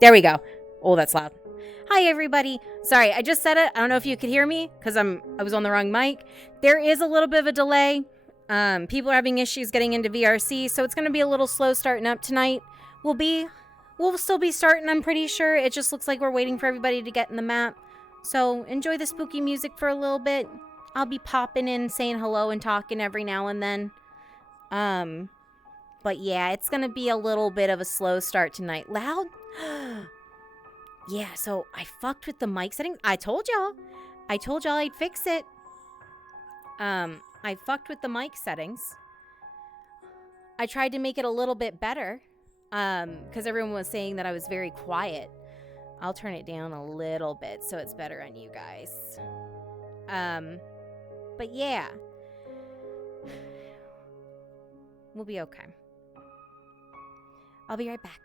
There we go. Oh, that's loud. Hi, everybody. Sorry, I just said it. I don't know if you could hear me because I was on the wrong mic. There is a little bit of a delay. People are having issues getting into VRC, so it's going to be a little slow starting up tonight. We'll still be starting, I'm pretty sure. It just looks like we're waiting for everybody to get in the map. So enjoy the spooky music for a little bit. I'll be popping in, saying hello and talking every now and then. But yeah, it's going to be a little bit of a slow start tonight. Loud? Yeah, so I fucked with the mic settings. I told y'all I'd fix it. I fucked with the mic settings. I tried to make it a little bit better. Because everyone was saying that I was very quiet. I'll turn it down a little bit so it's better on you guys. But yeah. We'll be okay. I'll be right back.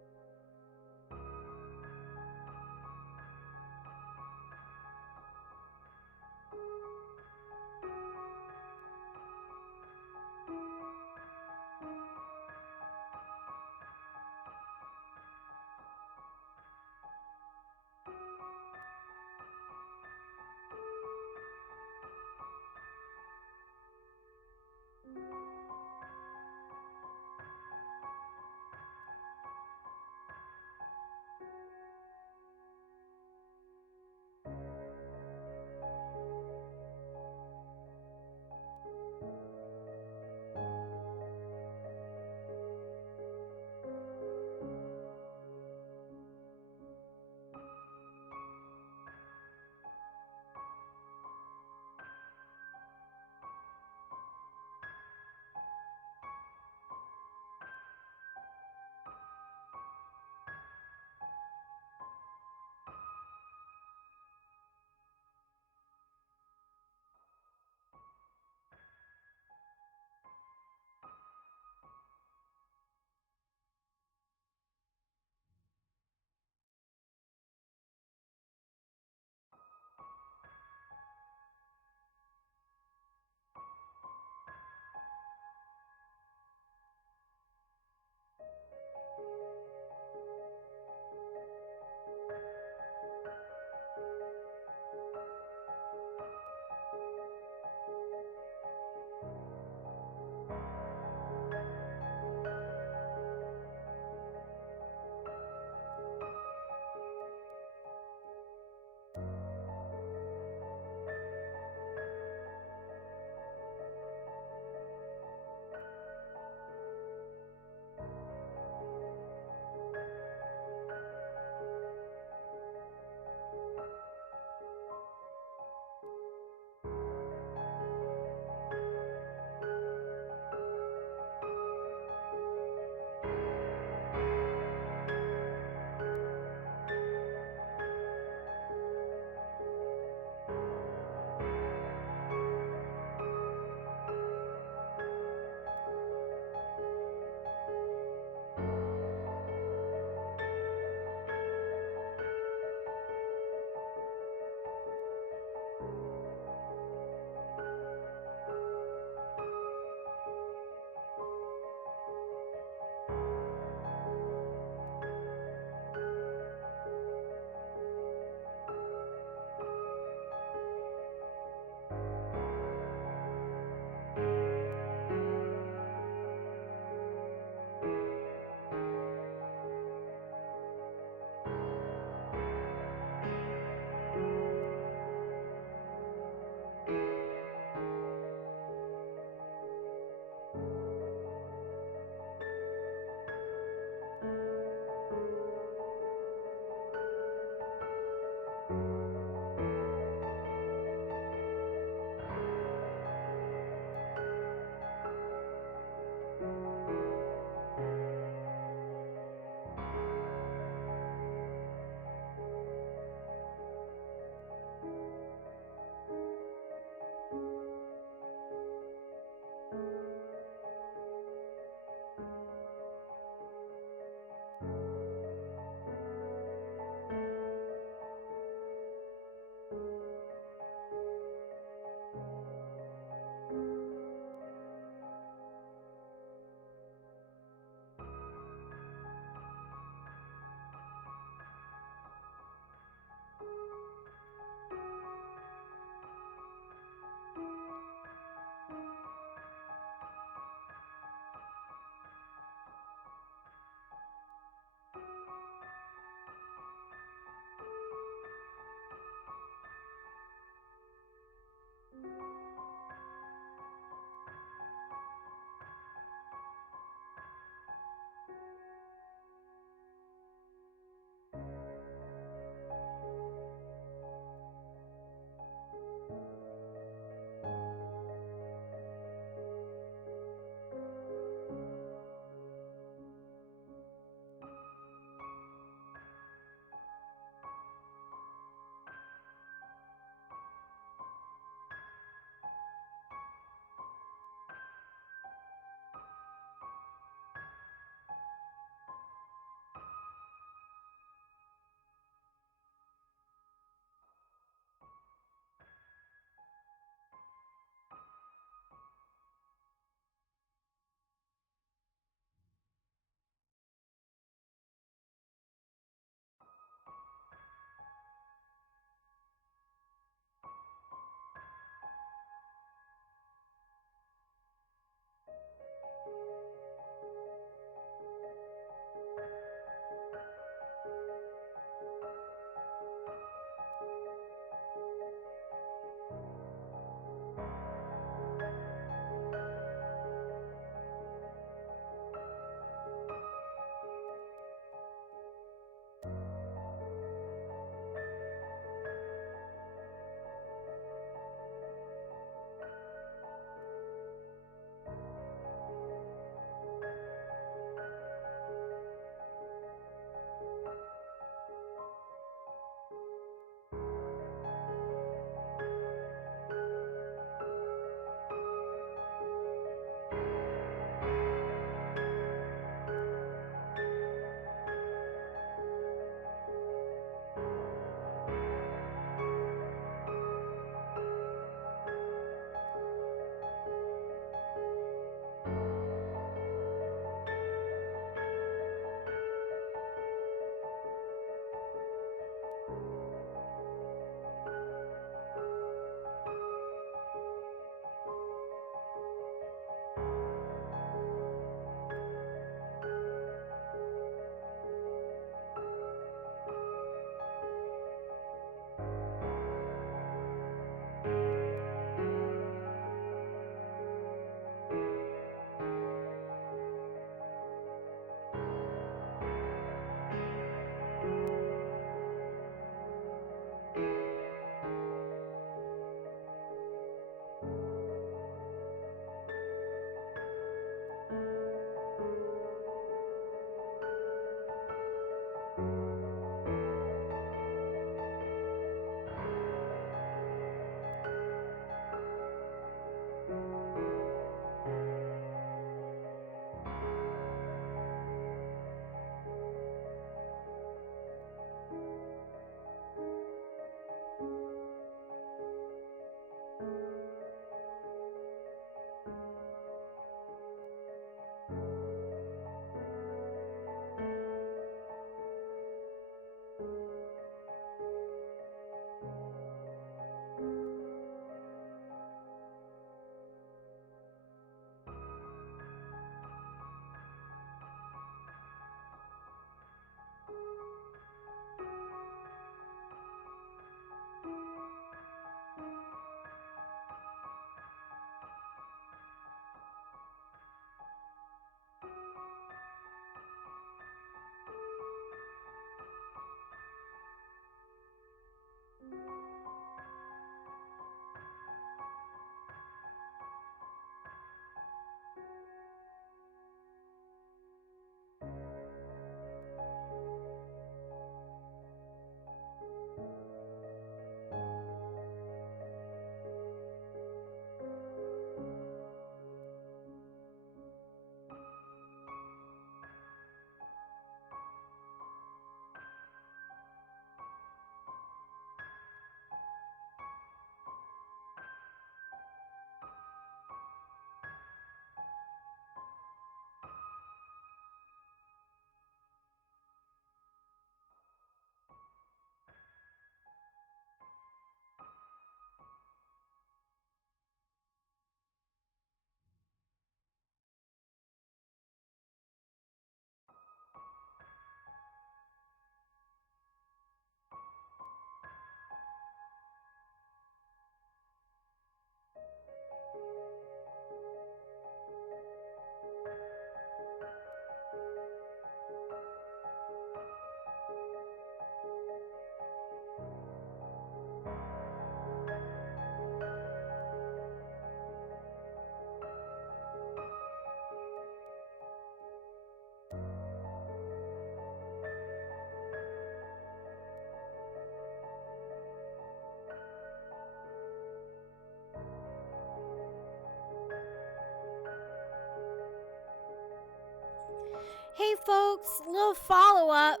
little follow-up.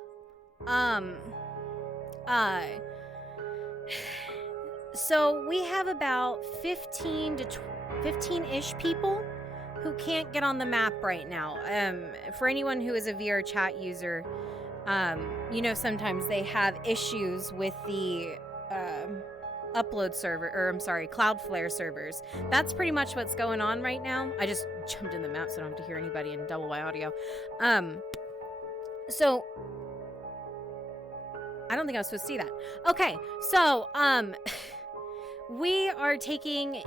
So we have about 15-ish people who can't get on the map right now. For anyone who is a VR chat user, sometimes they have issues with the upload server, or I'm sorry, Cloudflare servers. That's pretty much what's going on right now. I just jumped in the map so I don't have to hear anybody and double my audio. So I don't think I was supposed to see that. Okay, so we are taking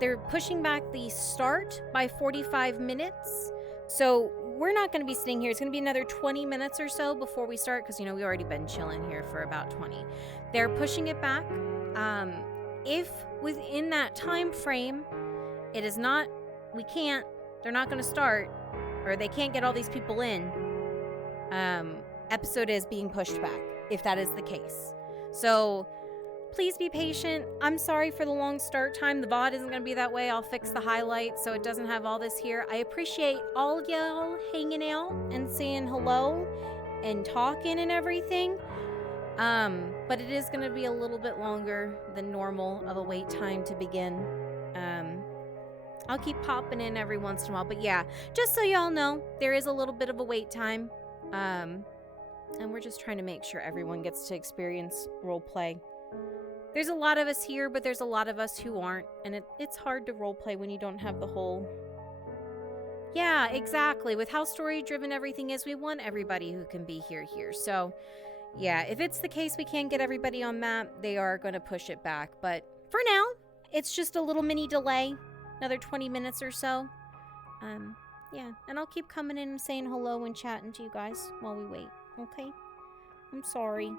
they're pushing back the start by 45 minutes. So we're not going to be sitting here. It's going to be another 20 minutes or so before we start because, we've already been chilling here for about 20. They're pushing it back. If within that time frame, they're not going to start, or they can't get all these people in, episode is being pushed back, if that is the case. So please be patient. I'm sorry for the long start time. The VOD isn't going to be that way. I'll fix the highlights so it doesn't have all this here. I appreciate all y'all hanging out and saying hello and talking and everything. But it is going to be a little bit longer than normal of a wait time to begin. I'll keep popping in every once in a while. But yeah, just so y'all know, there is a little bit of a wait time. And we're just trying to make sure everyone gets to experience roleplay. There's a lot of us here, but there's a lot of us who aren't. And it's hard to roleplay when you don't have the whole... Yeah, exactly. With how story-driven everything is, we want everybody who can be here. So, yeah, if it's the case we can't get everybody on map, they are going to push it back. But for now, it's just a little mini delay. Another 20 minutes or so. Yeah, and I'll keep coming in and saying hello and chatting to you guys while we wait. Okay? I'm sorry.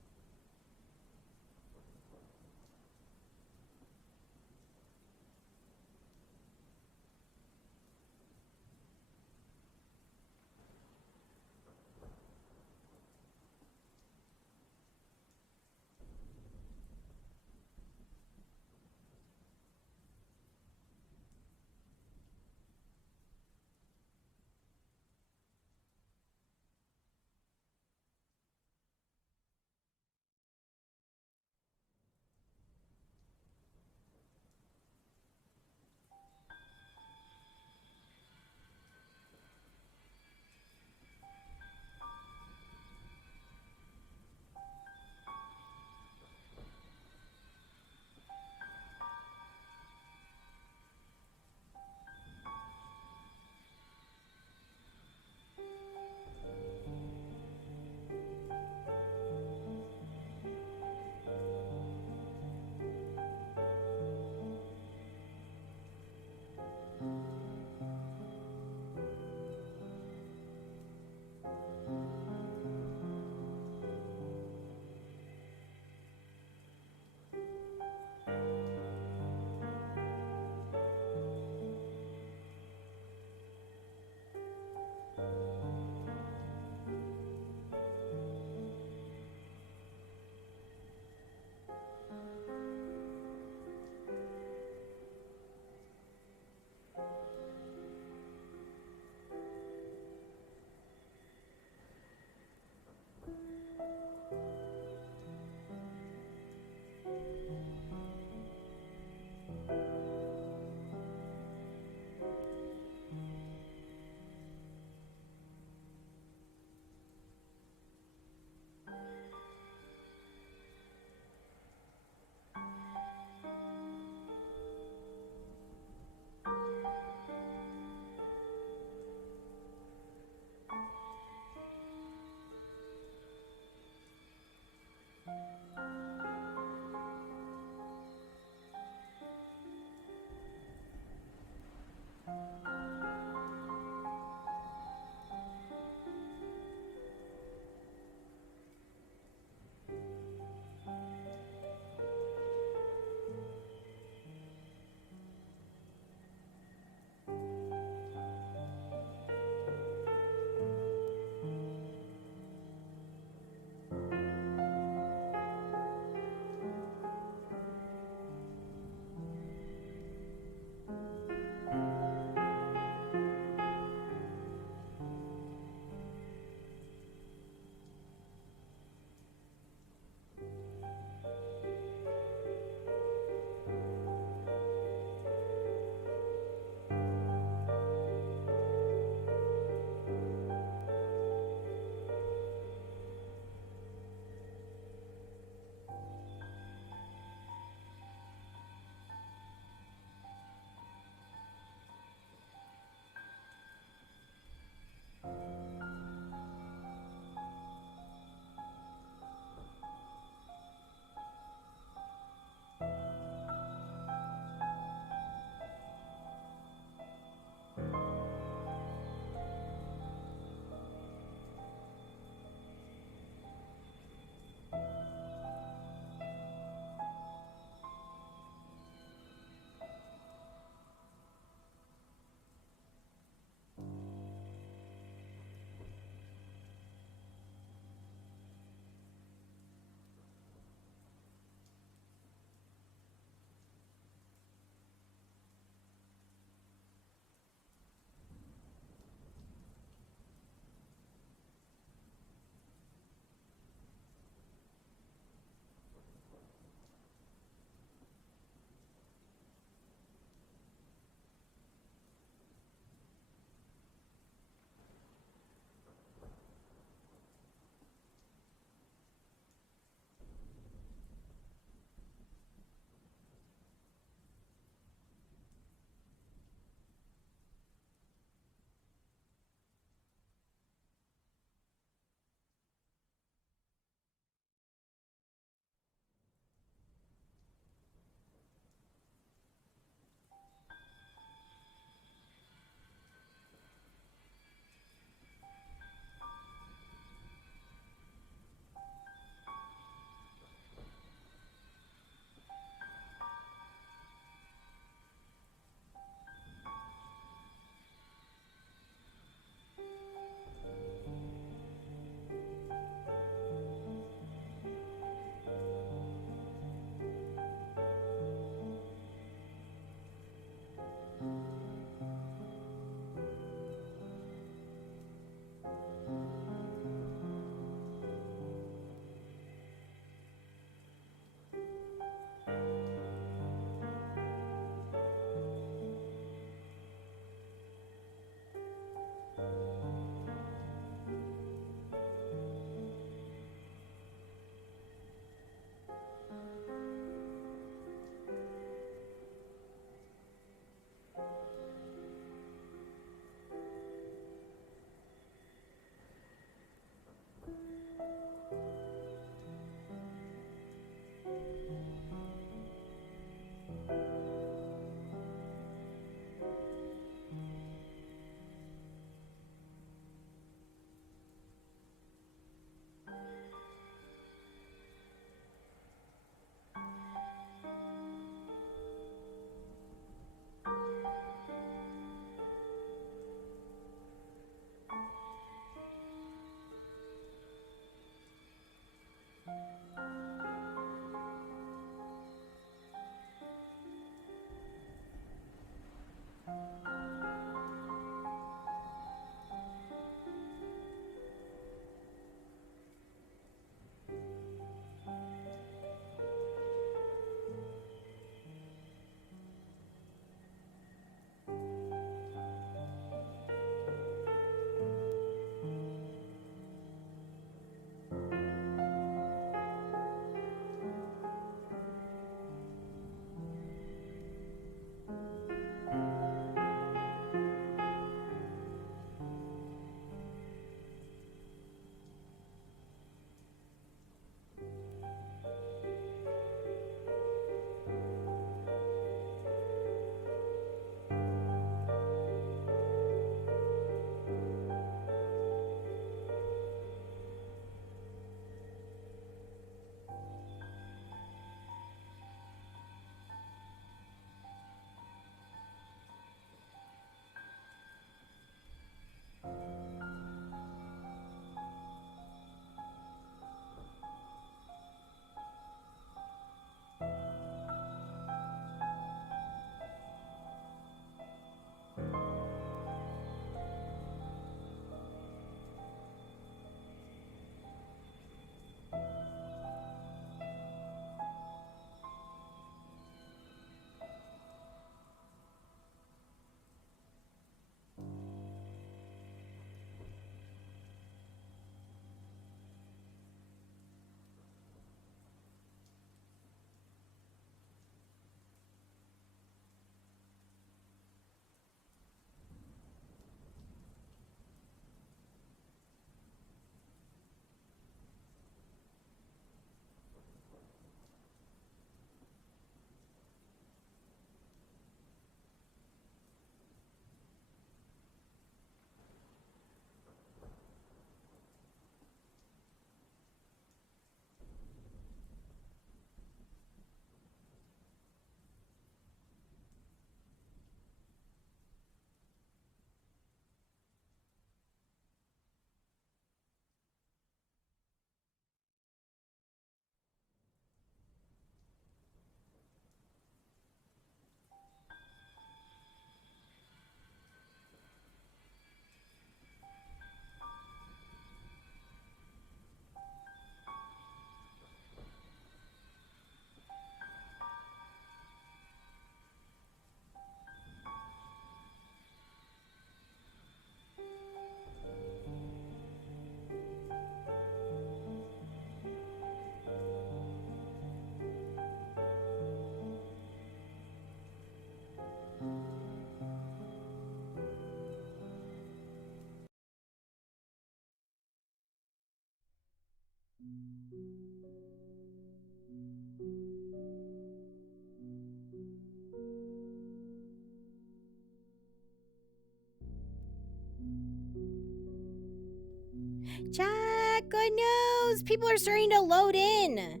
good news! People are starting to load in.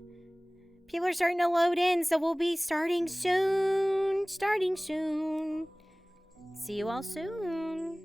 People are starting to load in, so we'll be starting soon. Starting soon. See you all soon.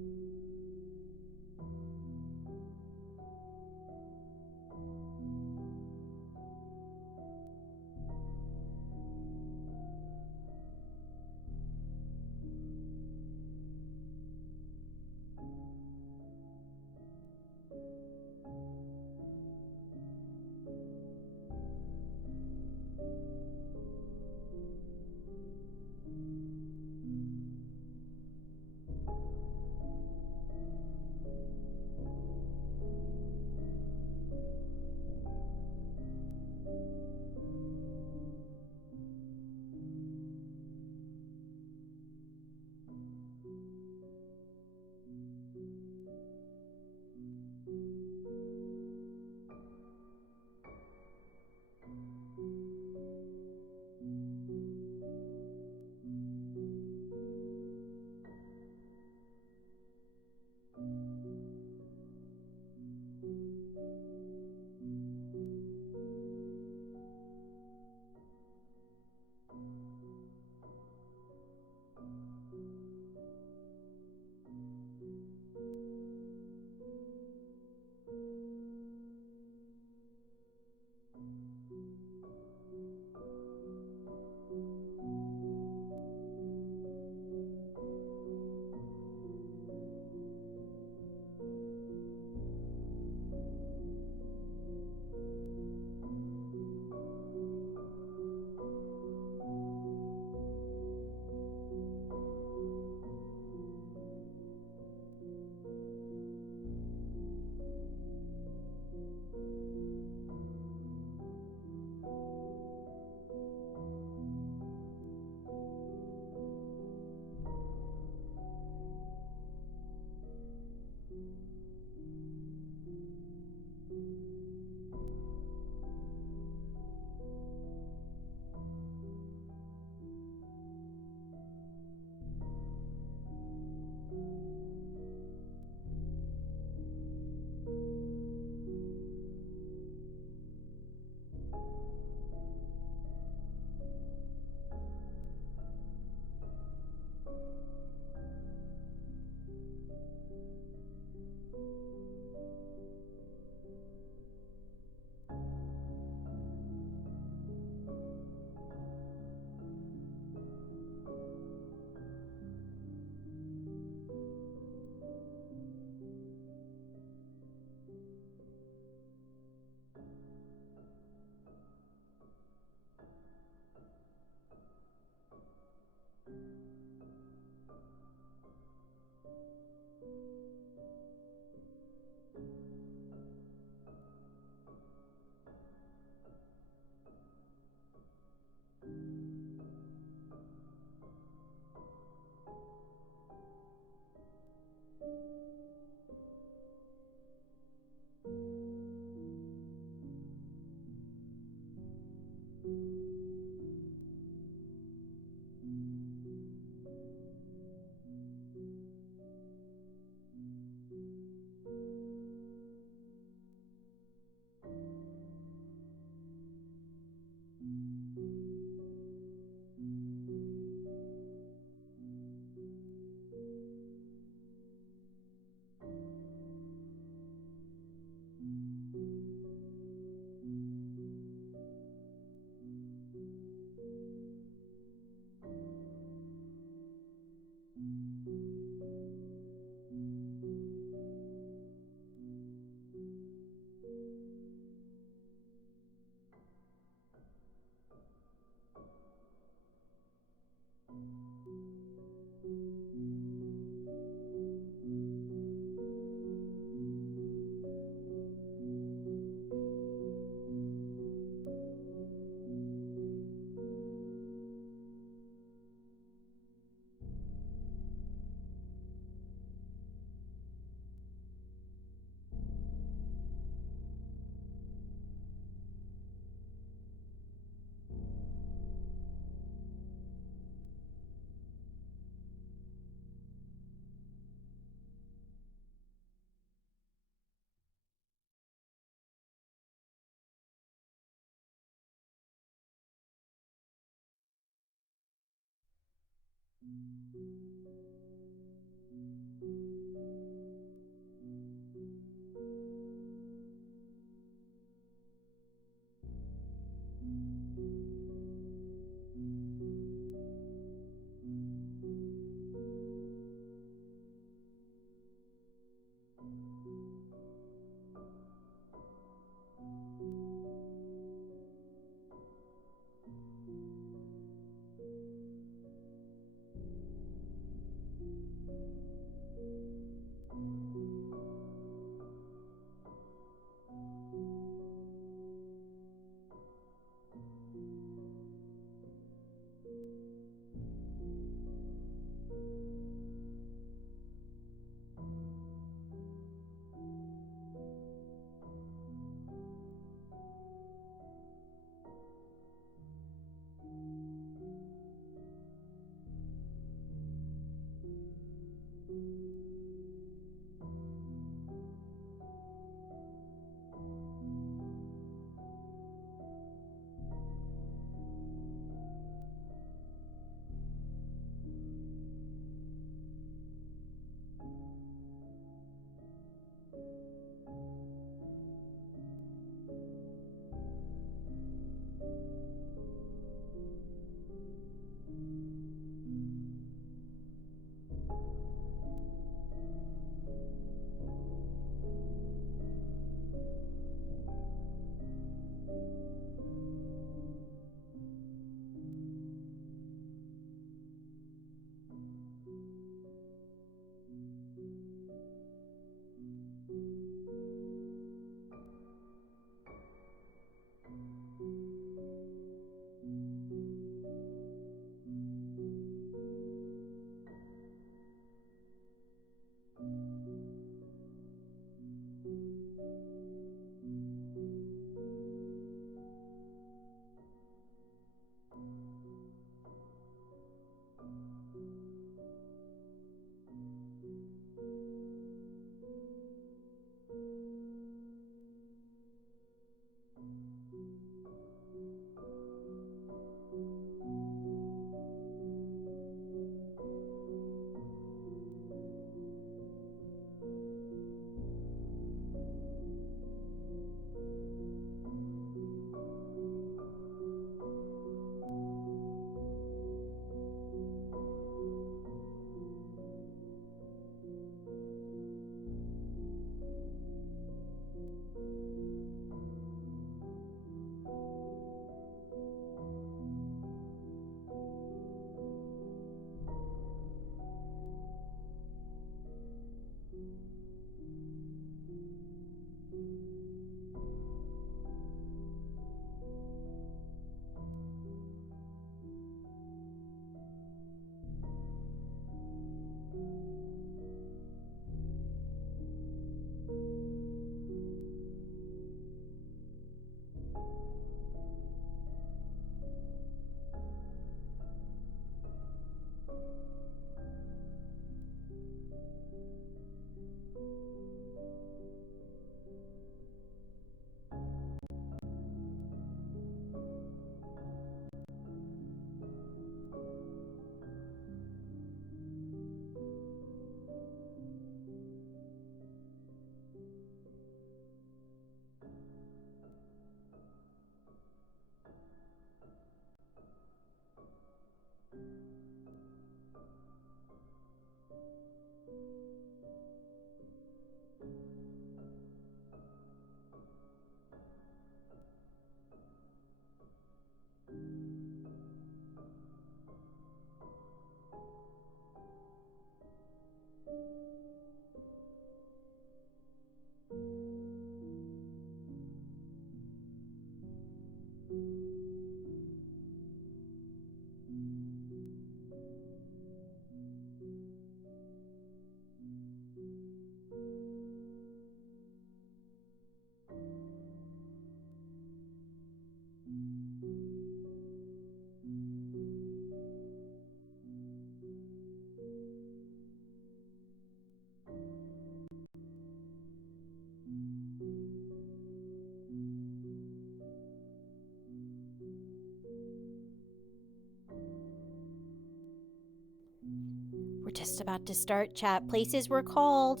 We're just about to start, chat. Places were called.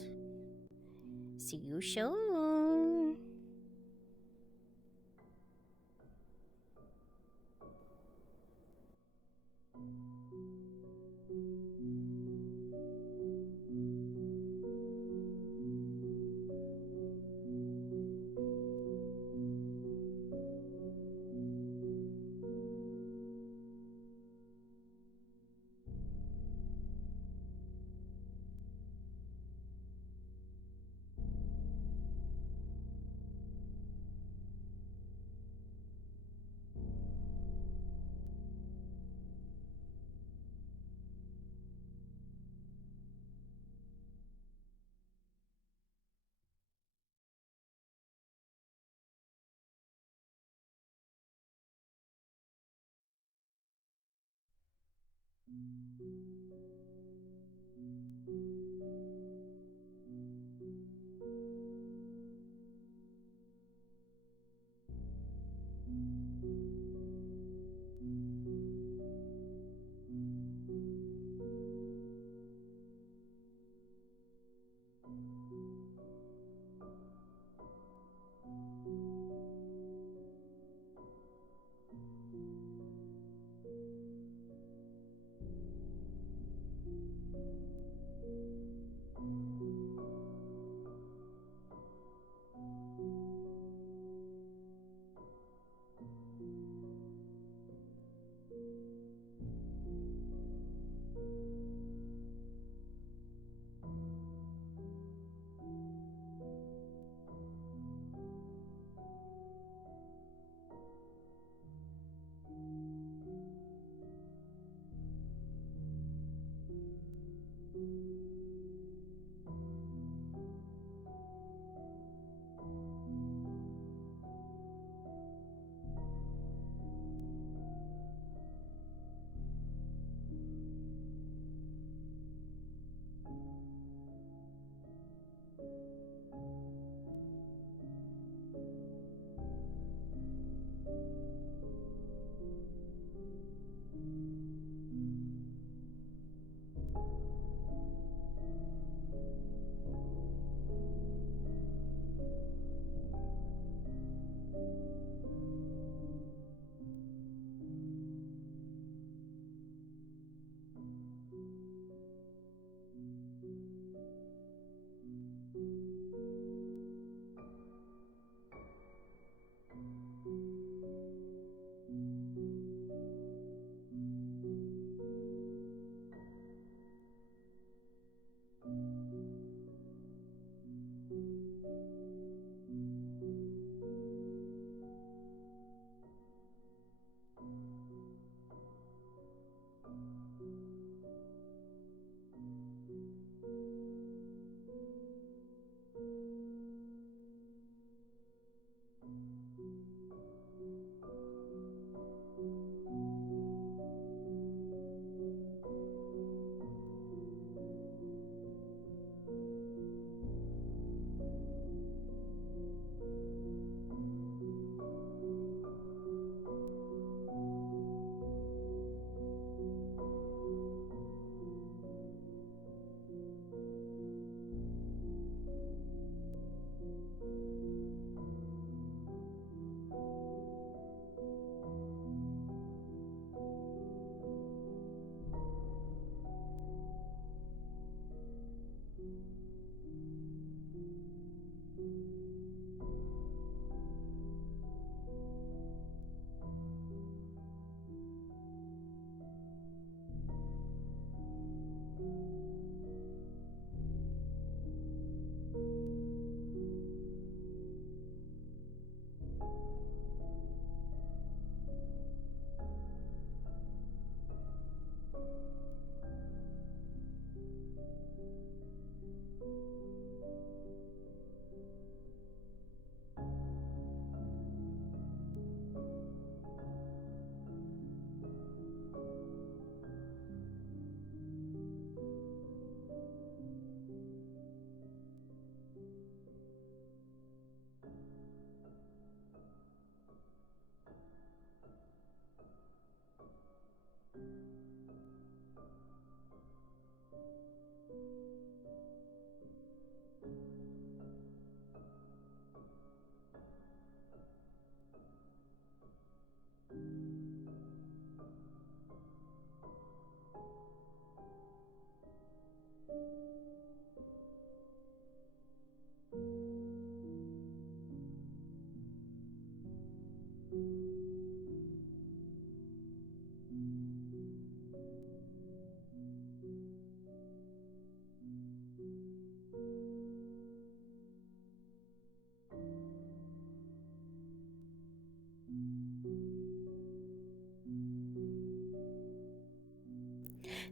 See you soon.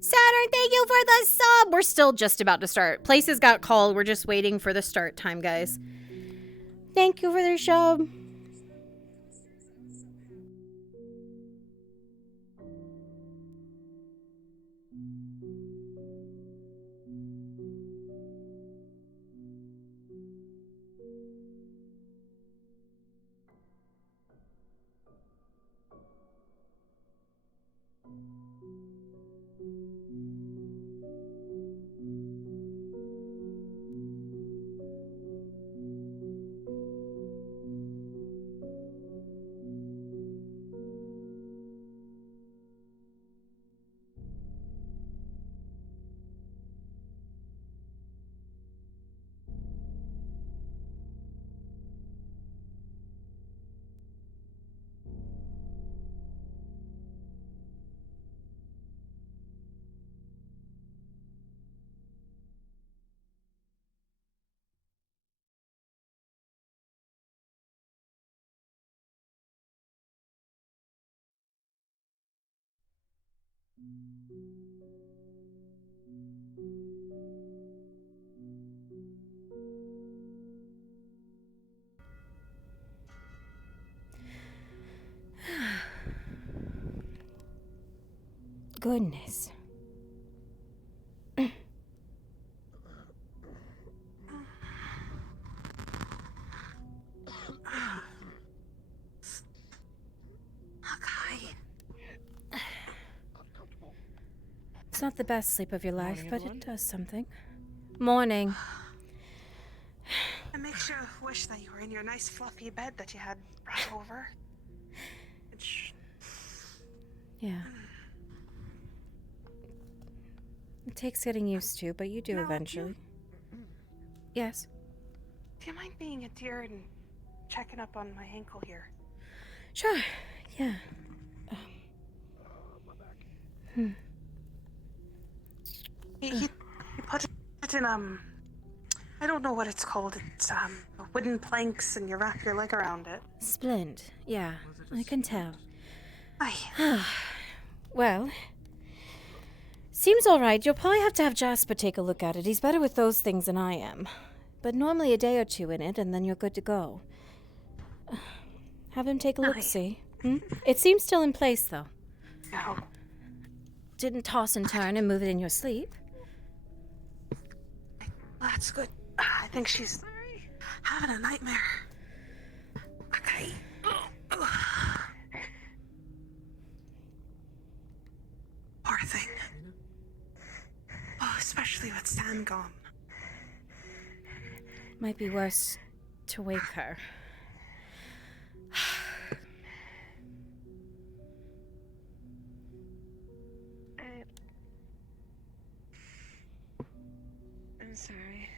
Saturn, thank you for the sub. We're still just about to start. Places got called. We're just waiting for the start time, guys. Thank you for the sub. Goodness. It's not the best sleep of your life, Morning, but everyone. it does something. Morning. It makes you wish that you were in your nice fluffy bed that you had brought over. Yeah. It takes getting used to, but you do Nella, eventually. Yes. Do you mind being a dear and checking up on my ankle here? Sure. Yeah. He put it in I don't know what it's called. It's wooden planks and you wrap your leg around it. Splint. Yeah. I can tell. Aye. Well, seems all right. You'll probably have to have Jasper take a look at it. He's better with those things than I am. But normally a day or two in it, and then you're good to go. Have him take a look, see? It seems still in place, though. No. Didn't toss and turn and move it in your sleep. That's good. I think she's having a nightmare. Okay. Poor thing. Oh, especially with Sam gone. Might be worse to wake her. I'm sorry.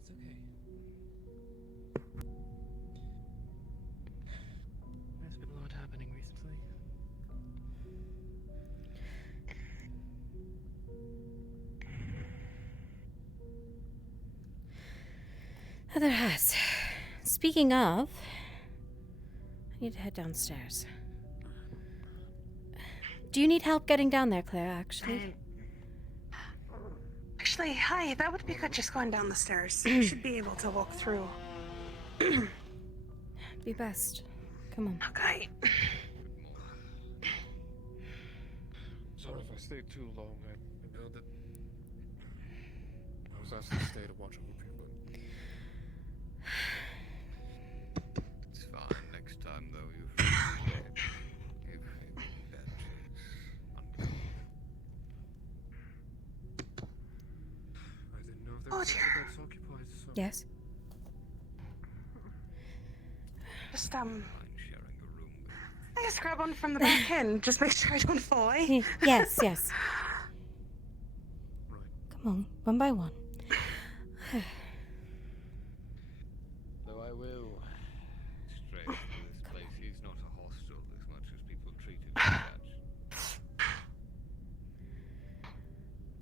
It's okay. There's been a lot happening recently. There has. Speaking of, I need to head downstairs. Do you need help getting down there, Claire, actually? Actually, hi, that would be good just going down the stairs. You should be able to walk through. Be best. Come on. Okay. Sorry if I stayed too long. I know that I was asked to stay to watch over people. It's fine. Next time, though, you've bad chance. I didn't know if there Oh, was dear. beds occupied, so... Yes? Just, Mind sharing a room with I guess grab one from the back end. Just make sure I don't fall, eh? Yes, yes. Right. Come on, one by one. Though I will stray from this place. He's not a hostel as much as people treat it as such.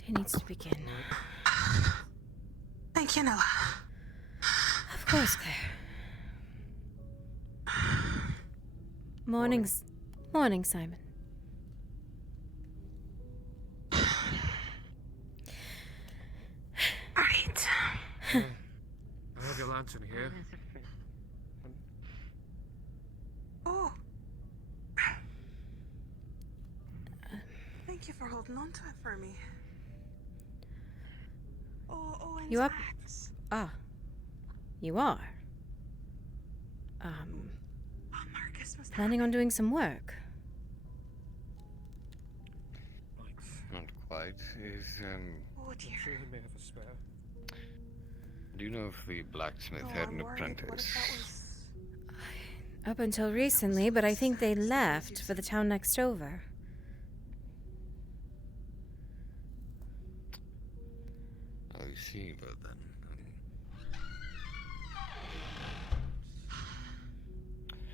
Day needs to begin. Thank you, Nella. Of course, Claire. Morning, Simon. Alright. I have your lantern here. Oh. Thank you for holding on to it for me. Oh, and You up? snacks. Ah. You are? Oh, Marcus was Planning on doing some work? Right. Not quite. Oh, I'm dear. sure he may have a spare. Do you know if the blacksmith Oh, had I'm an worried. What apprentice? if that was... Up until recently, but I think they left for the town next over. I see, but then.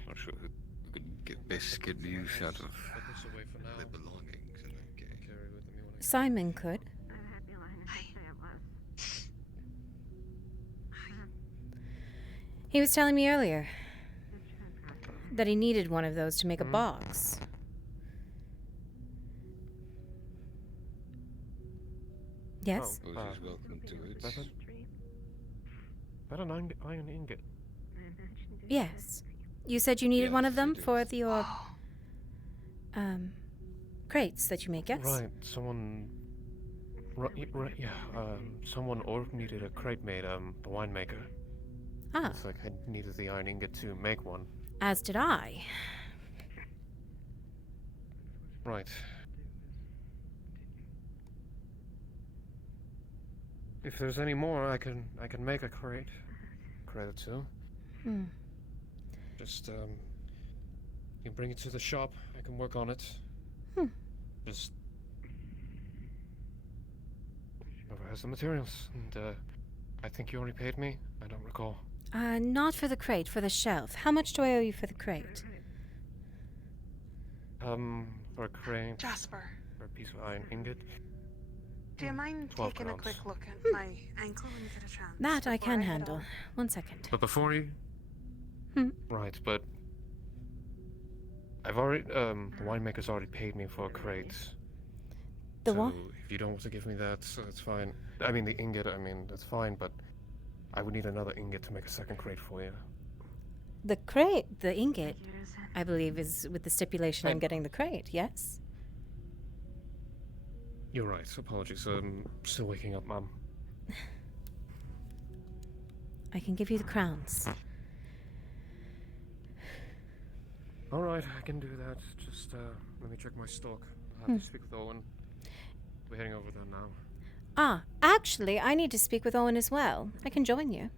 Not sure who could get best get use out of Put this away for now. their belongings in that case. Carry it with me when I Simon could. He was telling me earlier that he needed one of those to make a box. Yes? Oh, he's welcome to it. That an iron ingot. Yes. You said you needed one of Yes, them it is. for your crates that you make, yes? Right, someone... Right, yeah, someone needed a crate made, the winemaker. Ah, It's like I needed the iron ingot to make one. as did I. Right. If there's any more, I can make a crate or two. Hmm. Just you bring it to the shop. I can work on it. Hmm. Just whoever has the materials, and I think you already paid me. I don't recall. Not for the crate, for the shelf. How much do I owe you for the crate? For a crate, Jasper, for a piece of iron ingot. do you mind 12 taking a crowns. quick look at my ankle when you get a chance? That I before can head handle. on? 1 second. But before you. Hmm. Right, but I've already the winemaker's already paid me for a crate. The so what? if you don't want to give me that, so it's fine. I mean the ingot. I mean that's fine, but I would need another ingot to make a second crate for you. The crate, the ingot, I believe, is with the stipulation I'm getting the crate, yes? You're right. Apologies. I'm still waking up, Mum. I can give you the crowns. All right, I can do that. Just let me check my stock. I'll have to speak with Owen. We're heading over there now. Ah, actually, I need to speak with Owen as well. I can join you.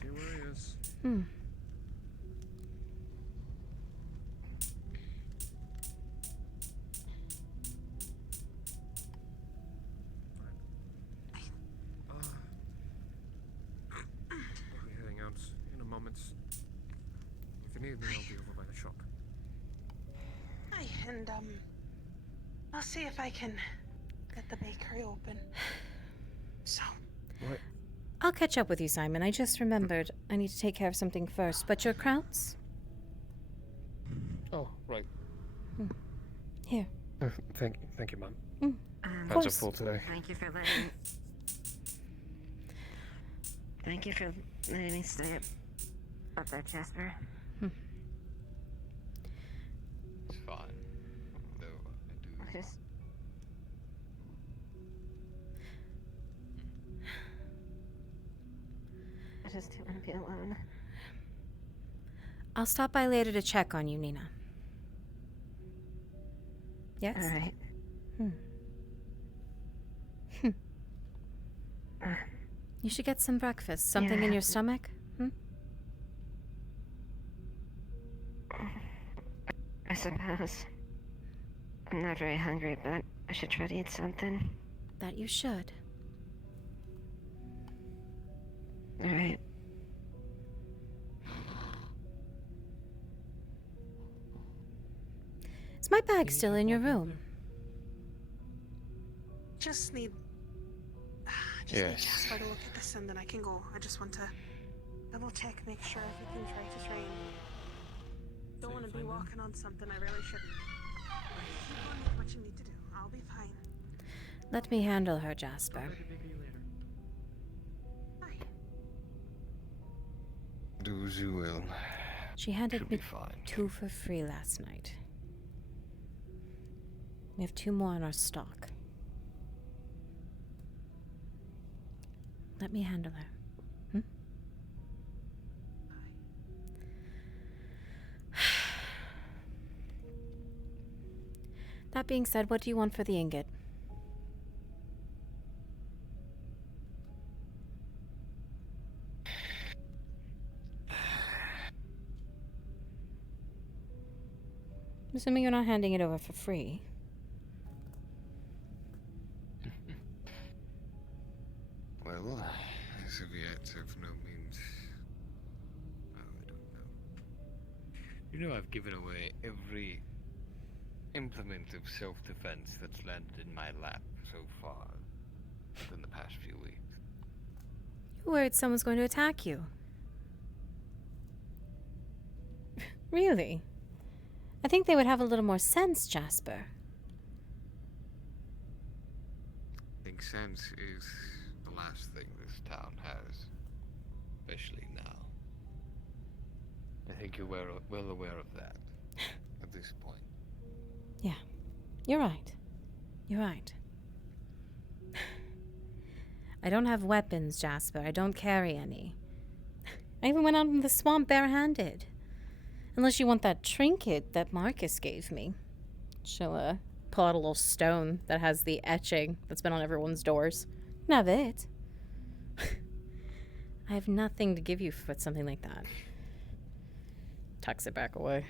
See where he is. Hmm. evening I'll be over by the shop. Aye, and I'll see if I can get the bakery open. So. Right. I'll catch up with you, Simon. I just remembered I need to take care of something first. But your crowns? Oh, right. Here. Thank you, Mum. Of Hands are course. full today. Thank you for letting me stay up there, Jasper. It's fine. Though I do. I just don't want to be alone. I'll stop by later to check on you, Nina. Yes? All right. You should get some breakfast. Something in Yeah. your stomach? I suppose. I'm not very hungry, but I should try to eat something. That you should. All right. Is my bag still in your room? Just need Yes. Jasper to look at this and then I can go. I just want to double check, make sure everything's right to train. Don't want to be walking on something I really shouldn't. Keep on with what you need to do. I'll be fine. Let me handle her, Jasper. I'll take you later. Bye. Do as you will. She handed Should me be fine. 2 for free last night. We have 2 more in our stock. Let me handle her. That being said, what do you want for the ingot? I'm assuming you're not handing it over for free. Well, as of yet, of no means. Oh, I don't know. You know, I've given away every implement of self-defense that's landed in my lap so far within the past few weeks. You're worried someone's going to attack you. Really? I think they would have a little more sense, Jasper. I think sense is the last thing this town has, especially now. I think you're well aware of that at this point. Yeah, you're right. You're right. I don't have weapons, Jasper. I don't carry any. I even went out in the swamp barehanded. Unless you want that trinket that Marcus gave me. She'll pull out a little stone that has the etching that's been on everyone's doors. You can have it. I have nothing to give you for something like that. Tucks it back away.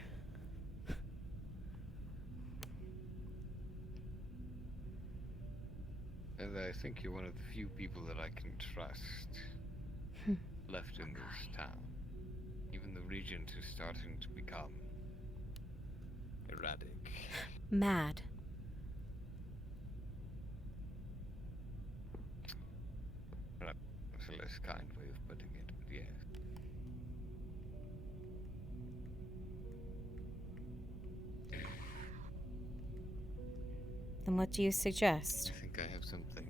And I think you're one of the few people that I can trust left in this town. Even the regent is starting to become erratic. Mad. That's a less kind way of putting it, but yes. Then what do you suggest? I think I have something.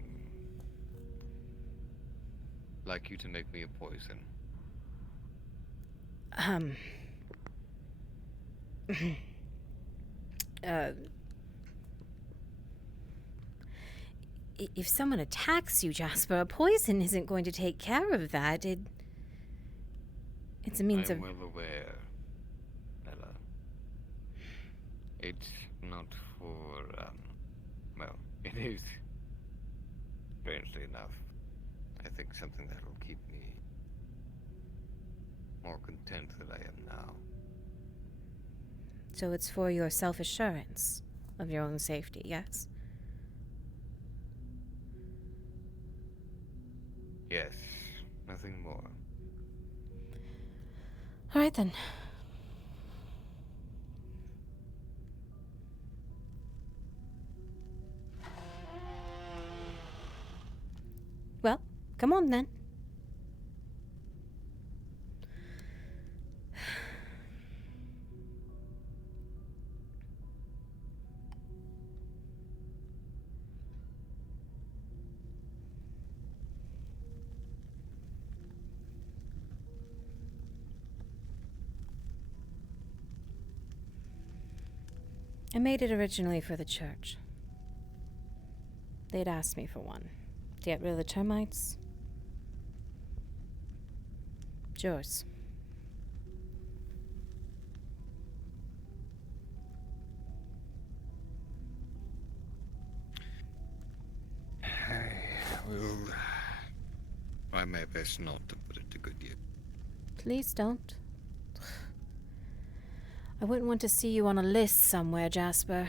Like you to make me a poison. If someone attacks you, Jasper, a poison isn't going to take care of that. It's a means I'm of... well aware, Nella. It's not for, well, it is, strangely enough, I think something that will keep me more content than I am now. So it's for your self-assurance of your own safety, yes? Yes, nothing more. All right, then. Come on then. I made it originally for the church. They'd asked me for one. To get rid of the termites. It's yours. I will try my best not to put it to good use. Please don't. I wouldn't want to see you on a list somewhere, Jasper.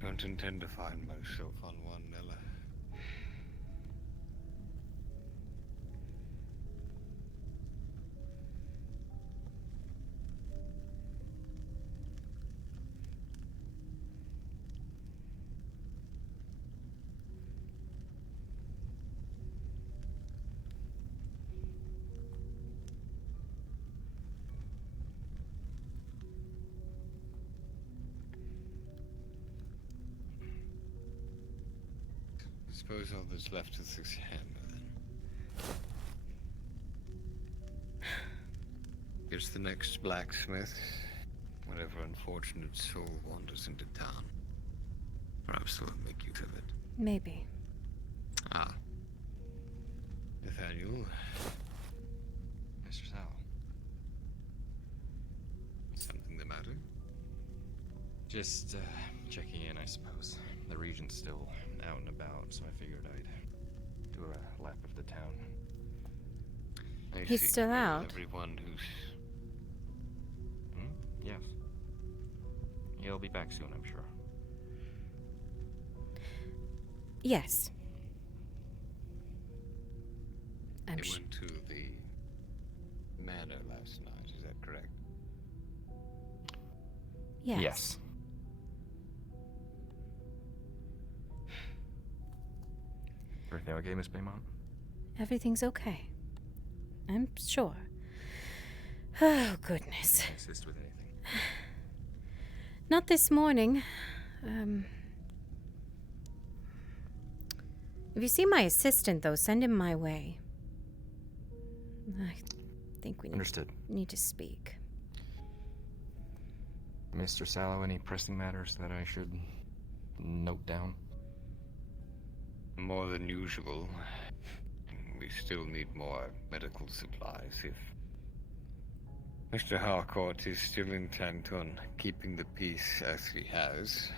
Don't intend to find myself on one, Nella. I suppose all that's left is Hammer then. Here's the next blacksmith. Whatever unfortunate soul wanders into town. Perhaps they'll make use of it. Maybe. Ah. Nathaniel. Mr. Sal. Something the matter? Just, checking in, I suppose. The regent's still out and about, so I figured I'd do a lap of the town. I He's see. still Well, out? Everyone who's... Yes. He'll be back soon, I'm sure. Yes. I'm They sure. went to the manor last night, is that correct? Yes. Everything okay, Miss Baymont? Everything's okay. I'm sure. Oh, goodness. Can I assist with anything? Not this morning. If you see my assistant, though, send him my way. I think we Understood. need to speak. Mr. Sallow, any pressing matters that I should note down? More than usual. We still need more medical supplies if Mr. Harcourt is still intent on keeping the peace as he has.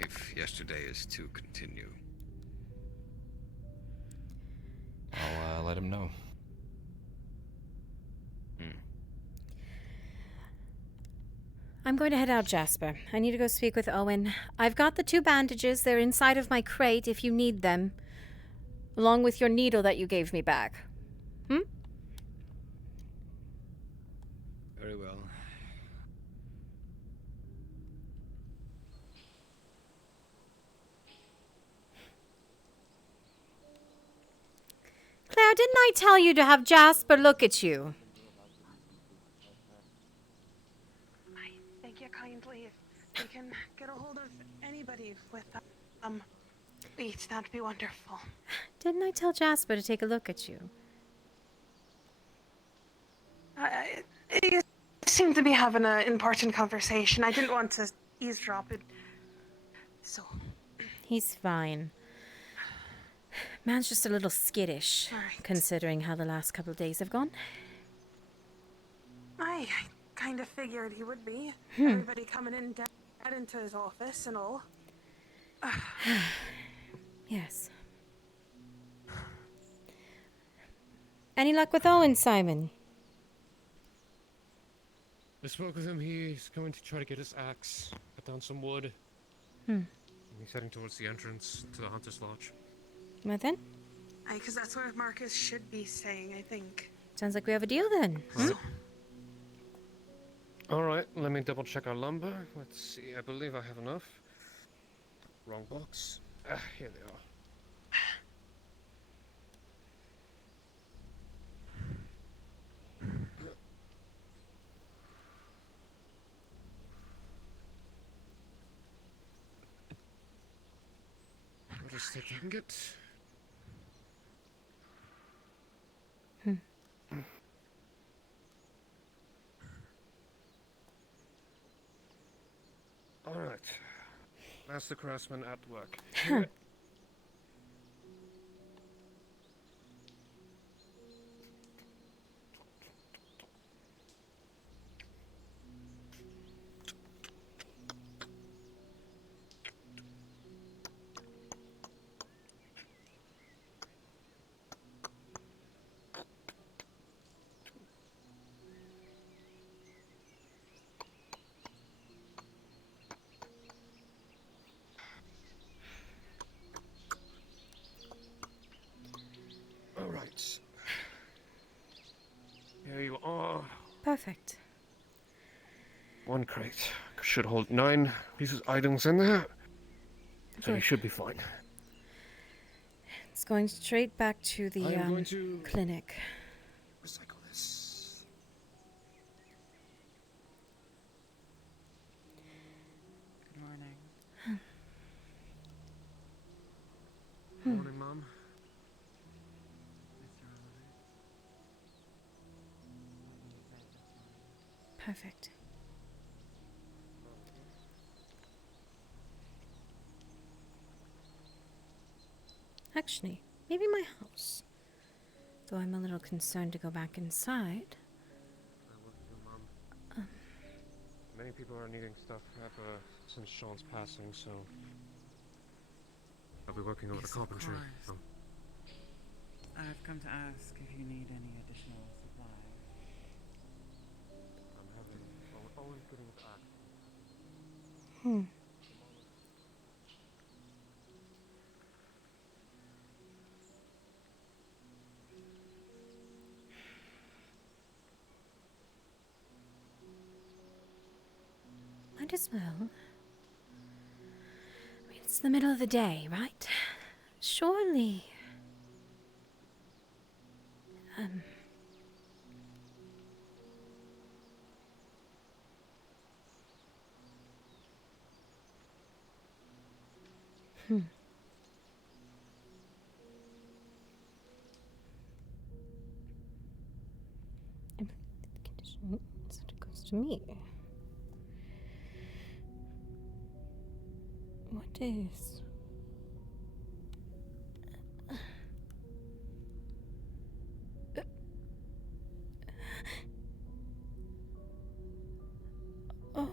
If yesterday is to continue. I'll let him know. I'm going to head out, Jasper. I need to go speak with Owen. I've got the 2 bandages. They're inside of my crate if you need them. Along with your needle that you gave me back. Very well. Claire, didn't I tell you to have Jasper look at you? Thank you kindly. If we can get a hold of anybody with wheat, that'd be wonderful. Didn't I tell Jasper to take a look at you? You seem to be having an important conversation. I didn't want to eavesdrop it. So, He's fine. Man's just a little skittish, all right. considering how the last couple of days have gone. I kind of figured he would be. Everybody coming in dead into his office and all. Yes. Any luck with Owen, Simon? I spoke with him. He's going to try to get his axe, cut down some wood. He's heading towards the entrance to the Hunter's Lodge. Well then, Because that's where Marcus should be staying, I think. sounds like we have a deal then. All right, let me double check our lumber. Let's see. I believe I have enough. Wrong box. Here they are. I'll just take the ingot. All right. Master craftsman at work. All right. Here you are. Perfect. One crate. Should hold 9 pieces items in there. So you should be fine. It's going straight back to the I'm going to clinic. recycle this. Good morning. Morning, Mom. Mr. Oliver. What you said this morning. Perfect. Actually, maybe my house. Though I'm a little concerned to go back inside. I will do, Mom. Many people are needing stuff since Sean's passing, so I'll be working over Yes, the of carpentry. course. I've come to ask if you need any additional supplies. I'm having always getting back. Might as well. I mean, it's the middle of the day, right? Surely. Condition, so it goes to me. What is? Oh.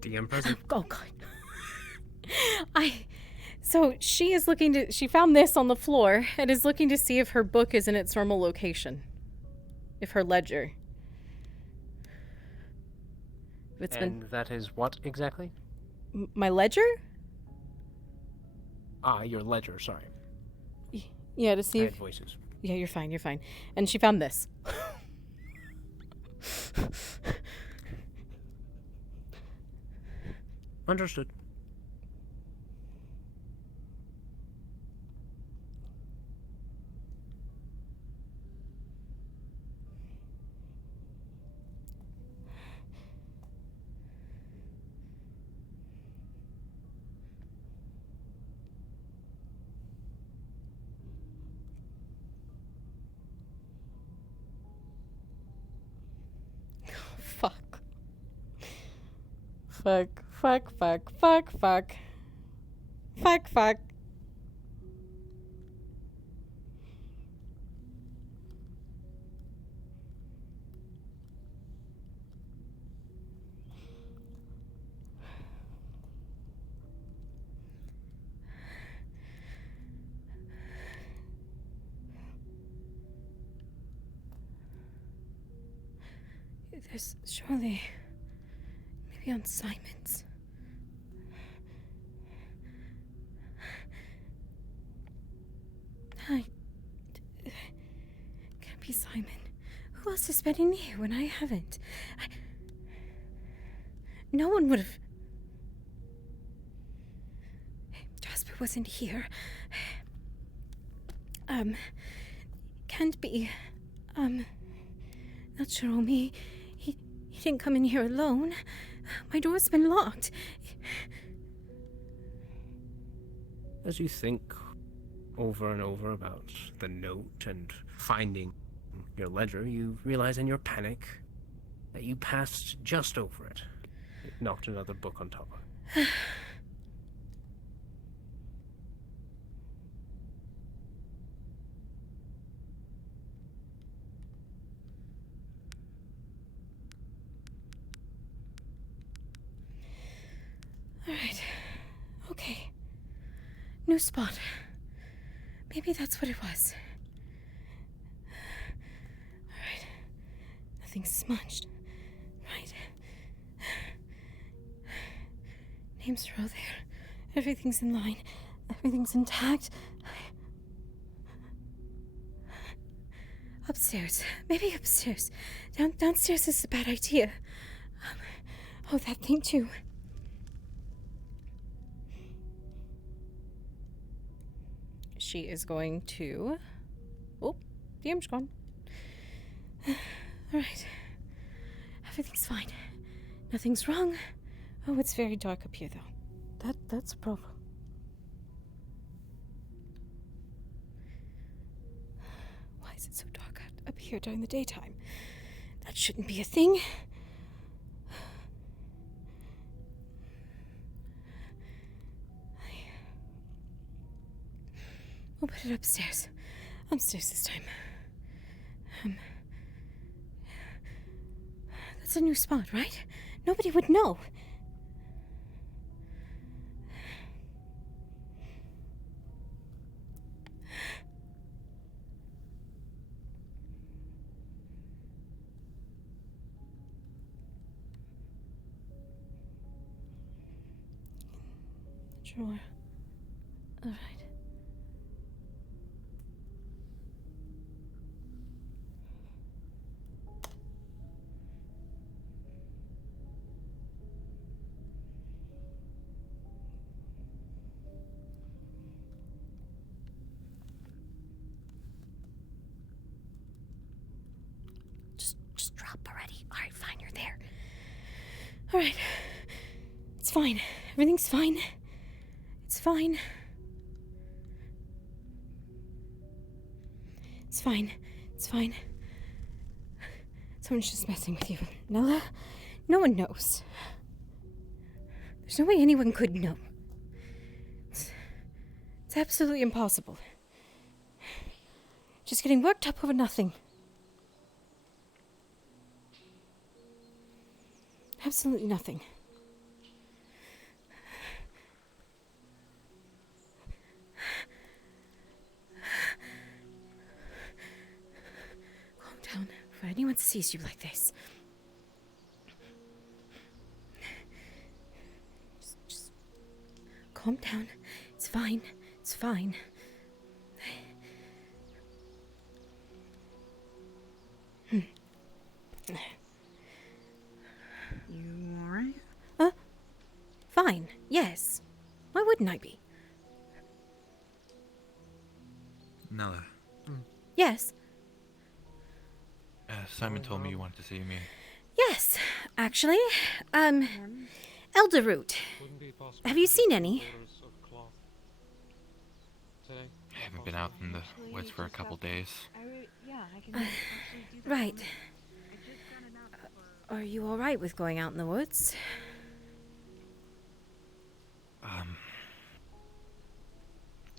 DM present. Oh God. So she is looking to. She found this on the floor and is looking to see if her book is in its normal location. If her ledger. If it's And that is what exactly? my ledger? Ah, your ledger, sorry. Yeah, to I see had if. voices. Yeah, you're fine. You're fine. And she found this. Understood. Fuck. Fuck. Fuck. Fuck. Fuck. Fuck. Fuck. Fuck. There's surely... maybe on Simon's. Can't be Simon. Who else has been in here when I haven't? No one would have... Jasper wasn't here. Can't be. Not Jerome. He didn't come in here alone. My door's been locked. As you think over and over about the note and finding your ledger, you realize in your panic that you passed just over it. It knocked another book on top of it. Alright. Okay. New spot. Maybe that's what it was. Alright. Nothing's smudged. Right. Names are all there. Everything's in line. Everything's intact. Upstairs. Maybe upstairs. Downstairs is a bad idea. Oh, that thing too. She is going to... Oh, the image gone. Alright. Everything's fine. Nothing's wrong. Oh, it's very dark up here, though. That's a problem. Why is it so dark up here during the daytime? That shouldn't be a thing. We'll put it upstairs. Upstairs this time. That's a new spot, right? Nobody would know. Drawer. All right. Just drop already. All right, fine, you're there. All right. It's fine. Everything's fine. It's fine. It's fine. It's fine. Someone's just messing with you. Nella, no one knows. There's no way anyone could know. It's absolutely impossible. Just getting worked up over nothing. Absolutely nothing. Calm down before anyone sees you like this. Just calm down. It's fine. It's fine. You alright? Fine. Yes. Why wouldn't I be? Nella, Yes. Simon told me you wanted to see me. Yes. Actually, elder root. Have you seen any? I haven't been out in the woods for a couple days. Right. Are you all right with going out in the woods?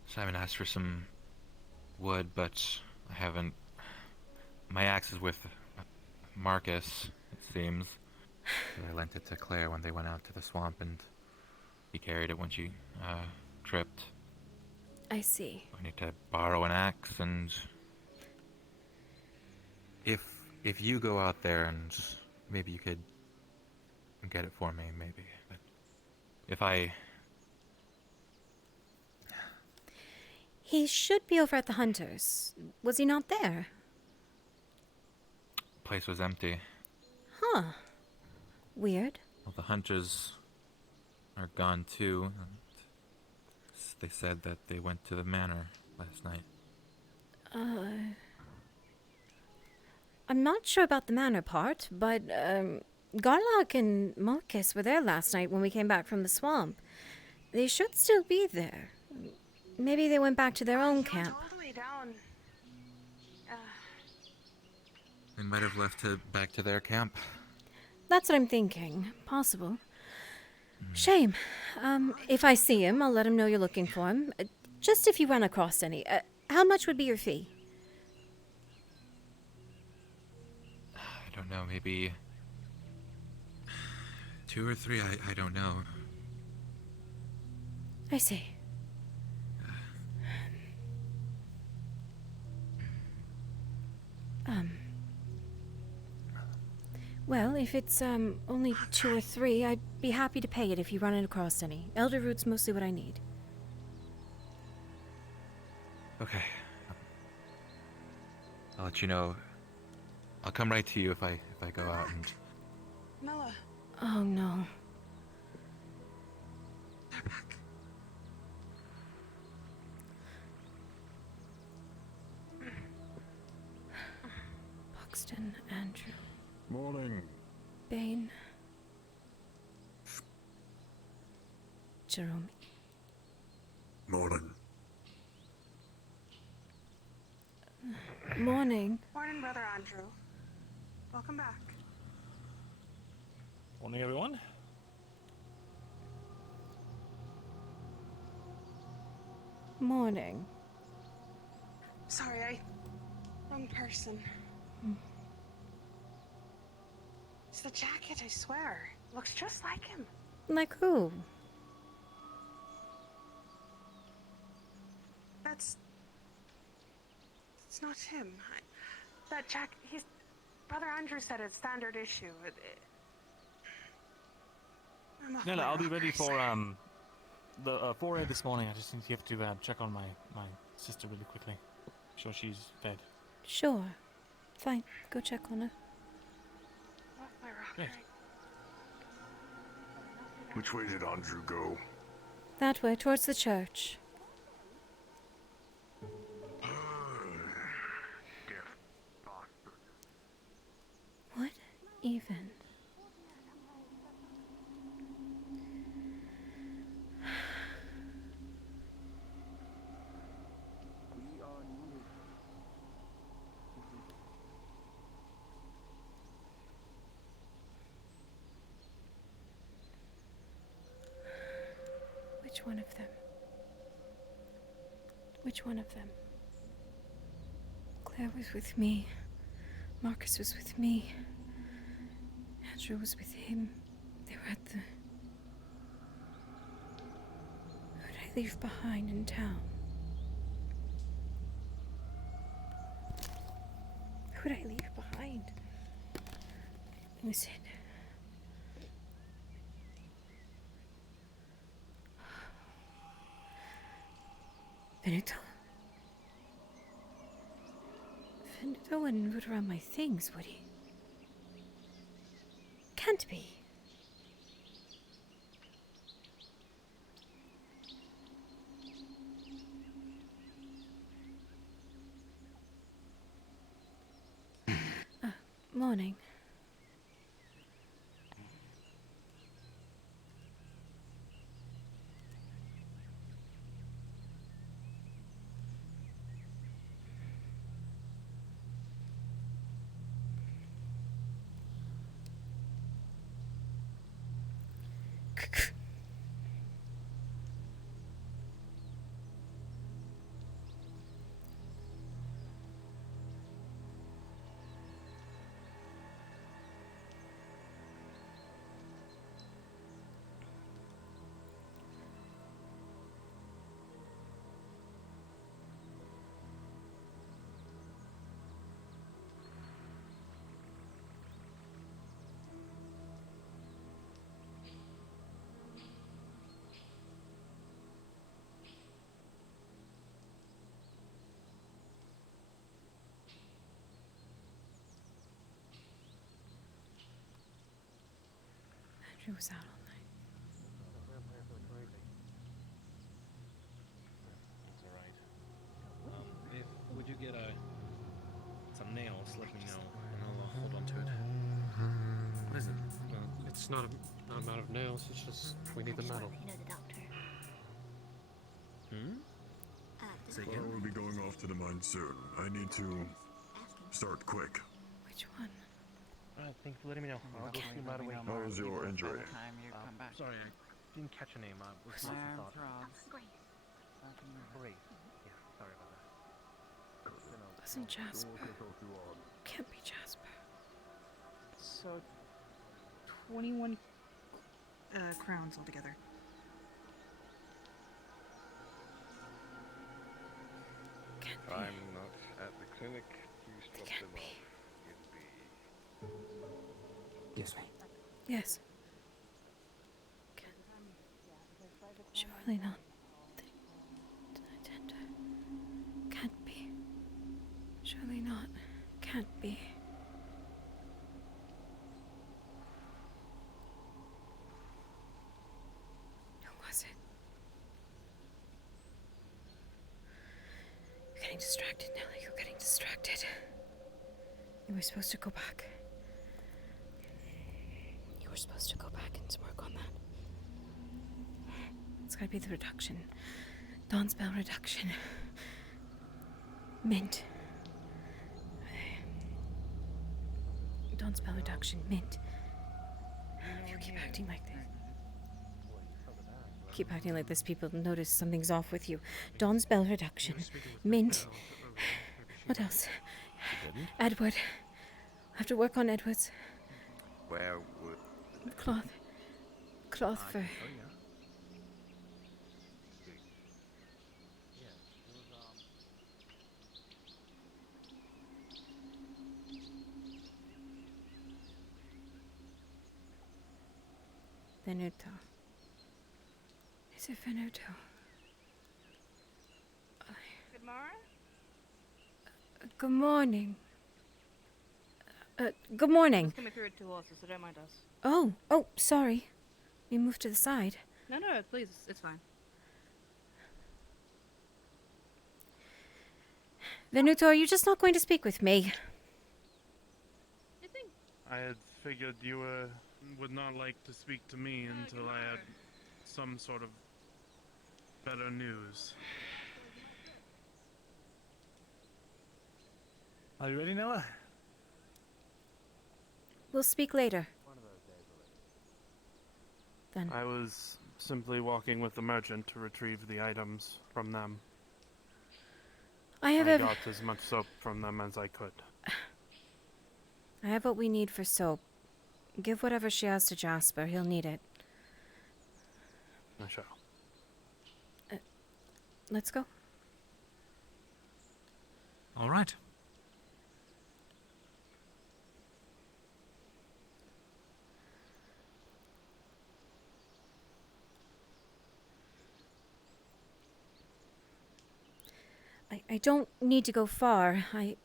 Simon asked for some wood, but I haven't. My axe is with Marcus, it seems. So I lent it to Claire when they went out to the swamp, and he carried it when she tripped. I see. I need to borrow an axe, and if you go out there and maybe you could get it for me, maybe. But if I... He should be over at the Hunters. Was he not there? Place was empty. Huh. Weird. Well, the Hunters are gone too. And they said that they went to the manor last night. I'm not sure about the manor part, but, Garlock and Marcus were there last night when we came back from the swamp. They should still be there. Maybe they went back to their own He camp. went all the way down. They might have left back to their camp. That's what I'm thinking. Possible. Shame. If I see him, I'll let him know you're looking for him. Just if you run across any. How much would be your fee? I don't know, maybe 2 or 3, I don't know. I see. Well, if it's, only 2 or 3, I'd be happy to pay it if you run it across any. Elder root's mostly what I need. Okay. I'll let you know. I'll come right to you if I go out and... Nella, Oh, no. they're back. Buxton, Andrew, Morning. Bane, Jerome. Morning. Morning. Morning, Brother Andrew. Welcome back. Morning, everyone. Morning. Sorry, wrong person. It's the jacket, I swear. Looks just like him. Like who? It's not him. That jacket, Brother Andrew said it's standard issue. I'm off Nella, my I'll be ready rockers. for the 4A this morning. I just need to check on my sister really quickly. Make sure she's fed. Sure. Fine. Go check on her. Off my rocker. Great. Which way did Andrew go? That way, towards the church. What even? Which one of them? Which one of them? Claire was with me. Marcus was with me. Andrew was with him. They were at the... Who'd I leave behind in town? Who'd I leave behind? Was it... Venuto? Venuto wouldn't root around my things, would he? Can't be. Morning. She was out all night. It's alright. Would you get some nails, let me know, and I'll hold on to it. What is it? It's not not a matter of nails, it's just we need the metal. You know the doctor. Say Well, again? we'll be going off to the mine soon. I need to start quick. Which one? Alright, thanks for letting me know. I'll go see right away. How is your injury? Time you come back. Sorry, I didn't catch your name. What's the Arm thought? throbs. Great. Yeah, sorry about that. Wasn't Jasper. Can't be Jasper. So, 21 crowns altogether. Can't be. I'm not at the clinic. Please drop Can't them be. off in the... Yes, mate. Yes. Can't. Surely not. The tender. Can't be. Surely not. Can't be. Who was it? You're getting distracted, Nella. You're getting distracted. You were supposed to go back. You were supposed to go back and work on that. It's gotta be the reduction. Dawn's Bell reduction. Mint. Dawn's Bell reduction. Mint. If you keep acting like this. Keep acting like this, people notice something's off with you. Dawn's Bell reduction. Mint. What else? Edward. I have to work on Edward's Where would... cloth. Cloth for. Venuto. Is it Venuto? Good morning. Good morning. Good morning. Coming through at 2 also, so don't mind us. Oh, sorry. We moved to the side. No, please, it's fine. Venuto, are you just not going to speak with me? You think? I had figured you would not like to speak to me until I had some sort of better news. Are you ready, Nella? We'll speak later. Then. I was simply walking with the merchant to retrieve the items from them. I have I got as much soap from them as I could. I have what we need for soap. Give whatever she has to Jasper. He'll need it. I shall. Let's go. All right. I don't need to go far. I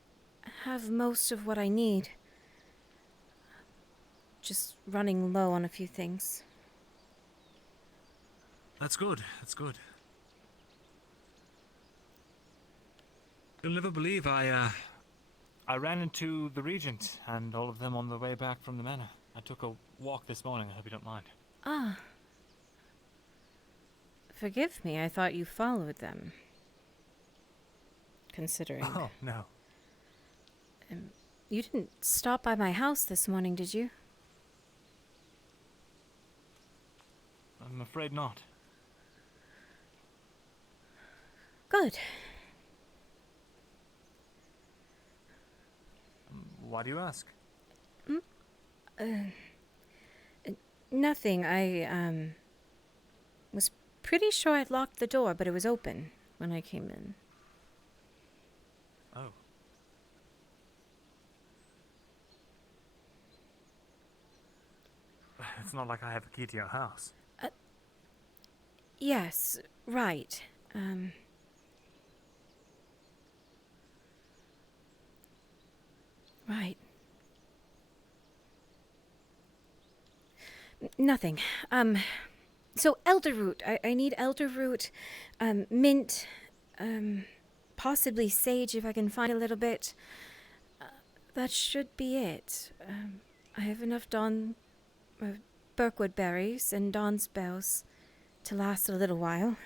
have most of what I need. Just running low on a few things. That's good. That's good. You'll never believe I ran into the Regent and all of them on the way back from the manor. I took a walk this morning. I hope you don't mind. Ah. Forgive me. I thought you followed them. Considering. Oh, no. You didn't stop by my house this morning, did you? I'm afraid not. Good. Why do you ask? Nothing. I, was pretty sure I'd locked the door, but it was open when I came in. Oh. It's not like I have a key to your house. Yes, right. Right. Nothing. So elderroot. I need elderroot, mint, possibly sage if I can find a little bit. That should be it. I have enough Birkwood berries and Dawn's bells to last a little while.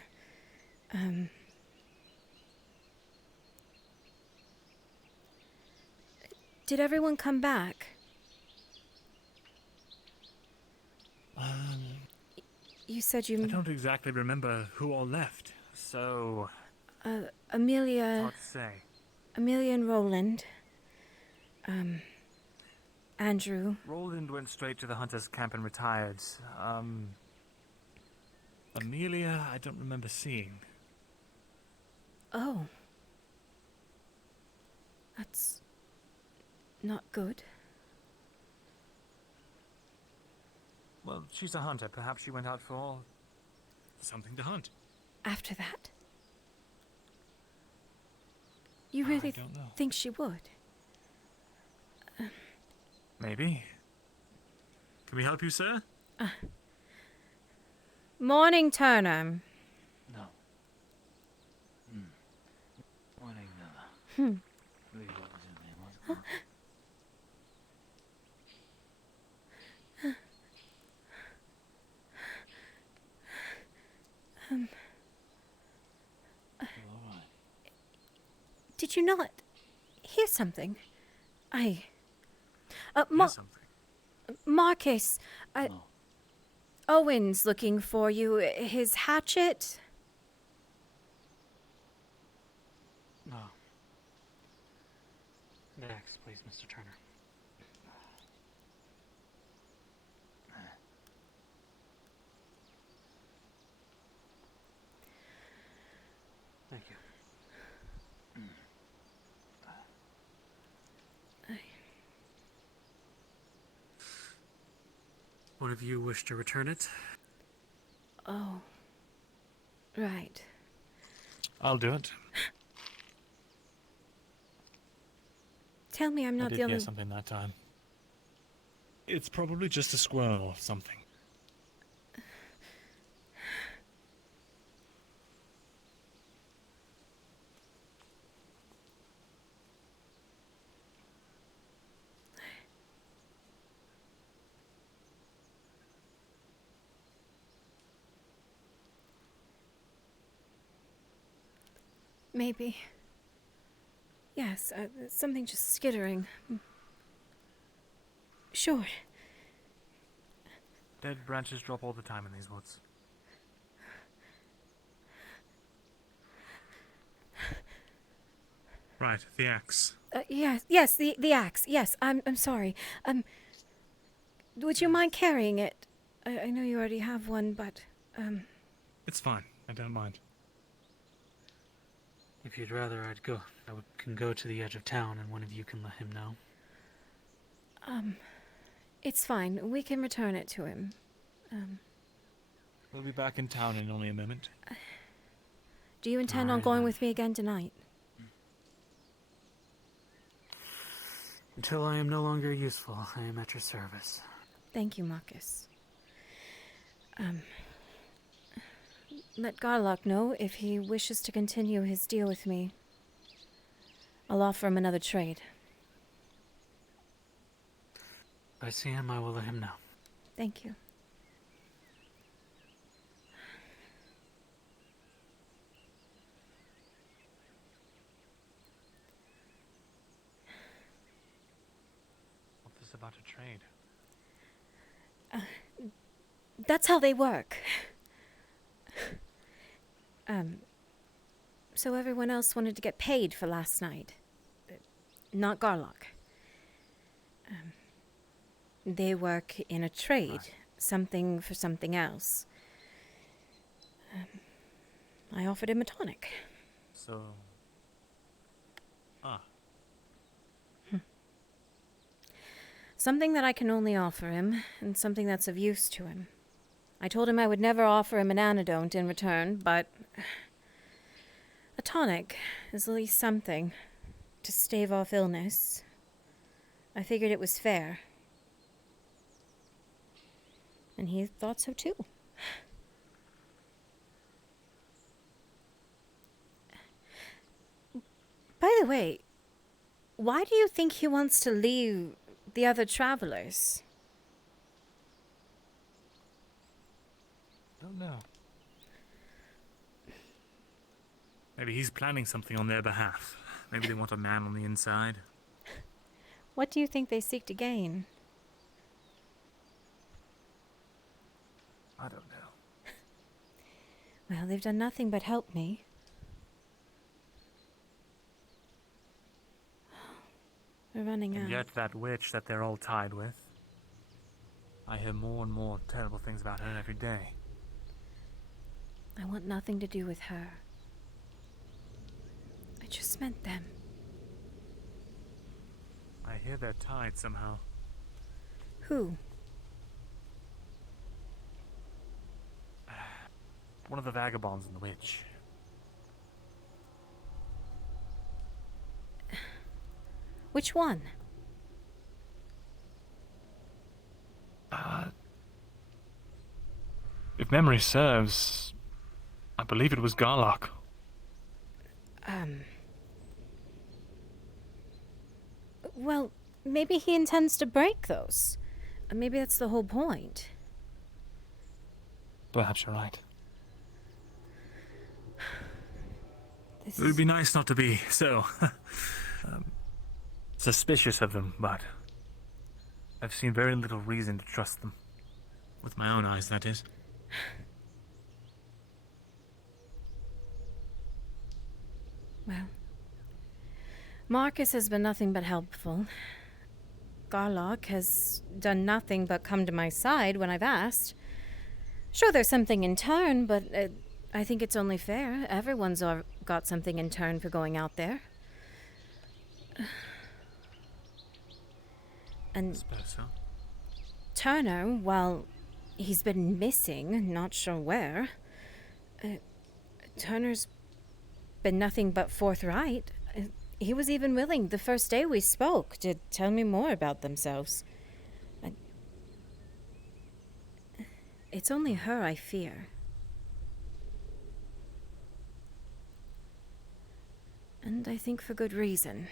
Did everyone come back? You said you... I don't exactly remember who all left, so... Amelia... Hard to say. Amelia and Roland. Andrew. Roland went straight to the hunter's camp and retired. Amelia, I don't remember seeing. Oh. That's... not good. Well, she's a hunter. Perhaps she went out for something to hunt. After that? You really don't know. think she would? Maybe. Can we help you, sir? Morning, Turner. No. Morning, Nella. Hmm. Really, what was your name? What's going on? You all right? Did you not hear something? Hear something? Marcus, No. Owen's looking for you. His hatchet? No. Next, please, Mr. Turner. Thank you. One of you wish to return it? Oh. Right. I'll do it. Tell me I'm I not did the only... hear something that time. It's probably just a squirrel or something. Maybe. Yes, something just skittering. Sure. Dead branches drop all the time in these woods. Right, the axe. Yes, the axe. Yes, I'm sorry. Would you mind carrying it? I know you already have one, but, It's fine. I don't mind. If you'd rather, I'd go. Can go to the edge of town, and one of you can let him know. it's fine. We can return it to him. We'll be back in town in only a moment. Do you intend on Alright, going then. with me again tonight? Until I am no longer useful, I am at your service. Thank you, Marcus. Let Garlock know if he wishes to continue his deal with me. I'll offer him another trade. If I see him, I will let him know. Thank you. What's this about a trade? That's how they work. So everyone else wanted to get paid for last night. Not Garlock. They work in a trade. Something for something else. I offered him a tonic. So... Something that I can only offer him, and something that's of use to him. I told him I would never offer him an antidote in return, but... a tonic is at least something to stave off illness. I figured it was fair. And he thought so too. By the way, why do you think he wants to leave the other travelers? Don't know. Maybe he's planning something on their behalf. Maybe they want a man on the inside. What do you think they seek to gain? I don't know. Well, they've done nothing but help me. We're running out. And yet that witch that they're all tied with, I hear more and more terrible things about her every day. I want nothing to do with her. I just meant them. I hear they're tied somehow. Who? One of the vagabonds and the witch. Which one? If memory serves, I believe it was Garlock. Well, maybe he intends to break those. Maybe that's the whole point. Perhaps you're right. It would be nice not to be so Suspicious of them, but I've seen very little reason to trust them. with my own eyes, that is. Well, Marcus has been nothing but helpful. Garlock has done nothing but come to my side when I've asked. Sure, there's something in turn, but I think it's only fair. Everyone's got something in turn for going out there. And I suppose so. Turner, well, he's been missing, not sure where. Turner's been nothing but forthright. He was even willing, the first day we spoke, to tell me more about themselves. It's only her I fear. And I think for good reason.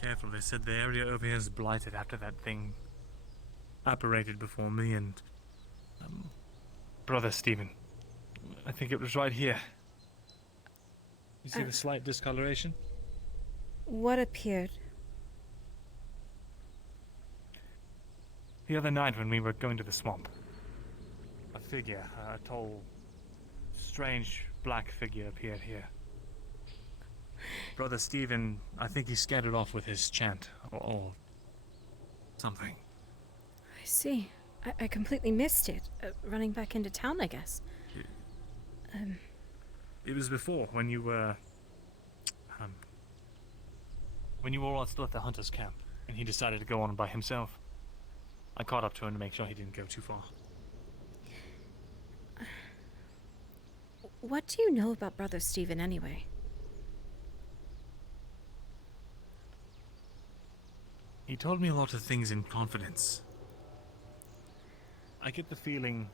Careful, they said the area over here is blighted after that thing apparated before me and... Brother Stephen, I think it was right here. You see the slight discoloration? What appeared? The other night when we were going to the swamp. A figure, a tall, strange black figure appeared here. Brother Stephen, I think he scared it off with his chant, or something. I see. I completely missed it. Running back into town, I guess. It was before, when you were... when you were all still at the hunter's camp, and he decided to go on by himself. I caught up to him to make sure he didn't go too far. What do you know about Brother Stephen, anyway? He told me a lot of things in confidence. I get the feeling...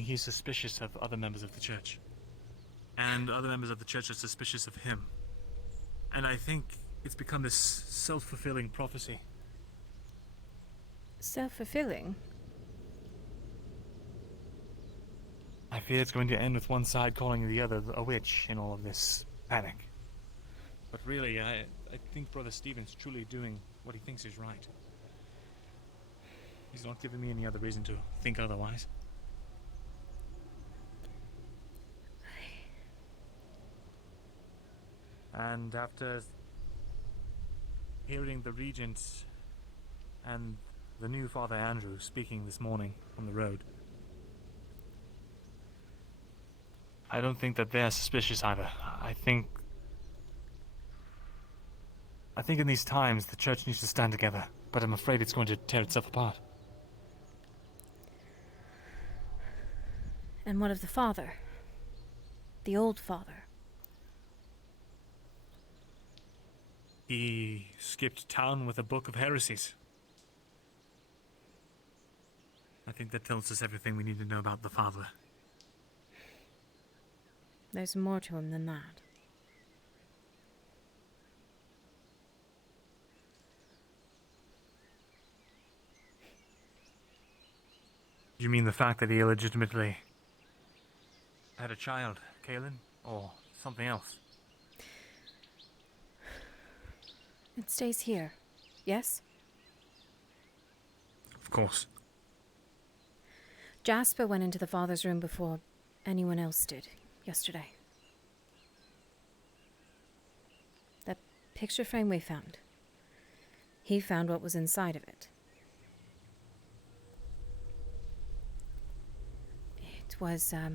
he's suspicious of other members of the church. And other members of the church are suspicious of him. And I think it's become this self-fulfilling prophecy. Self-fulfilling? I fear it's going to end with one side calling the other a witch in all of this panic. But really, I think Brother Stephen's truly doing what he thinks is right. He's not giving me any other reason to think otherwise. And after hearing the regent and the new Father Andrew speaking this morning on the road, I don't think that they're suspicious either. I think in these times the church needs to stand together, but I'm afraid it's going to tear itself apart. And what of the father? The old father? He skipped town with a book of heresies. I think that tells us everything we need to know about the father. There's more to him than that. You mean the fact that he illegitimately had a child, Kaelin? Or something else? It stays here. Yes? Of course. Jasper went into the father's room before anyone else did yesterday. That picture frame we found. He found what was inside of it. It was, a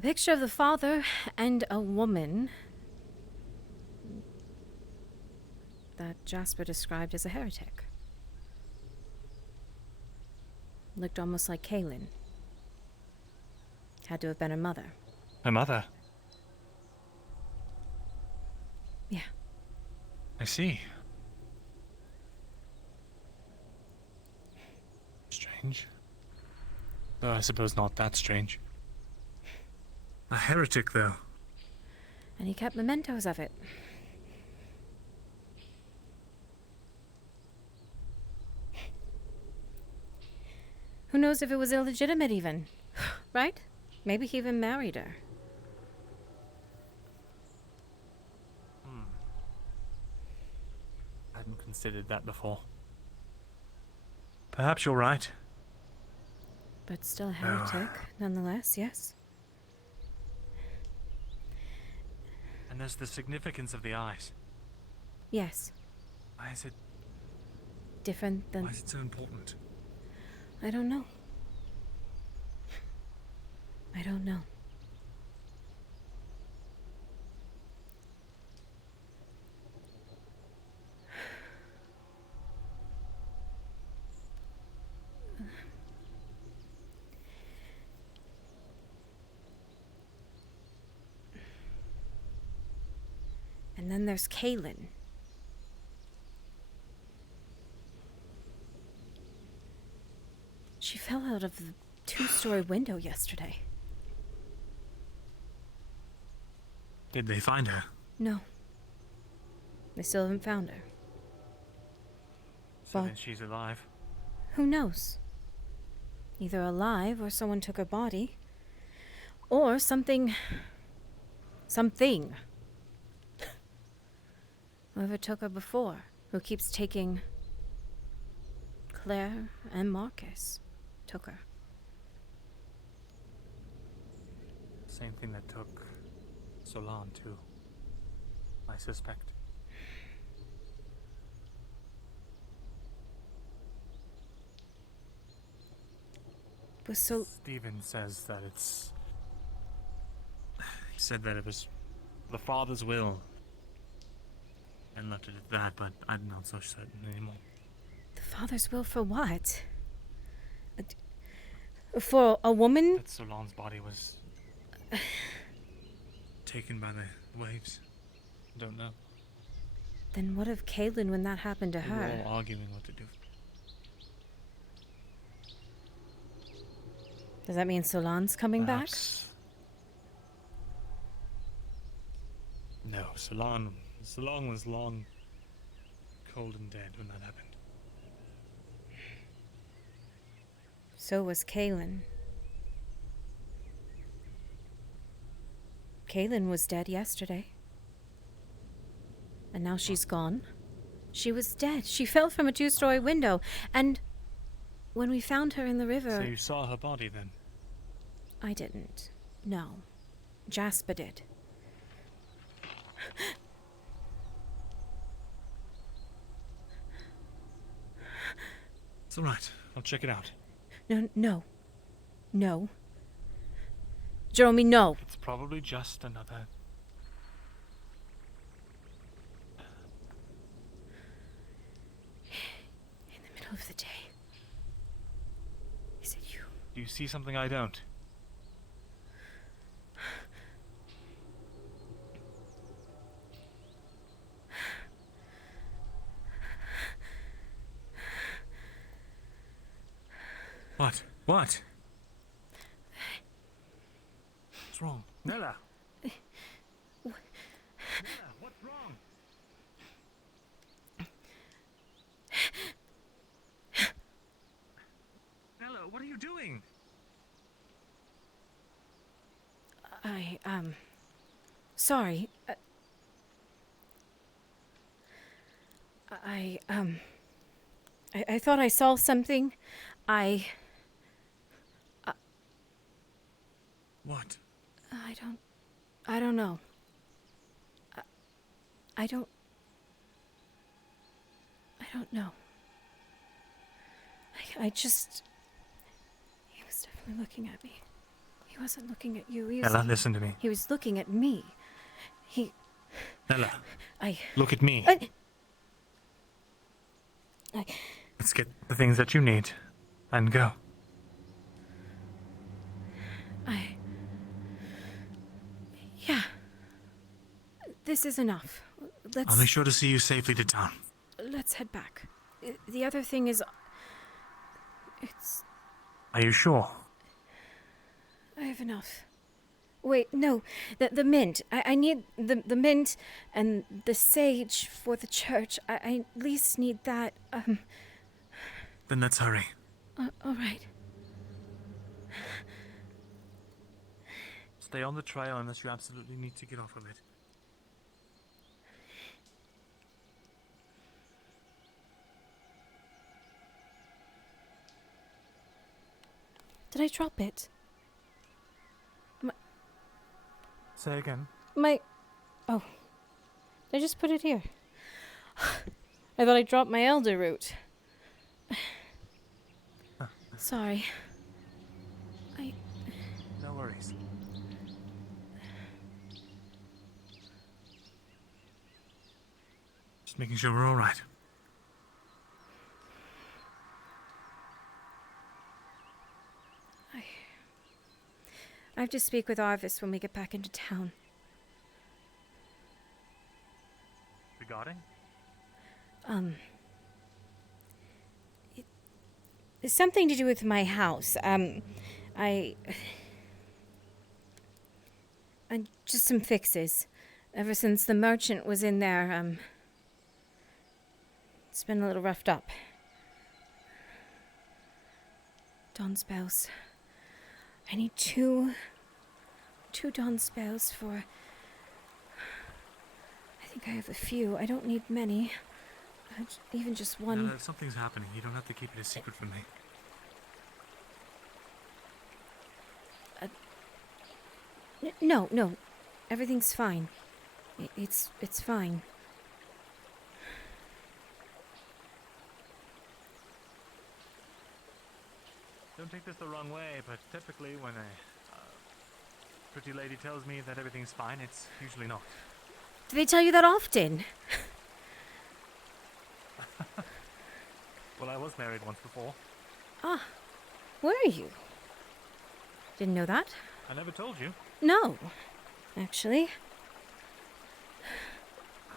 picture of the father and a woman that Jasper described as a heretic. Looked almost like Kaelin. Had to have been her mother. Her mother? Yeah. I see. Strange. Though I suppose not that strange. A heretic, though. And he kept mementos of it. Who knows if it was illegitimate even? Right? Maybe he even married her. I hadn't considered that before. Perhaps you're right. But still a heretic, nonetheless, yes? And there's the significance of the eyes. Yes. Why is it... Different than... Why is it so important? I don't know. I don't know. And then there's Kaelin. She fell out of the 2-story window yesterday. Did they find her? No. They still haven't found her. So Well, then she's alive. who knows? Either alive or someone took her body. Or something... Something. Whoever took her before, who keeps taking Claire and Marcus, took her. Same thing that took Solan, too. I suspect. Was so... Stephen says that it's... He said that it was the father's will. And left it at that, but I'm not so certain anymore. The father's will for what? For a woman? That Solan's body was... taken by the waves. Don't know. Then what of Kaelin when that happened to We were her? all arguing what to do. Does that mean Solan's coming Perhaps... No, Solan was long, cold and dead when that happened. back? So was Kaelin. Kaelin was dead yesterday. And now she's gone. She was dead. She fell from a 2-story window. And when we found her in the river... So you saw her body then? I didn't. No. Jasper did. It's alright. I'll check it out. No. No. Jeremy, no. It's probably just another... In the middle of the day. Is it you? Do you see something I don't? What? What? What's wrong? Nella! Nella, what's wrong? Nella, what are you doing? Sorry. I thought I saw something. What? I don't know. I don't know. I just... He was definitely looking at me. He wasn't looking at you. Nella, listen to me. He was looking at me. Nella, I... look at me. I... Let's get the things that you need and go. Yeah. This is enough. I'll make sure to see you safely to town. Let's head back. The other thing is... Are you sure? I have enough. Wait, no. The mint. I need the mint and the sage for the church. I at least need that. Then let's hurry. All right. Stay on the trail unless you absolutely need to get off of it. Did I drop it? Say again. Oh. Did I just put it here? I thought I dropped my elder root. Sorry. No worries. Just making sure we're all right. I have to speak with Arvis when we get back into town. Regarding? It's something to do with my house. And just some fixes. Ever since the merchant was in there, it's been a little roughed up. Dawn spells. I need two dawn spells for... I think I have a few. I don't need many. Even just one. Nella, if something's happening, you don't have to keep it a secret from me. No. Everything's fine. It's fine. Don't take this the wrong way, but typically when a pretty lady tells me that everything's fine, it's usually not. Do they tell you that often? Well, I was married once before. Ah, were you? Didn't know that. I never told you. No, actually.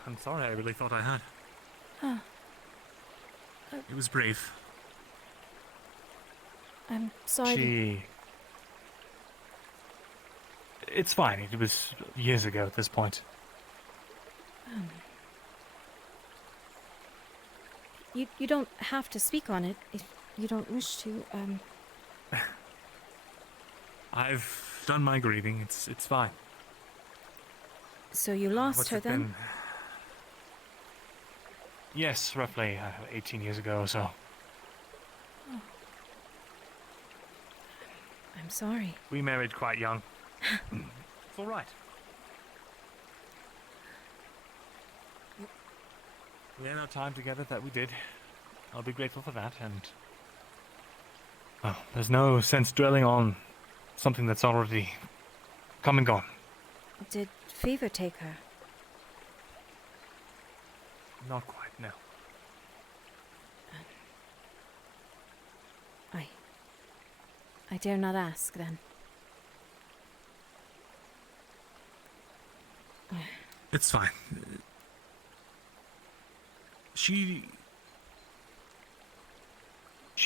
I'm sorry, I really thought I had. Oh. It was brief. I'm sorry. It's fine. It was years ago at this point. You don't have to speak on it if you don't wish to. I've done my grieving. It's fine. So you lost What's her it then? been? Yes, roughly 18 years ago or so. Oh. I'm sorry. We married quite young. It's all right. We had our time together that we did. I'll be grateful for that, and... well, there's no sense dwelling on something that's already come and gone. Did fever take her? Not quite, no. I dare not ask, then. It's fine. She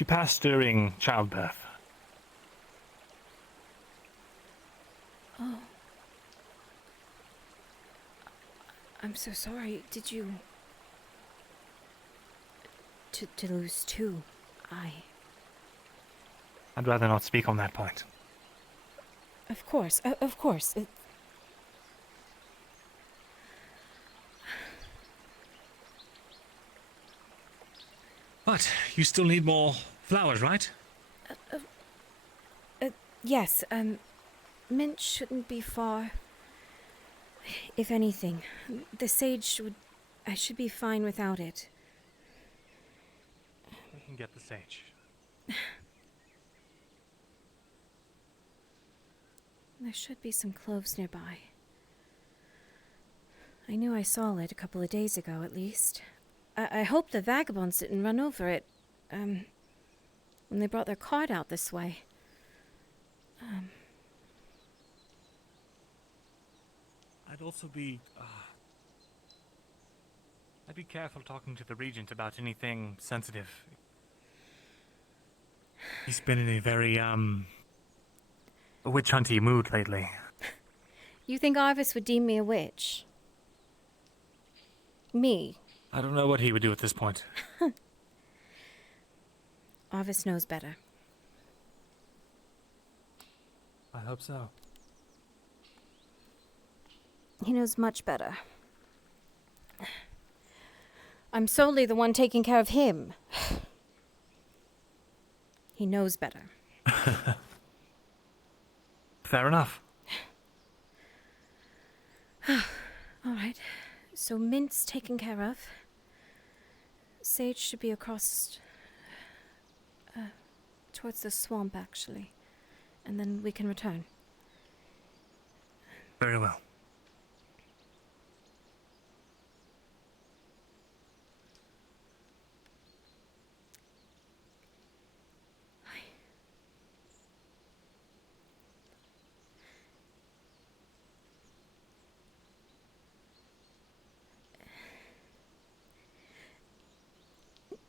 passed during childbirth. I'm so sorry. Did you... To lose two? I'd rather not speak on that point. Of course, of course. But you still need more flowers, right? Yes, mint shouldn't be far. If anything, the sage would... I should be fine without it. We can get the sage. There should be some cloves nearby. I knew I saw it a couple of days ago, at least. I hope the vagabonds didn't run over it, when they brought their cart out this way. I'd also be... I'd be careful talking to the Regent about anything sensitive. He's been in a very, witch hunty mood lately. You think Arvis would deem me a witch? Me? I don't know what he would do at this point. Arvis knows better. I hope so. He knows much better. I'm solely the one taking care of him. He knows better. Fair enough. All right. So Mint's taken care of. Sage should be across... towards the swamp, actually. And then we can return. Very well.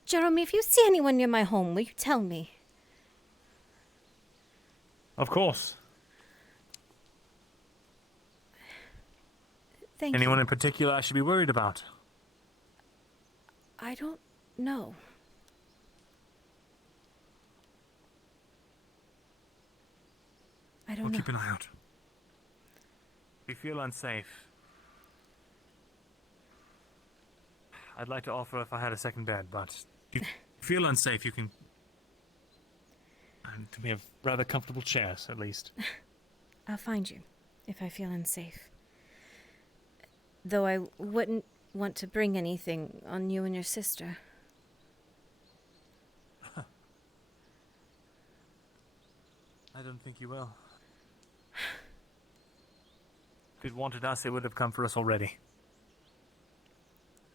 Jeremy, if you see anyone near my home, will you tell me? Of course. Thank Anyone you. in particular I should be worried about? I don't know. I don't We'll know. keep an eye out. If you feel unsafe, I'd like to offer if I had a second bed, but if you feel unsafe, you can... And we have rather comfortable chairs, at least. I'll find you, if I feel unsafe. Though I wouldn't want to bring anything on you and your sister. I don't think you will. If it wanted us, it would have come for us already.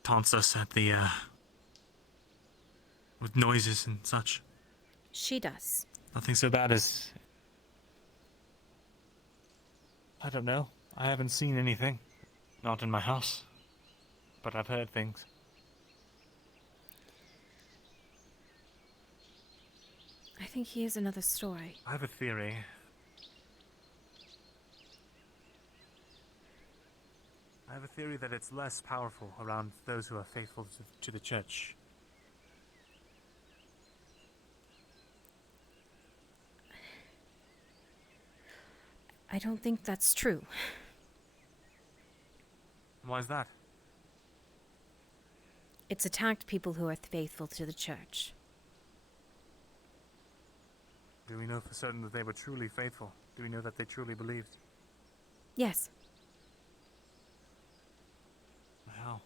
Taunts us at the, with noises and such. She does. Nothing so bad as... I don't know. I haven't seen anything. Not in my house. But I've heard things. I think he has another story. I have a theory. I have a theory that it's less powerful around those who are faithful to the church. I don't think that's true. Why is that? It's attacked people who are faithful to the church. Do we know for certain that they were truly faithful? Do we know that they truly believed? Yes. How?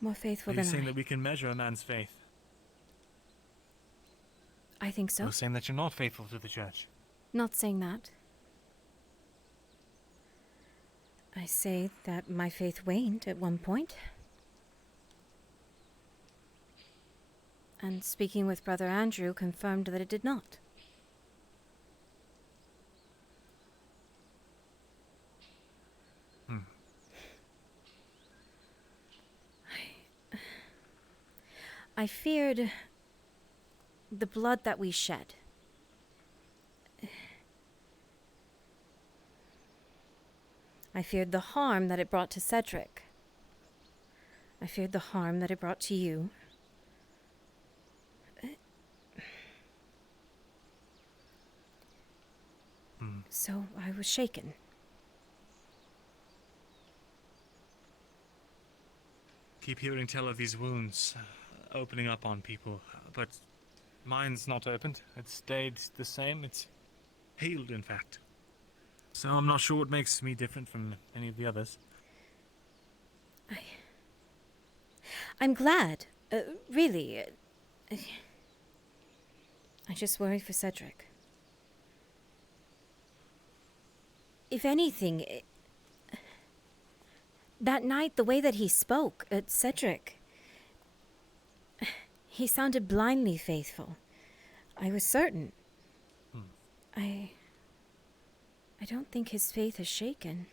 More faithful Are you than saying I. that we can measure a man's faith? I think so. You're saying that you're not faithful to the church? Not saying that. I say that my faith waned at one point. And speaking with Brother Andrew confirmed that it did not. I feared the blood that we shed. I feared the harm that it brought to Cedric. I feared the harm that it brought to you. So I was shaken. Keep hearing tell of these wounds opening up on people, but mine's not opened. It stayed the same. It's healed, in fact. So I'm not sure what makes me different from any of the others. I'm glad. Really. I just worry for Cedric. If anything, that night, the way that he spoke at Cedric, he sounded blindly faithful. I was certain. I don't think his faith is shaken.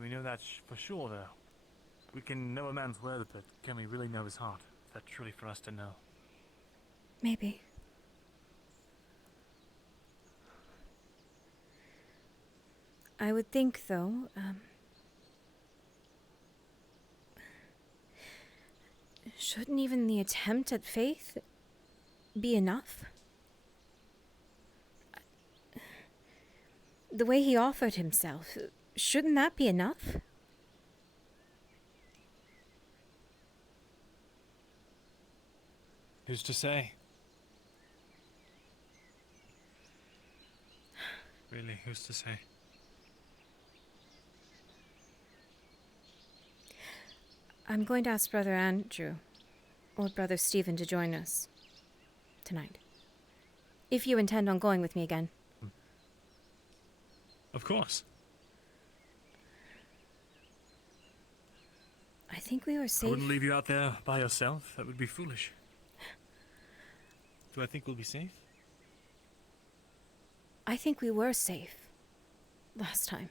We know that for sure, though. We can know a man's word, but can we really know his heart? Is that truly for us to know? Maybe. I would think, though, shouldn't even the attempt at faith be enough? The way he offered himself, shouldn't that be enough? Who's to say? Really, who's to say? I'm going to ask Brother Andrew or Brother Stephen to join us tonight. If you intend on going with me again. Of course. I think we were safe. I wouldn't leave you out there by yourself. That would be foolish. Do I think we'll be safe? I think we were safe last time.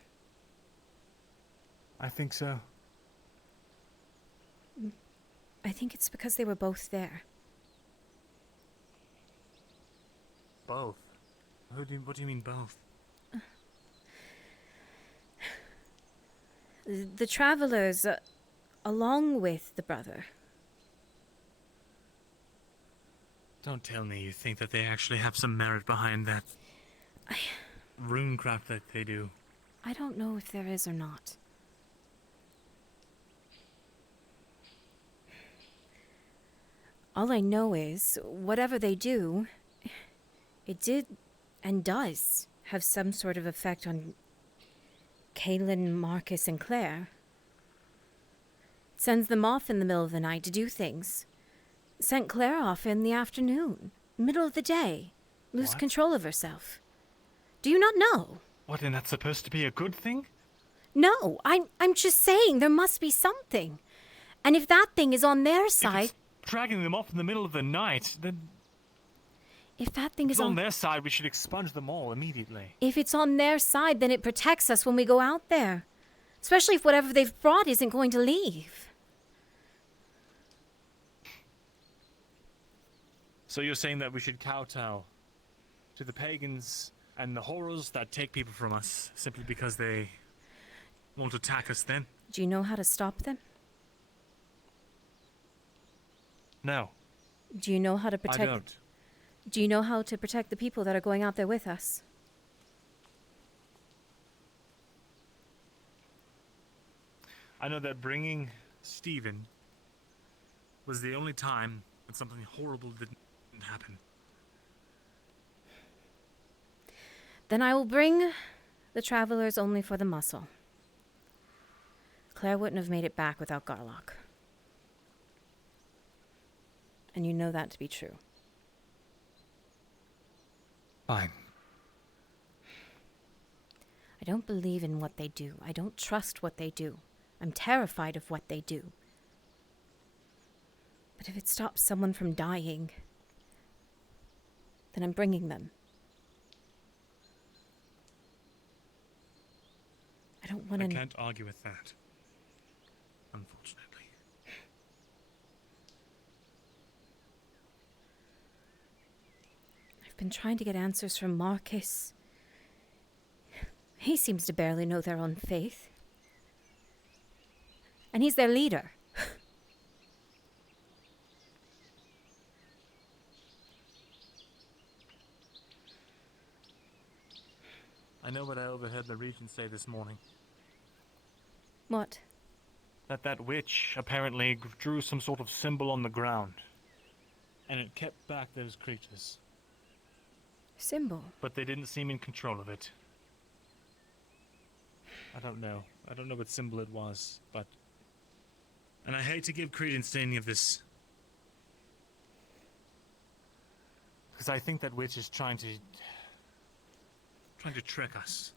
I think so. I think it's because they were both there. Both? What do you mean both? The travelers, along with the brother. Don't tell me you think that they actually have some merit behind that rune crap that they do. I don't know if there is or not. All I know is, whatever they do, it did and does have some sort of effect on Kaylin, Marcus, and Claire. It sends them off in the middle of the night to do things. Sent Claire off in the afternoon, middle of the day, lose control of herself. Do you not know? What, and that's supposed to be a good thing? No, I'm just saying there must be something. And if that thing is on their side... If it's dragging them off in the middle of the night, then... If that thing is on their side, we should expunge them all immediately. If it's on their side, then it protects us when we go out there. Especially if whatever they've brought isn't going to leave. So you're saying that we should kowtow to the pagans and the horrors that take people from us simply because they won't attack us then? Do you know how to stop them? No. Do you know how to protect... I don't. Do you know how to protect the people that are going out there with us? I know that bringing Stephen was the only time when something horrible didn't happen. Then I will bring the travelers only for the muscle. Claire wouldn't have made it back without Garlock. And you know that to be true. Fine. I don't believe in what they do. I don't trust what they do. I'm terrified of what they do. But if it stops someone from dying, then I'm bringing them. I don't want to... I can't argue with that, unfortunately. been trying to get answers from Marcus. He seems to barely know their own faith. And he's their leader. I know what I overheard the regent say this morning. What? That witch apparently drew some sort of symbol on the ground. And it kept back those creatures. Symbol? But they didn't seem in control of it. I don't know. I don't know what symbol it was, but... And I hate to give credence to any of this. Because I think that witch is trying to trick us.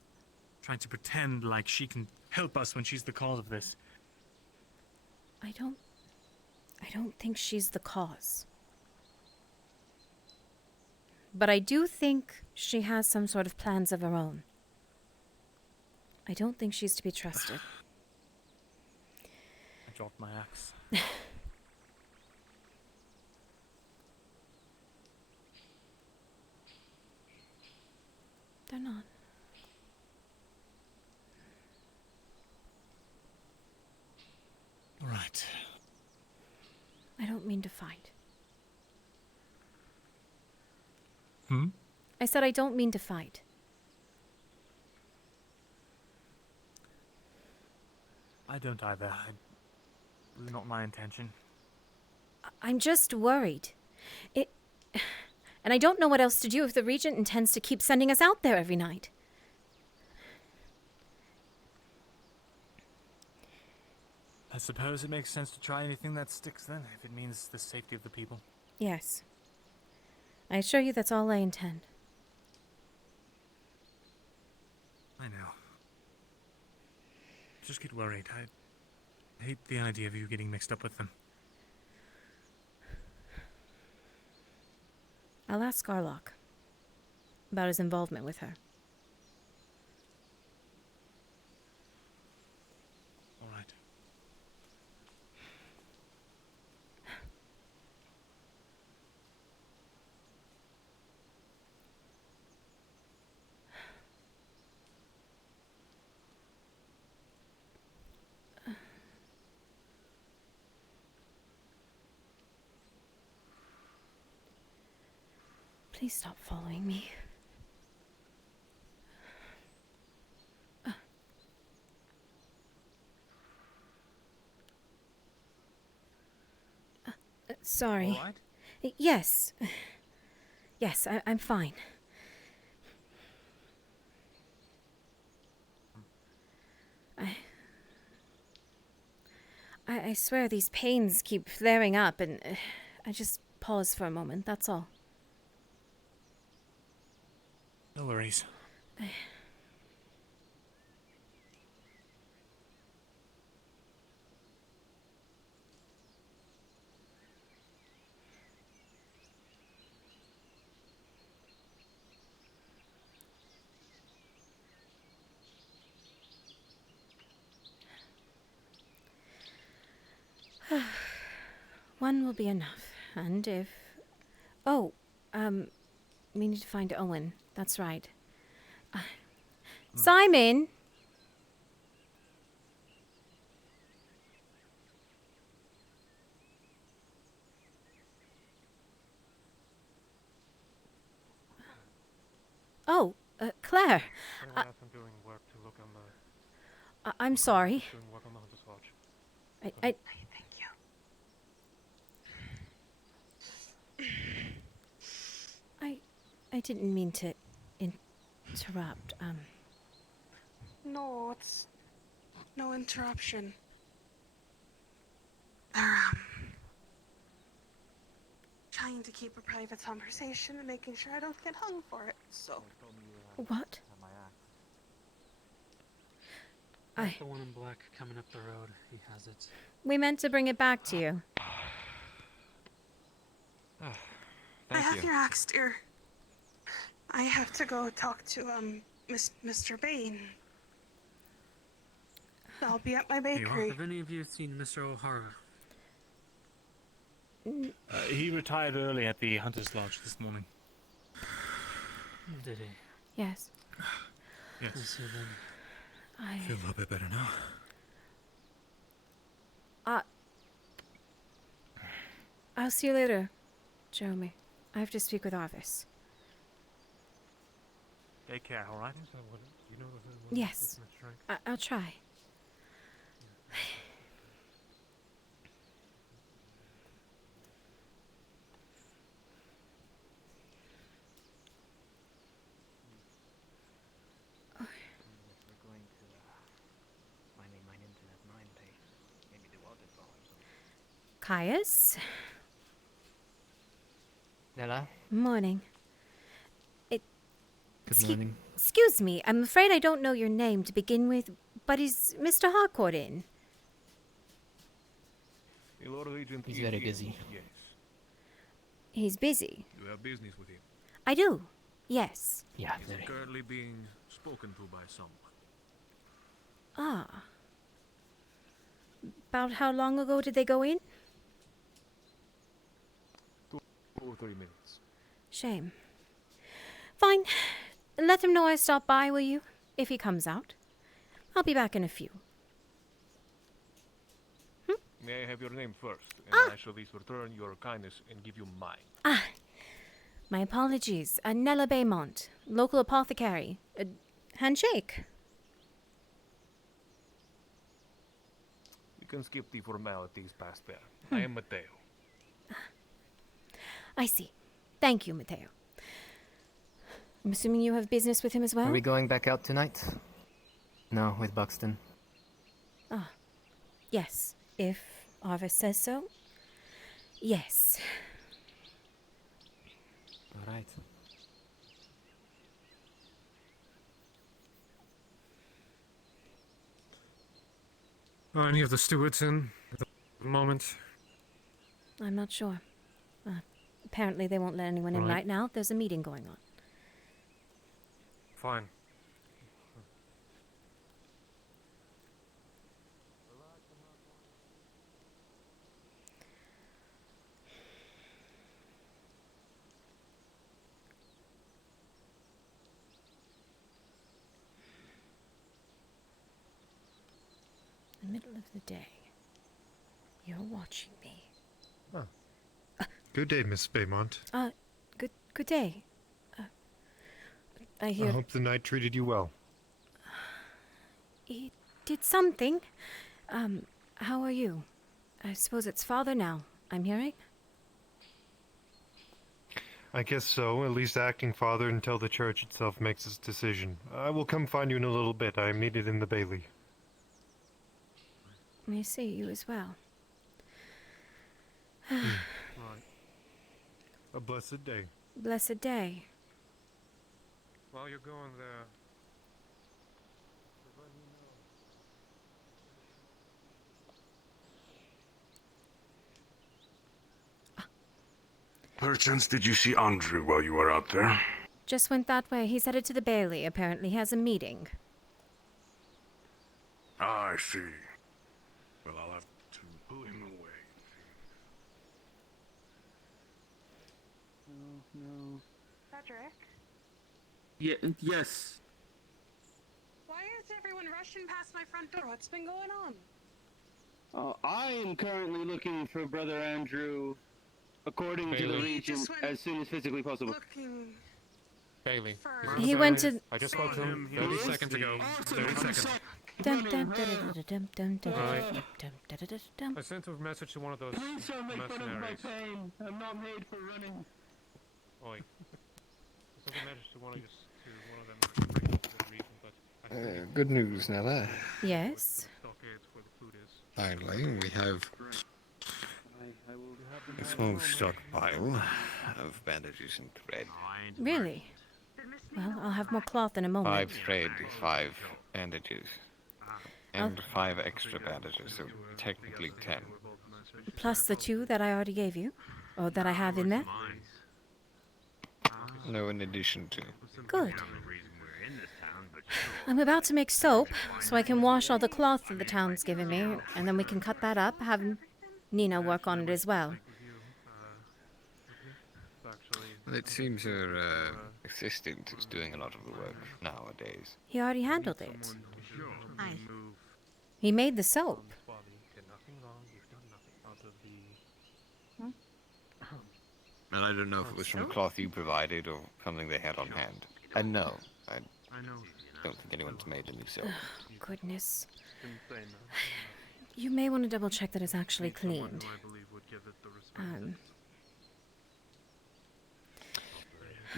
Trying to pretend like she can help us when she's the cause of this. I don't think she's the cause. But I do think she has some sort of plans of her own. I don't think she's to be trusted. I dropped my axe. They're not. All right. I don't mean to fight. Hmm? I said I don't mean to fight. I don't either. Really not my intention. I'm just worried. And I don't know what else to do if the Regent intends to keep sending us out there every night. I suppose it makes sense to try anything that sticks then, if it means the safety of the people. Yes. I assure you that's all I intend. I know. Just get worried. I hate the idea of you getting mixed up with them. I'll ask Garlock about his involvement with her. All right. Please stop following me. Sorry. All right? Yes. Yes, I'm fine. I swear these pains keep flaring up, and I just pause for a moment, that's all. No worries. One will be enough, and if... Oh, we need to find Owen. That's right. Simon! Oh, Claire. I'm doing work to look on the... I'm sorry. Doing work on the Hunter's Watch. I I didn't mean to interrupt. No, it's no interruption. They're trying to keep a private conversation and making sure I don't get hung for it. So What? That's the one in black coming up the road. He has it. We meant to bring it back to you. I have your axe, dear. I have to go talk to Mr. Bain. I'll be at my bakery. Have any of you seen Mr. O'Hara? He retired early at the Hunter's Lodge this morning. Did he? Yes. Yes. Is he then? I feel a little bit better now. I'll see you later, Jeremy. I have to speak with Arvis. Take care, all right? Yes. I'll try. Caius? Nella? Morning. Good morning. Excuse me, I'm afraid I don't know your name to begin with, but is Mr. Harcourt in? He's very busy. Yes. He's busy. You have business with him. I do. Yes. Yeah, He's very. currently being spoken to by someone. Ah. About how long ago did they go in? 2 or 3 minutes. Shame. Fine. Let him know I stopped by, will you? If he comes out. I'll be back in a few. May I have your name first, and I shall at least return your kindness and give you mine. My apologies. Nella Baymont, local apothecary. Handshake. You can skip the formalities past there. I am Matteo. I see. Thank you, Matteo. I'm assuming you have business with him as well? Are we going back out tonight? No, with Buxton. Yes. If Arvis says so. Yes. All right. Are any of the stewards in at the moment? I'm not sure. Apparently they won't let anyone in right now. There's a meeting going on. Fine. In the middle of the day. You're watching me. Good day, Miss Baymont. Good day. I hear... I hope the night treated you well. He did something. How are you? I suppose it's father now, I'm hearing? I guess so, at least acting father until the church itself makes its decision. I will come find you in a little bit. I am needed in the Bailey. I see, you as well. Right. A blessed day. Blessed day. While you're going there, Perchance did you see Andrew while you were out there? Just went that way. He's headed to the Bailey. Apparently he has a meeting. Ah, I see. Well, I'll have to pull him away. No. Cedric? Yes. Why is everyone rushing past my front door? What's been going on? I am currently looking for Brother Andrew, according to the Bailey. Regent, as soon as physically possible. Looking Bailey. for... He went to... I just spoke to him 30 seconds ago. 30 seconds. I sent a message to one of those Please don't make fun of my mercenaries. pain. I'm not made for running. Oi. I sent a message to one of them for the reason, but I think Good news, Nella. Yes? stockades where the food is. Finally, we have a small stockpile of bandages and thread. Really? Well, I'll have more cloth in a moment. 5 thread, 5 bandages. And 5 extra bandages, so technically 10. Plus the 2 that I already gave you? Or that I have in there? No, in addition to. Good. I'm about to make soap, so I can wash all the cloth that the town's given me, and then we can cut that up, have Nina work on it as well. Well, it seems your assistant is doing a lot of the work nowadays. He already handled it. Aye. He made the soap. And I don't know if it was from cloth you provided or something they had on hand. And no, I don't think anyone's made any soap. Goodness. You may want to double check that it's actually cleaned.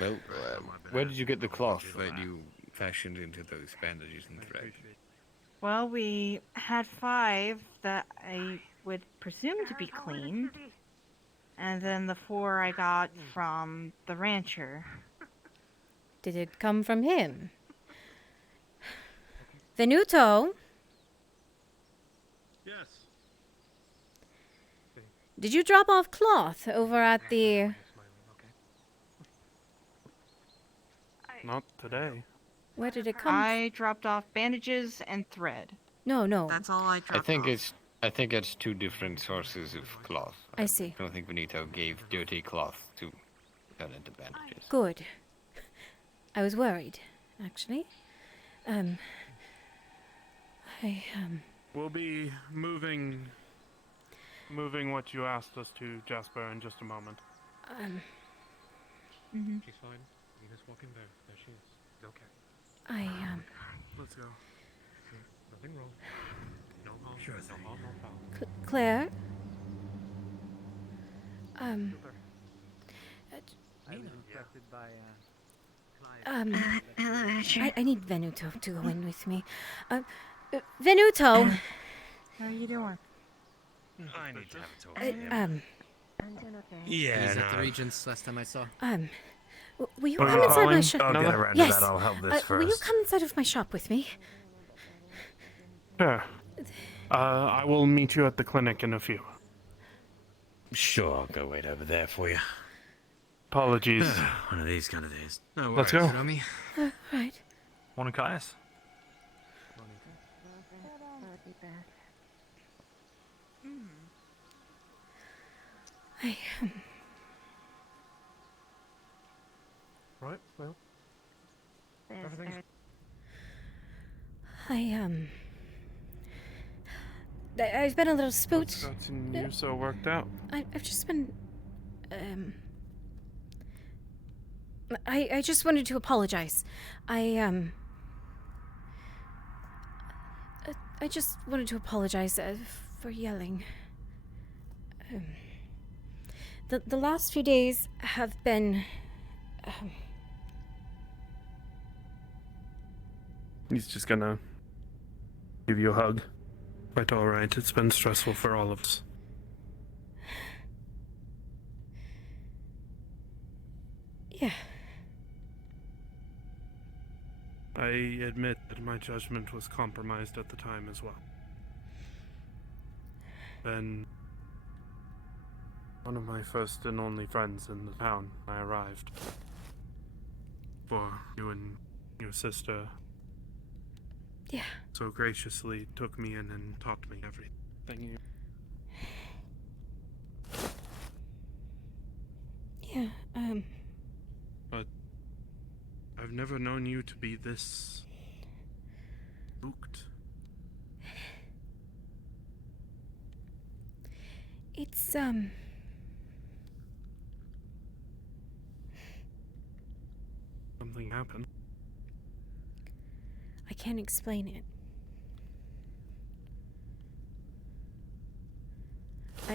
Well, where did you get the cloth that you fashioned into those bandages and thread? Well, we had 5 that I would presume to be clean. And then the 4 I got from the rancher. Did it come from him? Venuto? Yes. Did you drop off cloth over at the... Not today. Where did it come I dropped off bandages and thread. No. That's all I dropped I think it's 2 different sources of cloth. I see. I don't think Benito gave dirty cloth to turn into bandages. Good. I was worried, actually. We'll be moving what you asked us to, Jasper, in just a moment. She's fine. You just walk in there. There she is. Okay. Let's go. Nothing wrong. No harm. Sure No harm, no foul. Claire? I was instructed by, hello, Archer. I need Venuto to go in with me. Venuto! How are you doing? I need to have a talk with him. I'm doing okay. Yeah, he was at the Regents last time I saw. Will you come inside my shop? I'll get around to Yes. that. I'll help this first. Will you come inside of my shop with me? Sure. I will meet you at the clinic in a few. Sure, I'll go wait over there for you. Apologies. One of these kind of days. No worries, Let's go. Romy. Right. Morning, Caius. I'll be back. Right, well. Everything's... I've been a little spooked. What's gotten you so worked out? I've just been, I just wanted to apologize. I just wanted to apologize for yelling. The last few days have been, He's just gonna give you a hug. Quite alright, it's been stressful for all of us. Yeah. I admit that my judgment was compromised at the time as well. Then, one of my first and only friends in the town, I arrived. For you and your sister. Yeah. So graciously took me in and taught me everything. Yeah, But I've never known you to be this spooked. it's, Something happened. I can't explain it.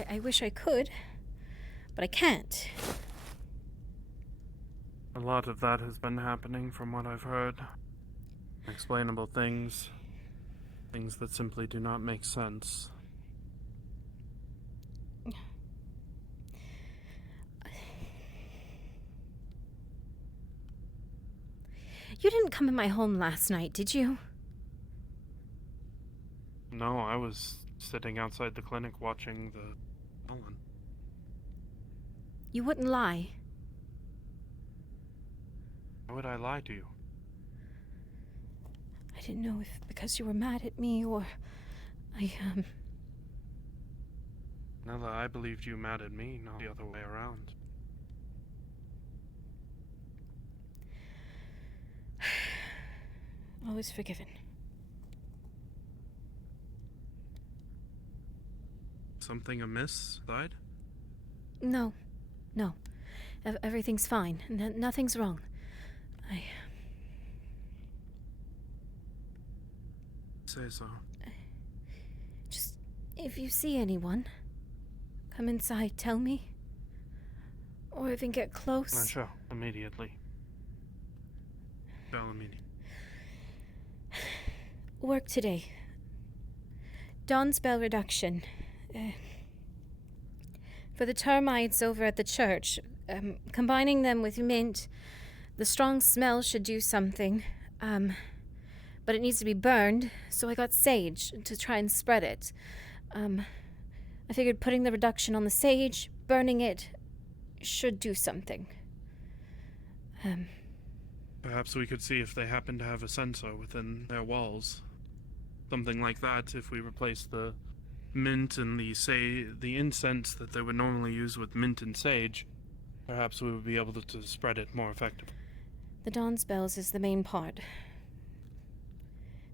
I wish I could, but I can't. A lot of that has been happening from what I've heard. Unexplainable things. Things that simply do not make sense. You didn't come in my home last night, did you? No, I was sitting outside the clinic watching the Nolan. You wouldn't lie. Why would I lie to you? I didn't know if because you were mad at me or Nella, I believed you mad at me, not the other way around. is forgiven. Something amiss, side? No. No. Everything's fine. Nothing's wrong. Say so. Just, if you see anyone, come inside, tell me. Or even get close. Sure, immediately. Tell immediately. Work today. Dawn spell reduction. For the termites over at the church, combining them with mint, the strong smell should do something. But it needs to be burned, so I got sage to try and spread it. I figured putting the reduction on the sage, burning it, should do something. Perhaps we could see if they happen to have a sensor within their walls. Something like that, if we replace the mint and the incense that they would normally use with mint and sage, perhaps we would be able to spread it more effectively. The dawn spells is the main part.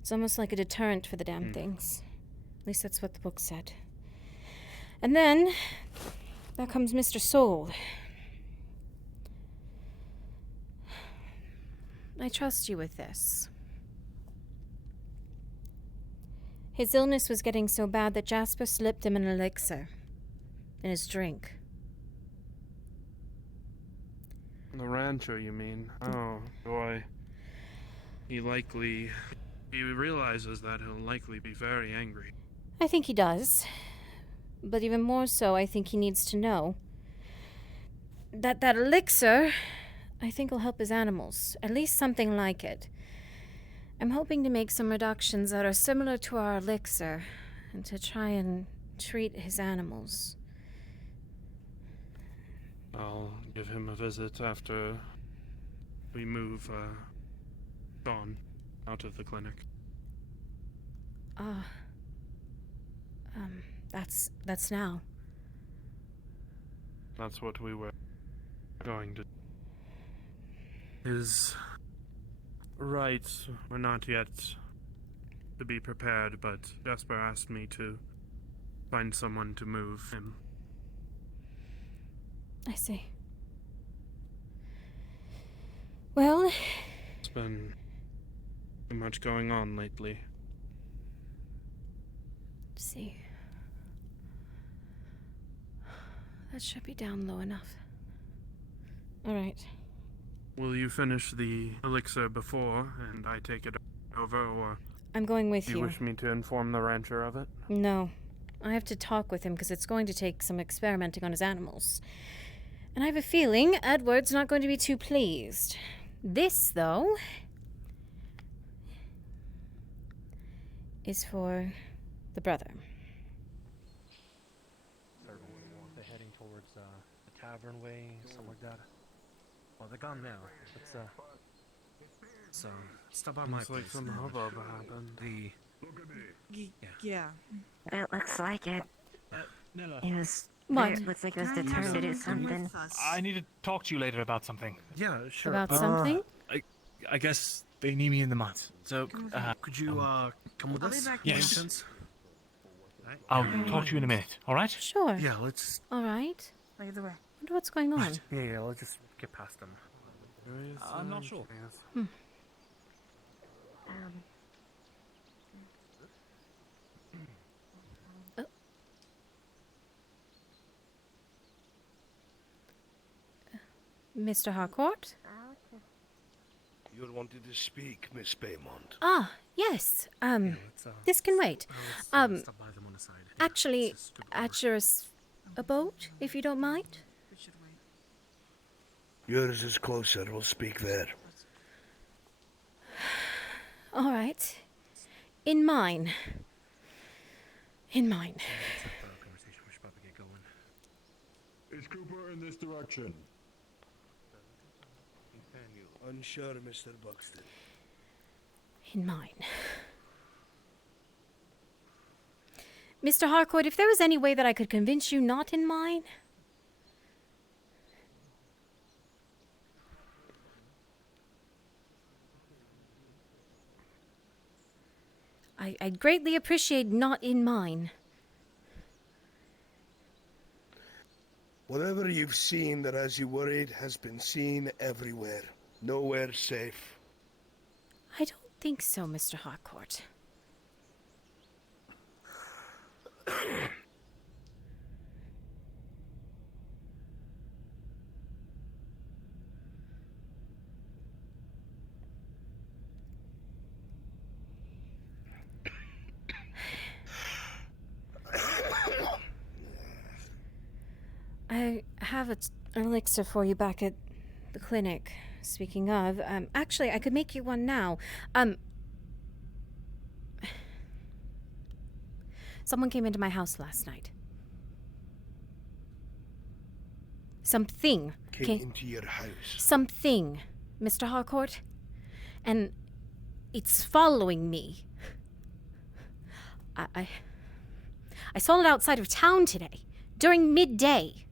It's almost like a deterrent for the damn things. At least that's what the book said. And then, there comes Mr. Soul. I trust you with this. His illness was getting so bad that Jasper slipped him an elixir in his drink. The rancher, you mean? Oh, boy. He realizes that he'll likely be very angry. I think he does. But even more so, I think he needs to know that elixir, I think, will help his animals. At least something like it. I'm hoping to make some reductions that are similar to our elixir and to try and treat his animals. I'll give him a visit after we move Dawn out of the clinic. That's now. That's what we were going to. His rights were not yet to be prepared, but Jasper asked me to find someone to move him. I see. Well, There's been too much going on lately. let's see. That should be down low enough. All right. Will you finish the elixir before, and I take it over, or I'm going with do you. you wish me to inform the rancher of it? No. I have to talk with him because it's going to take some experimenting on his animals. And I have a feeling Edward's not going to be too pleased. This, though, is for the brother. They're heading towards the tavern way, something like that. Well, they're gone now. So stop by my Looks place. like some hubbub happened. Yeah. It looks like it. Nella. It was. What? It looks like it was determined to do something. I need to talk to you later about something. Yeah, sure. About something? I guess they need me in the month. So, could you come with us? Yes. I'll talk to you in a minute. All right? Sure. Yeah, let's. All right. Either way. Wonder what's going on. Yeah, let's just get past them. I'm not sure. Mr. Harcourt? You wanted to speak, Miss Baymont. Ah, yes. This can wait. Actually, at your abode, if you don't mind. Yours is closer. We'll speak there. All right. In mine. In mine. Is Cooper in this direction? Unsure, Mr. Buxton. In mine. Mr. Harcourt, if there was any way that I could convince you not in mine... I'd greatly appreciate not in mine. Whatever you've seen that has you worried has been seen everywhere. Nowhere safe. I don't think so, Mr. Harcourt. I have an elixir for you back at the clinic. Speaking of, actually, I could make you one now. Someone came into my house last night. Something Came into your house. Something, Mr. Harcourt. And it's following me. I saw it outside of town today, during midday.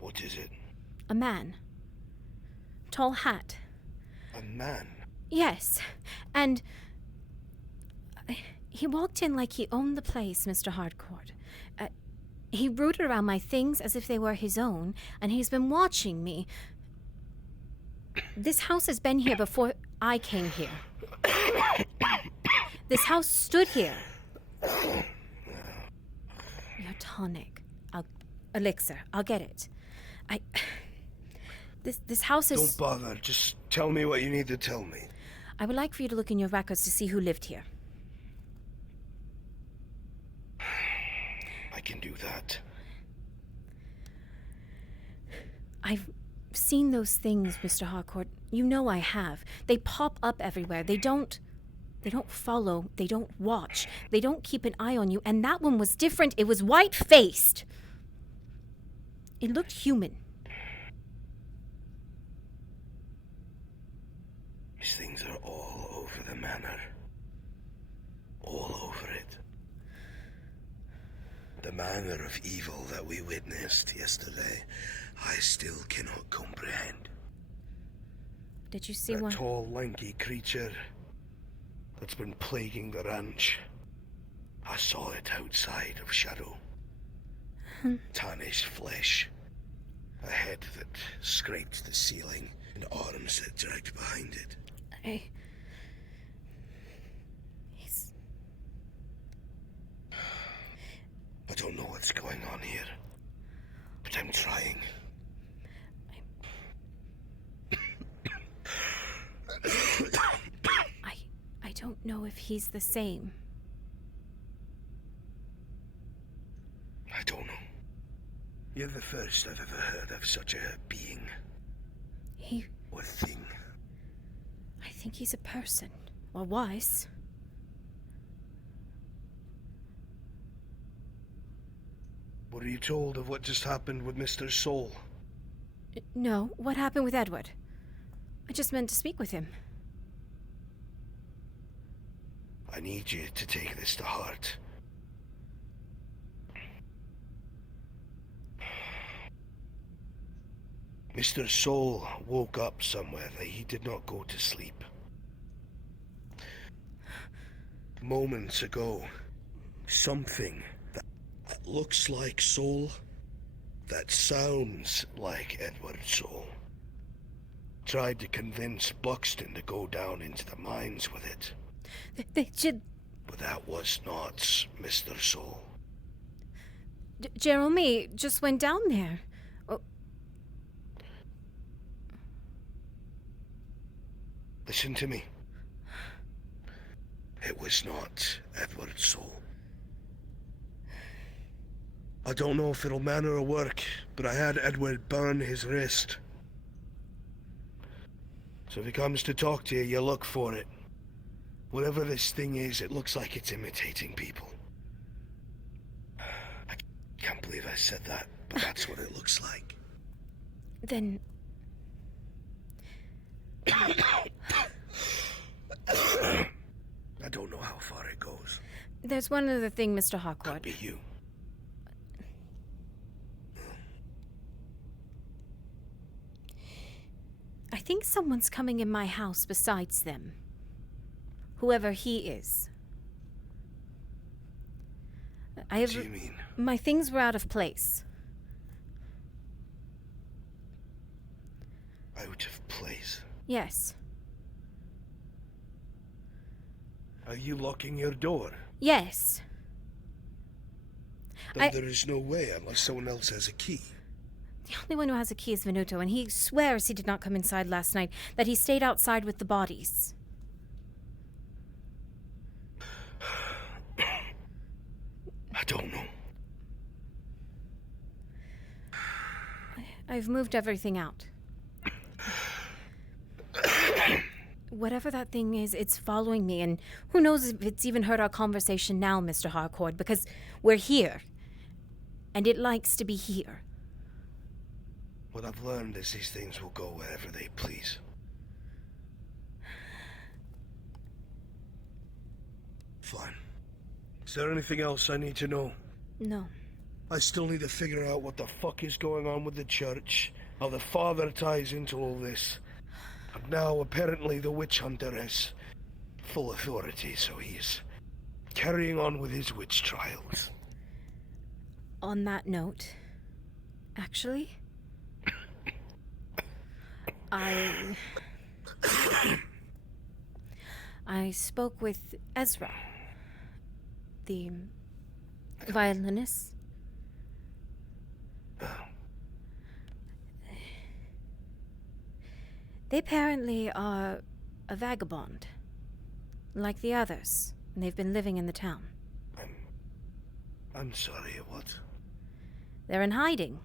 What is it? A man. Tall hat. A man? Yes, and he walked in like he owned the place, Mr. Harcourt. He rooted around my things as if they were his own, and he's been watching me. This house has been here before I came here. This house stood here. Your tonic. Elixir. I'll get it. This house is... Don't bother. Just tell me what you need to tell me. I would like for you to look in your records to see who lived here. I can do that. I've seen those things, Mr. Harcourt. You know I have. They pop up everywhere. They don't follow. They don't watch. They don't keep an eye on you. And that one was different. It was white-faced. It looked human. These things are all over the manor. All over it. The manner of evil that we witnessed yesterday, I still cannot comprehend. Did you see that one? Tall, lanky creature that's been plaguing the ranch. I saw it outside of Shadow. Tarnished flesh. A head that scraped the ceiling, and arms that dragged behind it. I don't know what's going on here, but I'm trying. I don't know if he's the same. I don't know. You're the first I've ever heard of such a being. Or thing. I think he's a person. Or was. Were you told of what just happened with Mr. Soul? No, what happened with Edward? I just meant to speak with him. I need you to take this to heart. Mr. Soul woke up somewhere that he did not go to sleep. Moments ago, something that looks like Soul, that sounds like Edward Soul, tried to convince Buxton to go down into the mines with it. They should... But that was not Mr. Soul. Jeremy just went down there. Listen to me. It was not Edward Soul. I don't know if it'll matter or work, but I had Edward burn his wrist. So if he comes to talk to you, you look for it. Whatever this thing is, it looks like it's imitating people. I can't believe I said that, but that's what it looks like. Then... I don't know how far it goes. There's one other thing, Mr. Harcourt. Could be you. I think someone's coming in my house besides them. whoever he is. What do you mean? My things were out of place. Out of place? Yes. Are you locking your door? Yes. Then there is no way unless someone else has a key. The only one who has a key is Venuto, and he swears he did not come inside last night, that he stayed outside with the bodies. I don't know. I've moved everything out. Whatever that thing is, it's following me, and who knows if it's even heard our conversation now, Mr. Harcourt, because we're here, and it likes to be here. What I've learned is these things will go wherever they please. Fine. Is there anything else I need to know? No. I still need to figure out what the fuck is going on with the church, how the father ties into all this. And now, apparently, the witch hunter has full authority, so he's carrying on with his witch trials. On that note, actually, I spoke with Ezra, the violinist. They apparently are a vagabond, like the others, and they've been living in the town. I'm sorry, what? They're in hiding.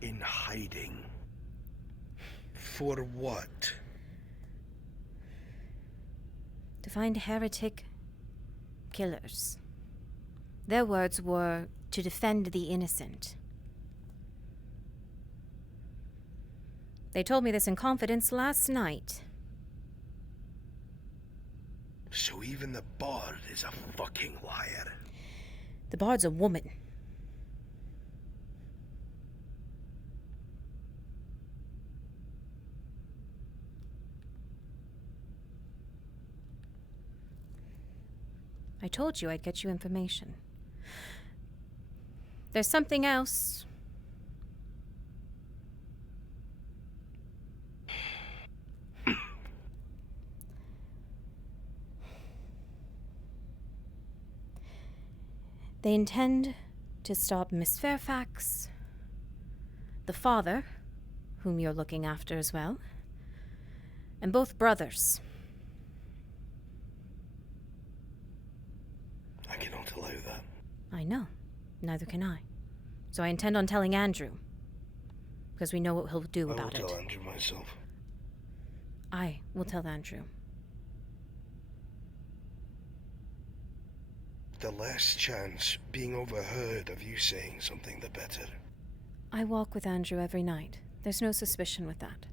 In hiding? For what? To find heretic killers. Their words were to defend the innocent. They told me this in confidence last night. So even the bard is a fucking liar. The bard's a woman. I told you I'd get you information. There's something else. They intend to stop Miss Fairfax, the father, whom you're looking after as well, and both brothers. I cannot allow that. I know. Neither can I. So I intend on telling Andrew. Because we know what he'll do about it. I will tell Andrew myself. I will tell Andrew. The less chance being overheard of you saying something, the better. I walk with Andrew every night. There's no suspicion with that.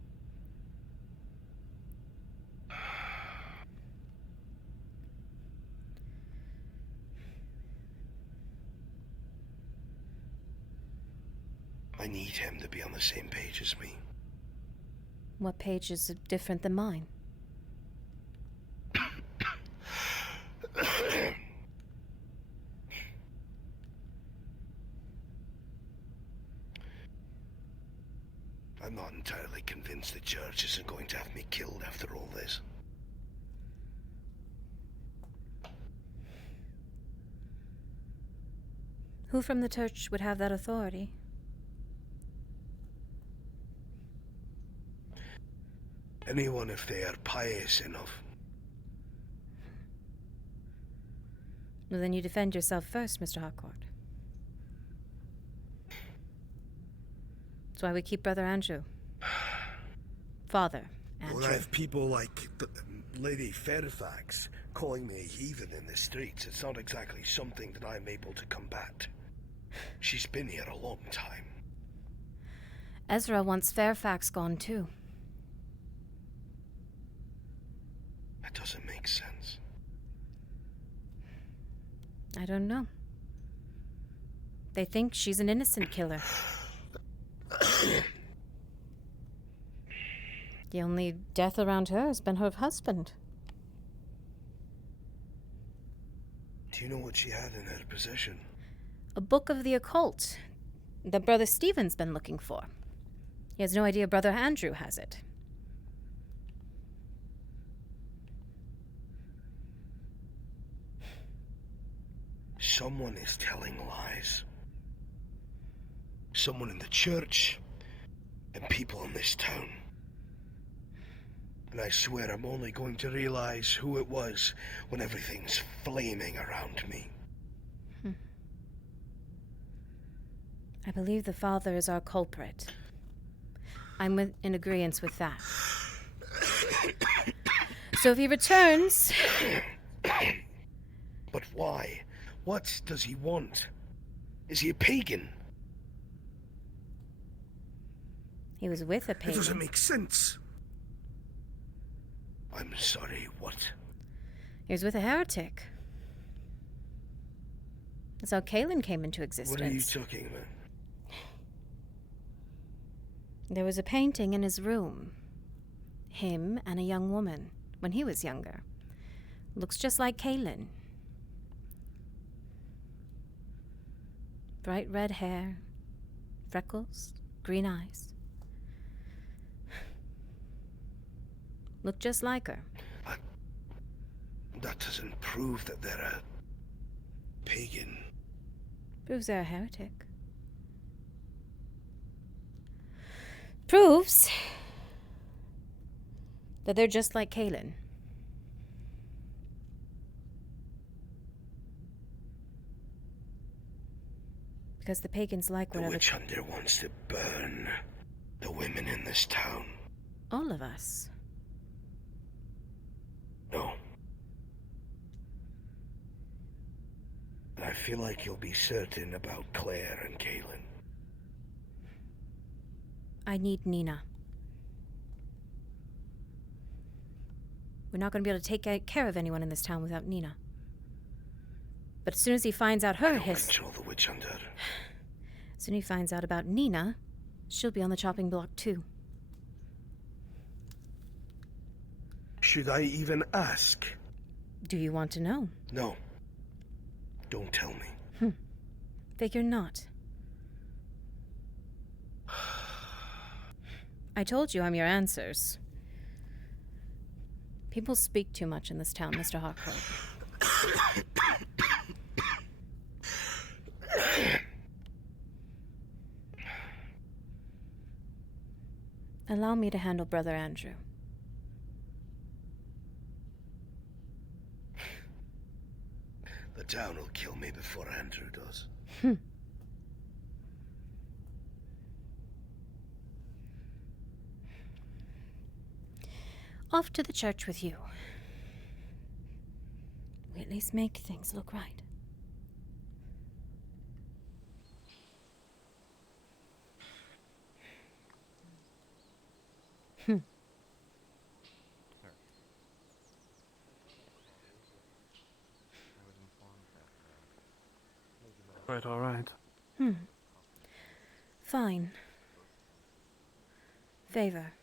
I need him to be on the same page as me. What page is different than mine? I'm not entirely convinced the church isn't going to have me killed after all this. Who from the church would have that authority? Anyone if they are pious enough. Well, then you defend yourself first, Mr. Harcourt. That's why we keep Brother Andrew. Father Andrew. When I have people like Lady Fairfax calling me a heathen in the streets, it's not exactly something that I'm able to combat. She's been here a long time. Ezra wants Fairfax gone too. That doesn't make sense. I don't know. They think she's an innocent killer. The only death around her has been her husband. Do you know what she had in her possession? A book of the occult that Brother Stephen's been looking for. He has no idea Brother Andrew has it. Someone is telling lies. Someone in the church and people in this town. And I swear I'm only going to realize who it was when everything's flaming around me. I believe the father is our culprit. I'm in agreement with that. So if he returns... But why? What does he want? Is he a pagan? He was with a pagan. It doesn't make sense. I'm sorry, what? He was with a heretic. That's how Kaelin came into existence. What are you talking about? There was a painting in his room. Him and a young woman, when he was younger. Looks just like Kaelin. Bright red hair, freckles, green eyes. Look just like her. That doesn't prove that they're a pagan. Proves they're a heretic. Proves that they're just like Kaelin. Because the pagans like whatever... The witch hunter wants to burn the women in this town. All of us. No. And I feel like you'll be certain about Claire and Kaelin. I need Nina. We're not going to be able to take care of anyone in this town without Nina. But as soon as he finds out her control the witch hunter. As soon as he finds out about Nina, she'll be on the chopping block too. Should I even ask? Do you want to know? No. Don't tell me. Figure not. I told you I'm your answers. People speak too much in this town, Mr. Harcourt. Allow me to handle Brother Andrew. The town will kill me before Andrew does. Off to the church with you. We at least make things look right. Quite all right. Fine. Favor.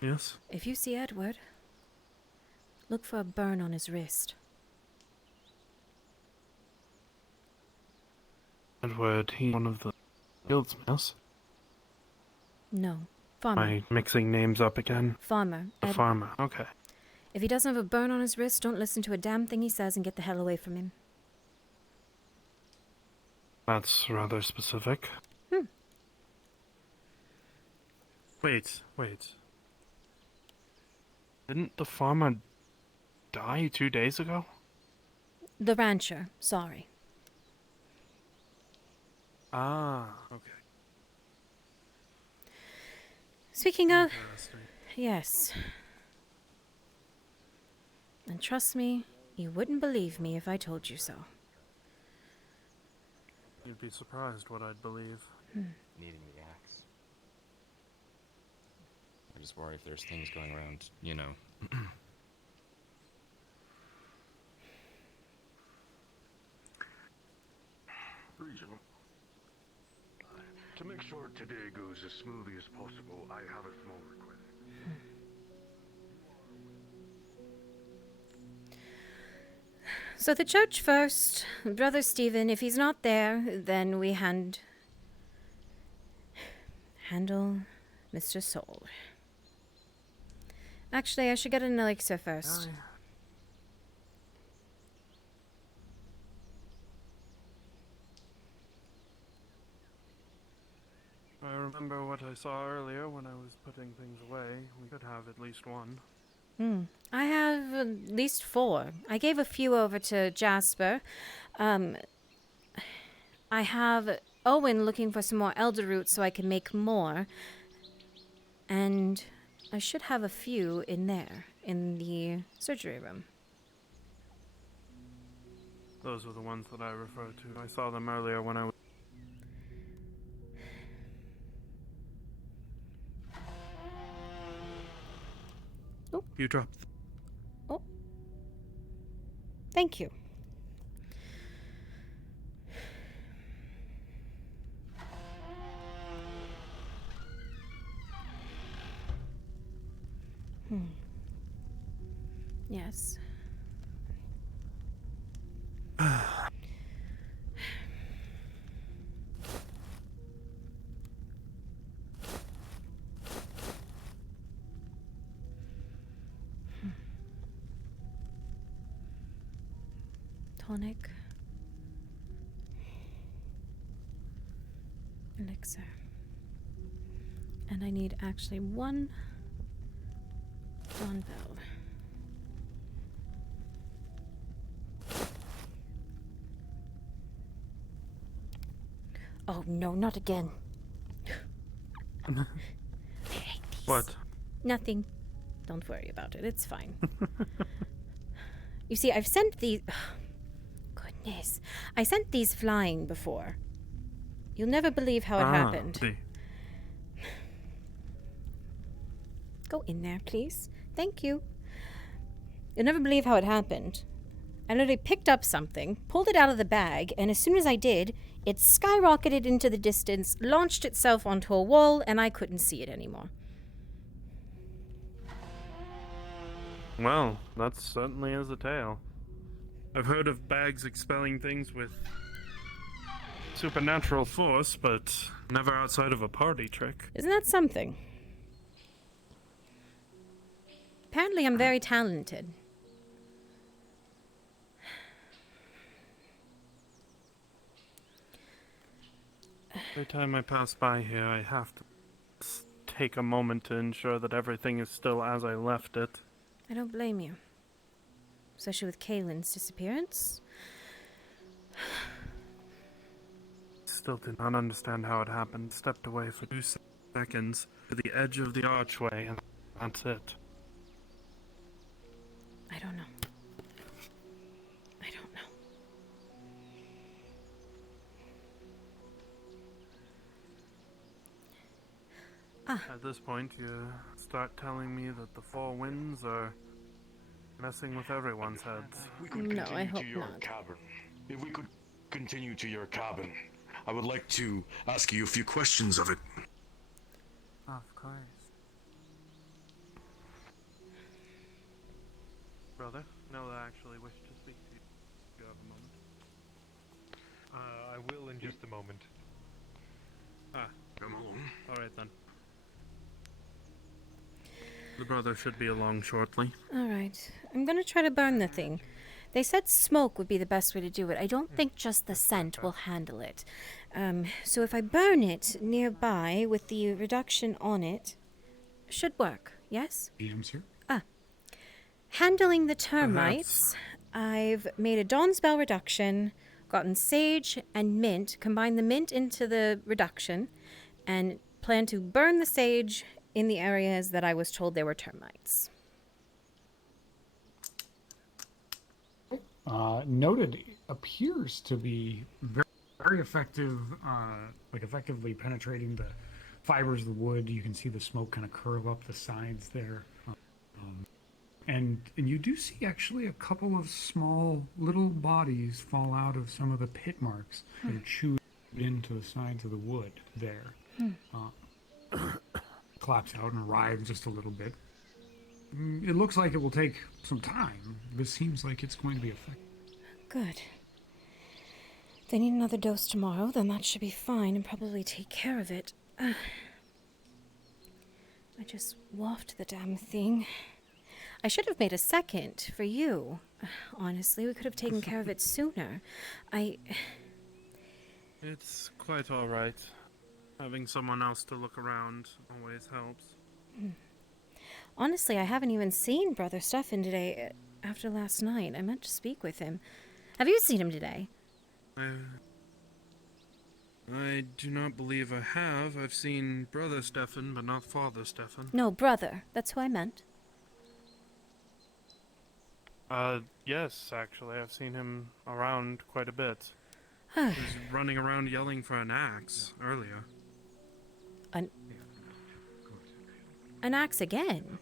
Yes? If you see Edward, look for a burn on his wrist. Edward, he one of the guildsmiths? No. Farmer. Am I mixing names up again? Farmer. The farmer, okay. If he doesn't have a burn on his wrist, don't listen to a damn thing he says and get the hell away from him. That's rather specific. Wait. Didn't the farmer die 2 days ago? The rancher. Sorry. Ah, okay. Speaking of... Yes. And trust me, you wouldn't believe me if I told you so. You'd be surprised what I'd believe. Needing the axe. I just worry if there's things going around, you know. To make sure today goes as smoothly as possible, I have a small request. So the church first. Brother Stephen, if he's not there, then we handle Mr. Soul. Actually, I should get an elixir first. I remember what I saw earlier when I was putting things away. We could have at least one. I have at least 4. I gave a few over to Jasper. I have Owen looking for some more elder roots so I can make more. And I should have a few in there, in the surgery room. Those were the ones that I referred to. I saw them earlier when I was... Oh. You dropped... Oh. Thank you. Yes. Tonic. Elixir. And I need actually 1 dawn bell. Oh no, not again. I hate these. What? Nothing. Don't worry about it. It's fine. You see, I've sent these... Goodness. I sent these flying before. You'll never believe how it happened. Go in there, please. Thank you. You'll never believe how it happened. I literally picked up something, pulled it out of the bag, and as soon as I did, it skyrocketed into the distance, launched itself onto a wall, and I couldn't see it anymore. Well, that certainly is a tale. I've heard of bags expelling things with supernatural force, but never outside of a party trick. Isn't that something? Apparently I'm very talented. Every time I pass by here, I have to take a moment to ensure that everything is still as I left it. I don't blame you. Especially with Kaylin's disappearance. Still did not understand how it happened. Stepped away for 2 seconds to the edge of the archway, and that's it. I don't know. I don't know. At this point, you start telling me that the 4 winds are messing with everyone's heads. We could No, I continue hope to your not. cabin. If we could continue to your cabin, I would like to ask you a few questions of it. Of course. Brother, Nella actually wished to speak to you. You have a moment. I will in just a moment. Come along. Alright then. The brother should be along shortly. Alright. I'm gonna try to burn the thing. They said smoke would be the best way to do it. I don't think just the scent will handle it. So if I burn it nearby with the reduction on it, should work, yes? Items here? Handling the termites, I've made a Dawn's Bell reduction, gotten sage and mint, combined the mint into the reduction, and plan to burn the sage in the areas that I was told there were termites. Noted appears to be very, very effective, like effectively penetrating the fibers of the wood. You can see the smoke kind of curve up the sides there. And you do see actually a couple of small little bodies fall out of some of the pit marks. They're chewed into the sides of the wood there. Claps out and writhes just a little bit. It looks like it will take some time. This seems like it's going to be effective. Good. If they need another dose tomorrow, then that should be fine and probably take care of it. I just waft the damn thing. I should have made a second for you. Honestly, we could have taken care of it sooner. It's quite alright. Having someone else to look around always helps. Honestly, I haven't even seen Brother Stefan today after last night. I meant to speak with him. Have you seen him today? I do not believe I have. I've seen Brother Stefan, but not Father Stefan. No, brother. That's who I meant. Yes, actually. I've seen him around quite a bit. He was running around yelling for an axe earlier. An axe again?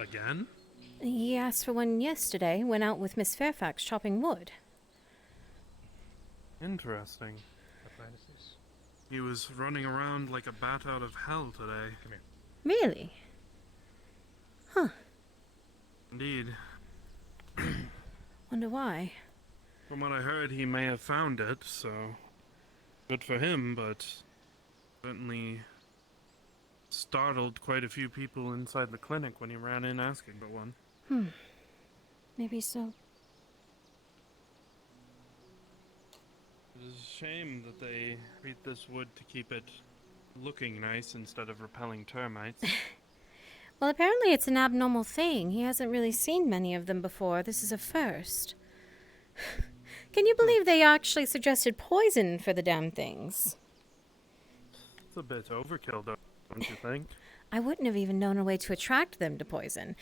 Again? He asked for one yesterday, went out with Miss Fairfax chopping wood. Interesting. He was running around like a bat out of hell today. Come here. Really? Huh. Indeed. Wonder why. From what I heard, he may have found it, so good for him, but certainly startled quite a few people inside the clinic when he ran in asking for one. Maybe so. It's a shame that they treat this wood to keep it looking nice instead of repelling termites. Well, apparently it's an abnormal thing. He hasn't really seen many of them before. This is a first. Can you believe they actually suggested poison for the damn things? It's a bit overkill, don't you think? I wouldn't have even known a way to attract them to poison.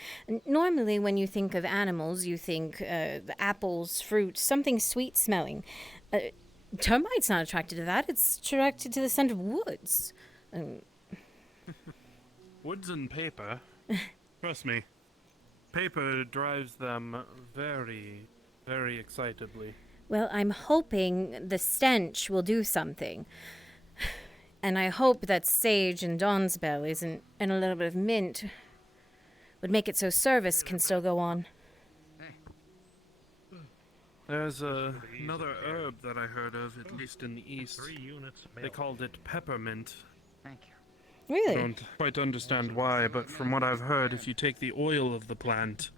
Normally, when you think of animals, you think the apples, fruit, something sweet smelling. Termites not attracted to that. It's attracted to the scent of woods. Woods and paper. Trust me. Paper drives them very, very excitably. Well, I'm hoping the stench will do something. And I hope that sage and dawn's bellies and a little bit of mint would make it so service can still go on. There's another herb that I heard of, at least in the east. They called it peppermint. Thank you. Really? I don't quite understand why, but from what I've heard, if you take the oil of the plant,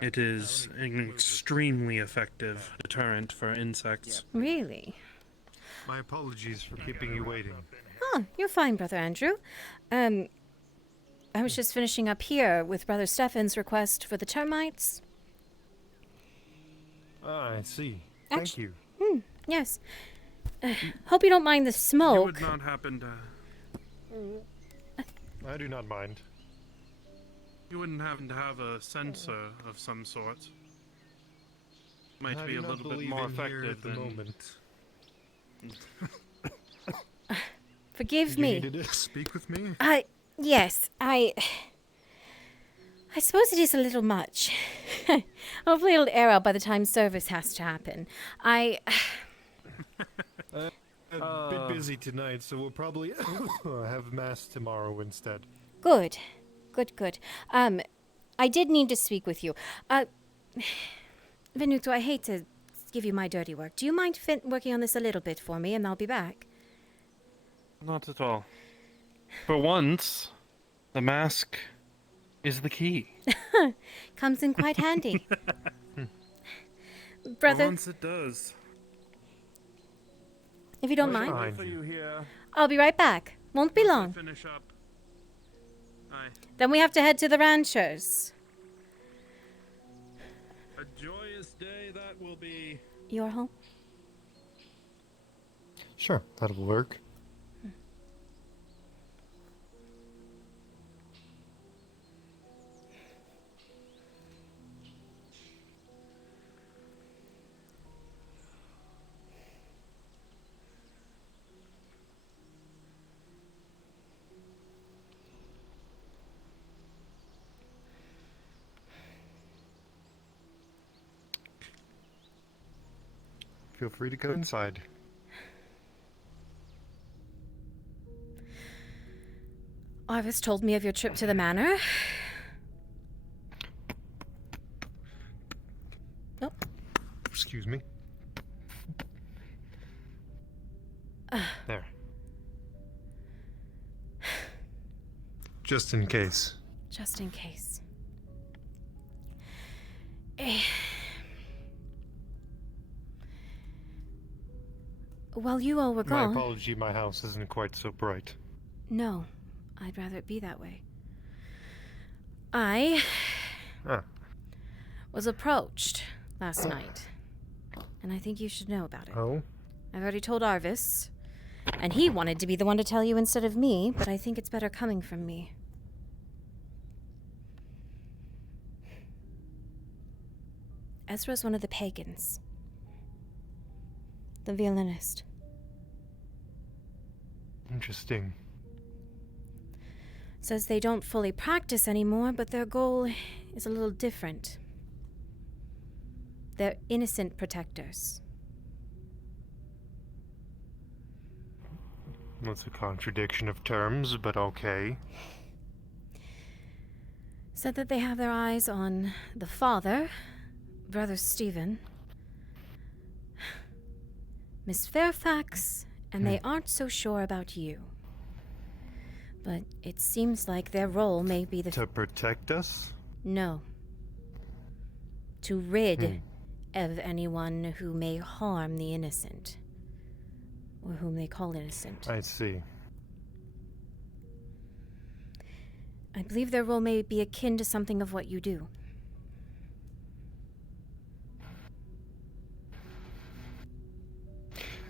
it is an extremely effective deterrent for insects. Really? My apologies for keeping you waiting. Oh, you're fine, Brother Andrew. I was just finishing up here with Brother Stefan's request for the termites. Ah, I see. Thank you. Yes. Hope you don't mind the smoke. You would not happen to... I do not mind. You wouldn't happen to have a sensor of some sort. Might be a little bit more effective at the moment. Forgive me. You needed to speak with me? Yes, I suppose it is a little much. Hopefully it'll air out by the time service has to happen. A bit busy tonight, so we'll probably have mass tomorrow instead. Good. I did need to speak with you. Venuto, I hate to give you my dirty work. Do you mind working on this a little bit for me, and I'll be back? Not at all. For once, the mask is the key. Comes in quite handy. Brother, For once it does. if you don't Wait mind, for you here. I'll be right back. Won't be long. Finish up. Aye. Then we have to head to the ranchers. A joyous day that will be. Your home? Sure, that'll work. feel free to go inside. Arvis told me of your trip to the manor. Oh. Excuse me. There. Just in case. Just in case. While you all were My gone... apology, my house isn't quite so bright. No, I'd rather it be that way. I was approached last night, and I think you should know about it. Oh? I've already told Arvis, and he wanted to be the one to tell you instead of me, but I think it's better coming from me. Ezra's one of the pagans. The violinist. Interesting. Says they don't fully practice anymore, but their goal is a little different. They're innocent protectors. That's a contradiction of terms, but okay. Said that they have their eyes on the father, Brother Stephen, Miss Fairfax, and they aren't so sure about you. But it seems like their role may be To protect us? No. To rid of anyone who may harm the innocent. Or whom they call innocent. I see. I believe their role may be akin to something of what you do.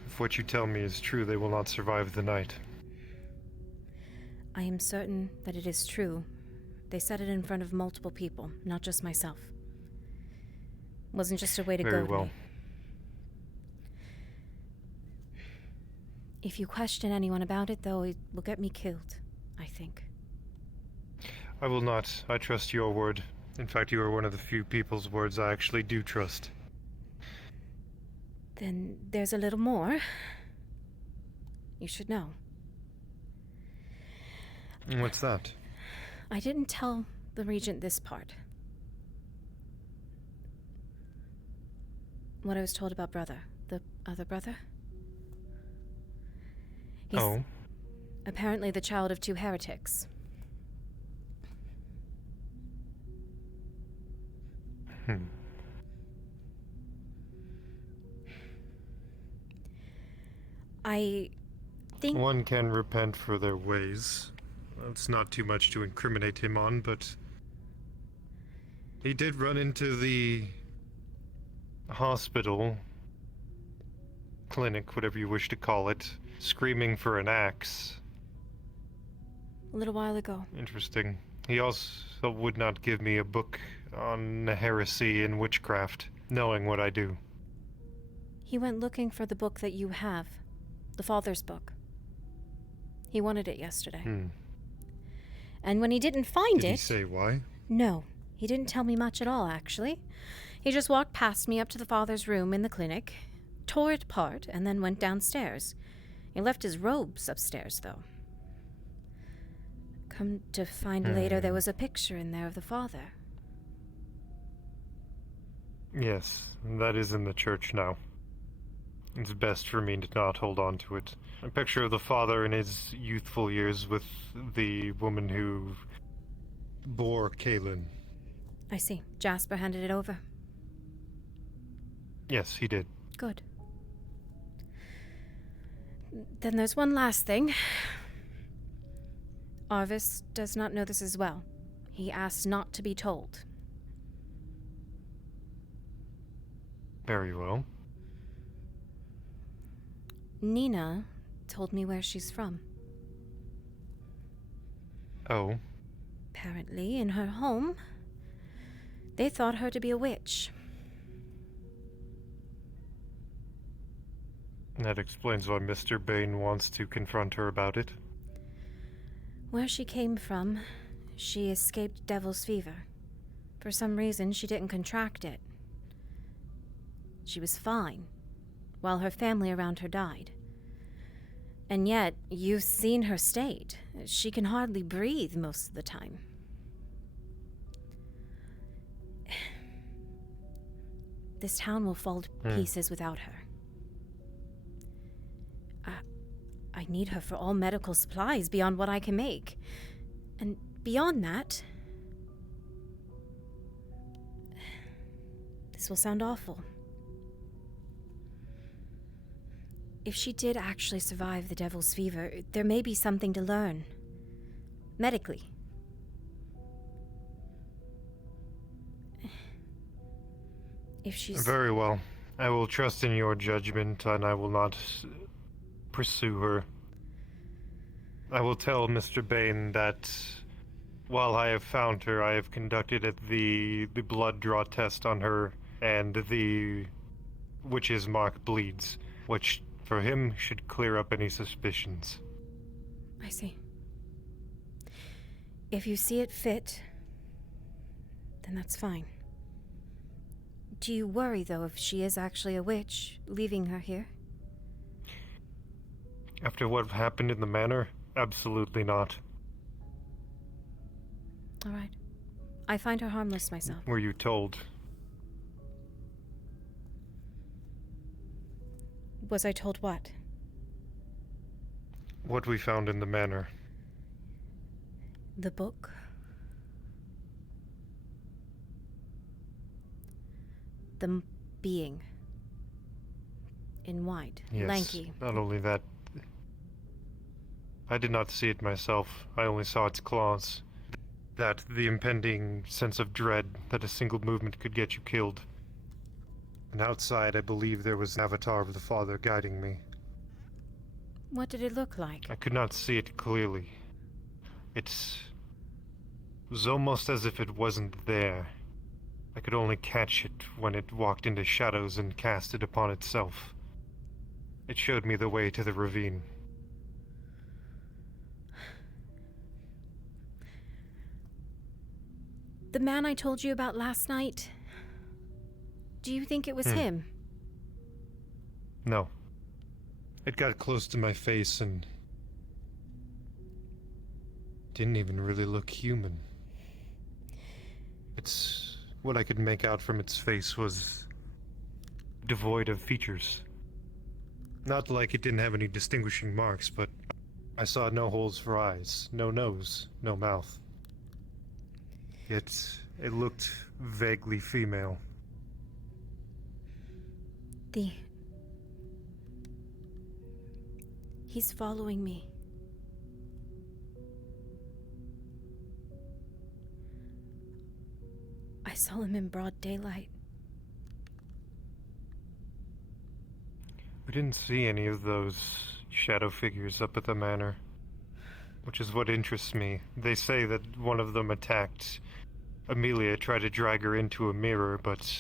If what you tell me is true, they will not survive the night. I am certain that it is true. They said it in front of multiple people, not just myself. It wasn't just a way to Very goad well. me. If you question anyone about it, though, it will get me killed, I think. I will not. I trust your word. In fact, you are one of the few people's words I actually do trust. Then there's a little more. You should know. What's that? I didn't tell the Regent this part. What I was told about brother. The other brother? He's apparently the child of 2 heretics. I think... One can repent for their ways. It's not too much to incriminate him on, but... He did run into the... hospital... clinic, whatever you wish to call it, screaming for an axe. A little while ago. Interesting. He also would not give me a book on heresy and witchcraft, knowing what I do. He went looking for the book that you have. The Father's book. He wanted it yesterday. And when he didn't find Did it... he say why? No. He didn't tell me much at all, actually. He just walked past me up to the Father's room in the clinic, tore it apart, and then went downstairs. He left his robes upstairs, though. Come to find later, there was a picture in there of the Father. Yes, that is in the church now. It's best for me to not hold on to it. A picture of the father in his youthful years with the woman who bore Kaelin. I see. Jasper handed it over. Yes, he did. Good. Then there's one last thing. Arvis does not know this as well. He asked not to be told. Very well. Nina told me where she's from. Oh. Apparently, in her home, they thought her to be a witch. That explains why Mr. Bain wants to confront her about it. Where she came from, she escaped devil's fever. For some reason, she didn't contract it. She was fine while her family around her died. And yet, you've seen her state. She can hardly breathe most of the time. This town will fall to pieces without her. I need her for all medical supplies beyond what I can make. And beyond that... This will sound awful. If she did actually survive the devil's fever, there may be something to learn. Medically. If she's... Very well. I will trust in your judgment, and I will not pursue her. I will tell Mr. Bain that while I have found her, I have conducted the blood draw test on her, and the witch's mark bleeds, which for him should clear up any suspicions. I see. If you see it fit, then that's fine. Do you worry, though, if she is actually a witch, leaving her here? After what happened in the manor? Absolutely not. All right. I find her harmless myself. Were you told? Was I told what? What we found in the manor. The book? The being. In white. Yes, Lanky. not only that. I did not see it myself. I only saw its claws. That the impending sense of dread that a single movement could get you killed. And outside, I believe there was an avatar of the father guiding me. What did it look like? I could not see it clearly. It was almost as if it wasn't there. I could only catch it when it walked into shadows and cast it upon itself. It showed me the way to the ravine. The man I told you about last night? Do you think it was him? No. It got close to my face and didn't even really look human. It's what I could make out from its face was devoid of features. Not like it didn't have any distinguishing marks, but I saw no holes for eyes, no nose, no mouth. Yet it looked vaguely female. He's following me. I saw him in broad daylight. We didn't see any of those shadow figures up at the manor, which is what interests me. They say that one of them attacked Amelia, tried to drag her into a mirror, but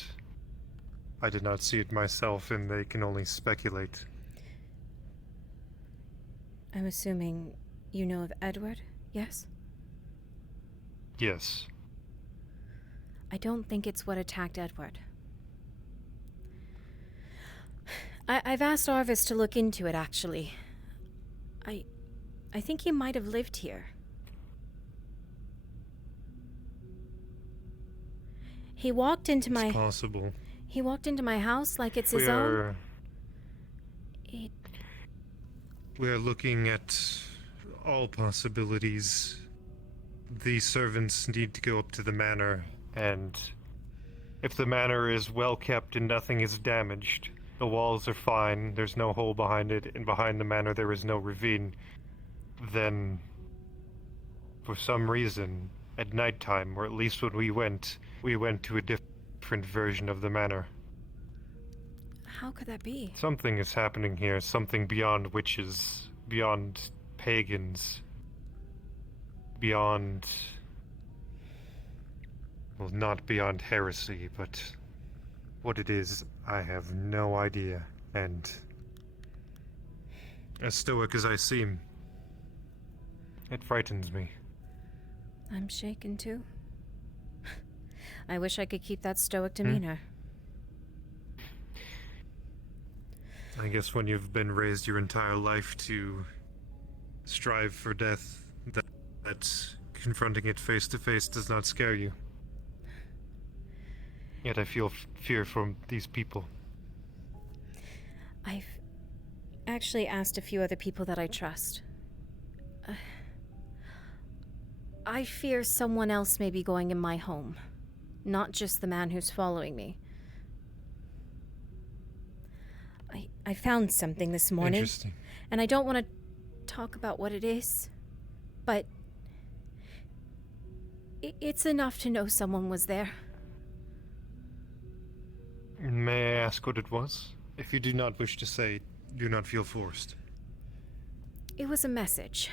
I did not see it myself, and they can only speculate. I'm assuming you know of Edward, yes? Yes. I don't think it's what attacked Edward. I've asked Arvis to look into it, actually. I think he might have lived here. He walked into my... It's possible. He walked into my house like it's his own. We are looking at all possibilities. The servants need to go up to the manor, and if the manor is well kept and nothing is damaged, the walls are fine, there's no hole behind it, and behind the manor there is no ravine, then for some reason, at nighttime, or at least when we went to a different version of the manor. How could that be? Something is happening here, something beyond witches, beyond pagans, beyond... well, not beyond heresy, but what it is, I have no idea, and as stoic as I seem, it frightens me. I'm shaken too. I wish I could keep that stoic demeanor. I guess when you've been raised your entire life to strive for death, that confronting it face to face does not scare you. Yet I feel fear from these people. I've actually asked a few other people that I trust. I fear someone else may be going in my home, not just the man who's following me. I found something this morning. Interesting. And I don't want to talk about what it is, but it's enough to know someone was there. May I ask what it was? If you do not wish to say, do not feel forced. It was a message.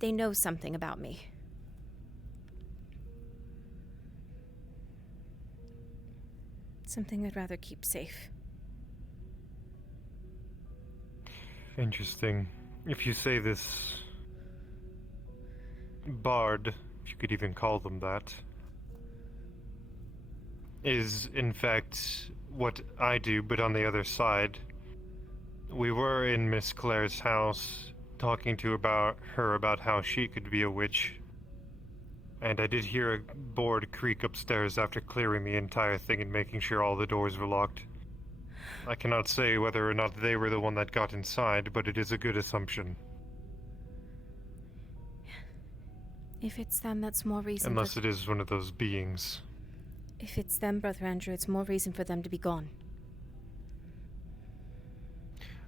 They know something about me. Something I'd rather keep safe. Interesting. If you say this bard, if you could even call them that, is in fact what I do, but on the other side. We were in Miss Claire's house talking to her about how she could be a witch. And I did hear a board creak upstairs after clearing the entire thing and making sure all the doors were locked. I cannot say whether or not they were the one that got inside, but it is a good assumption. If it's them, that's more reason. Unless it is one of those beings. If it's them, Brother Andrew, it's more reason for them to be gone.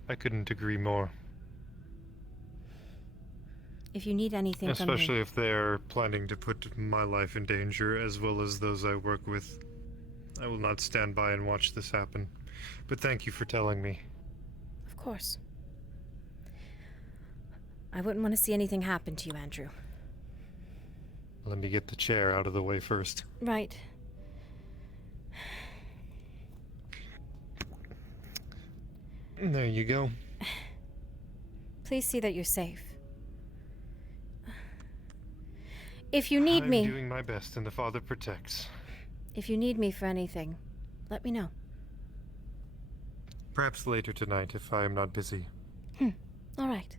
I couldn't agree more. If you need anything from me... Especially if they're planning to put my life in danger, as well as those I work with. I will not stand by and watch this happen. But thank you for telling me. Of course. I wouldn't want to see anything happen to you, Andrew. Let me get the chair out of the way first. Right. There you go. Please see that you're safe. If you need me... I'm doing my best, and the Father protects. If you need me for anything, let me know. Perhaps later tonight, if I am not busy. All right.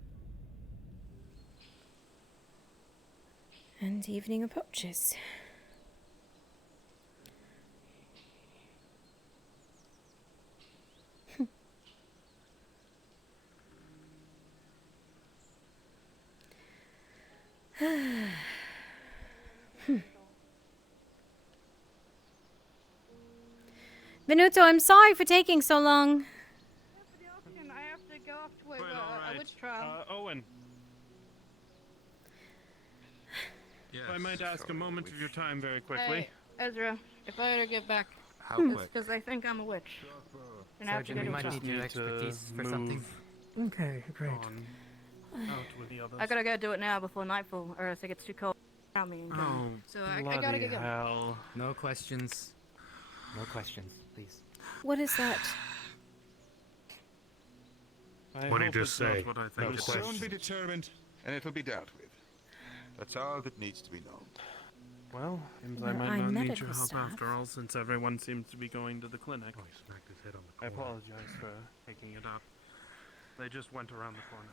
And evening approaches. Venuto, I'm sorry for taking so long. I have to go off to a witch trial. Owen. Yes, if I might ask a moment of your time very quickly. Hey, Ezra, if I ever get back, How it's quick? because I think I'm a witch. And I have to Sergeant, go we to a might trial. need your expertise for something. Okay, great. Out with the others. I gotta go do it now before nightfall, or else it gets too cold around me. And Oh, so I gotta get going. hell. No questions. No questions, please. What is that? What did you just say? What I It think will it soon is. be determined, and it will be dealt with. That's all that needs to be known. Well, seems I Well, might I'm not need your medical help staff. after all, since everyone seems to be going to the clinic. Oh, he smacked his head on the I corner. apologize for taking it up. They just went around the corner.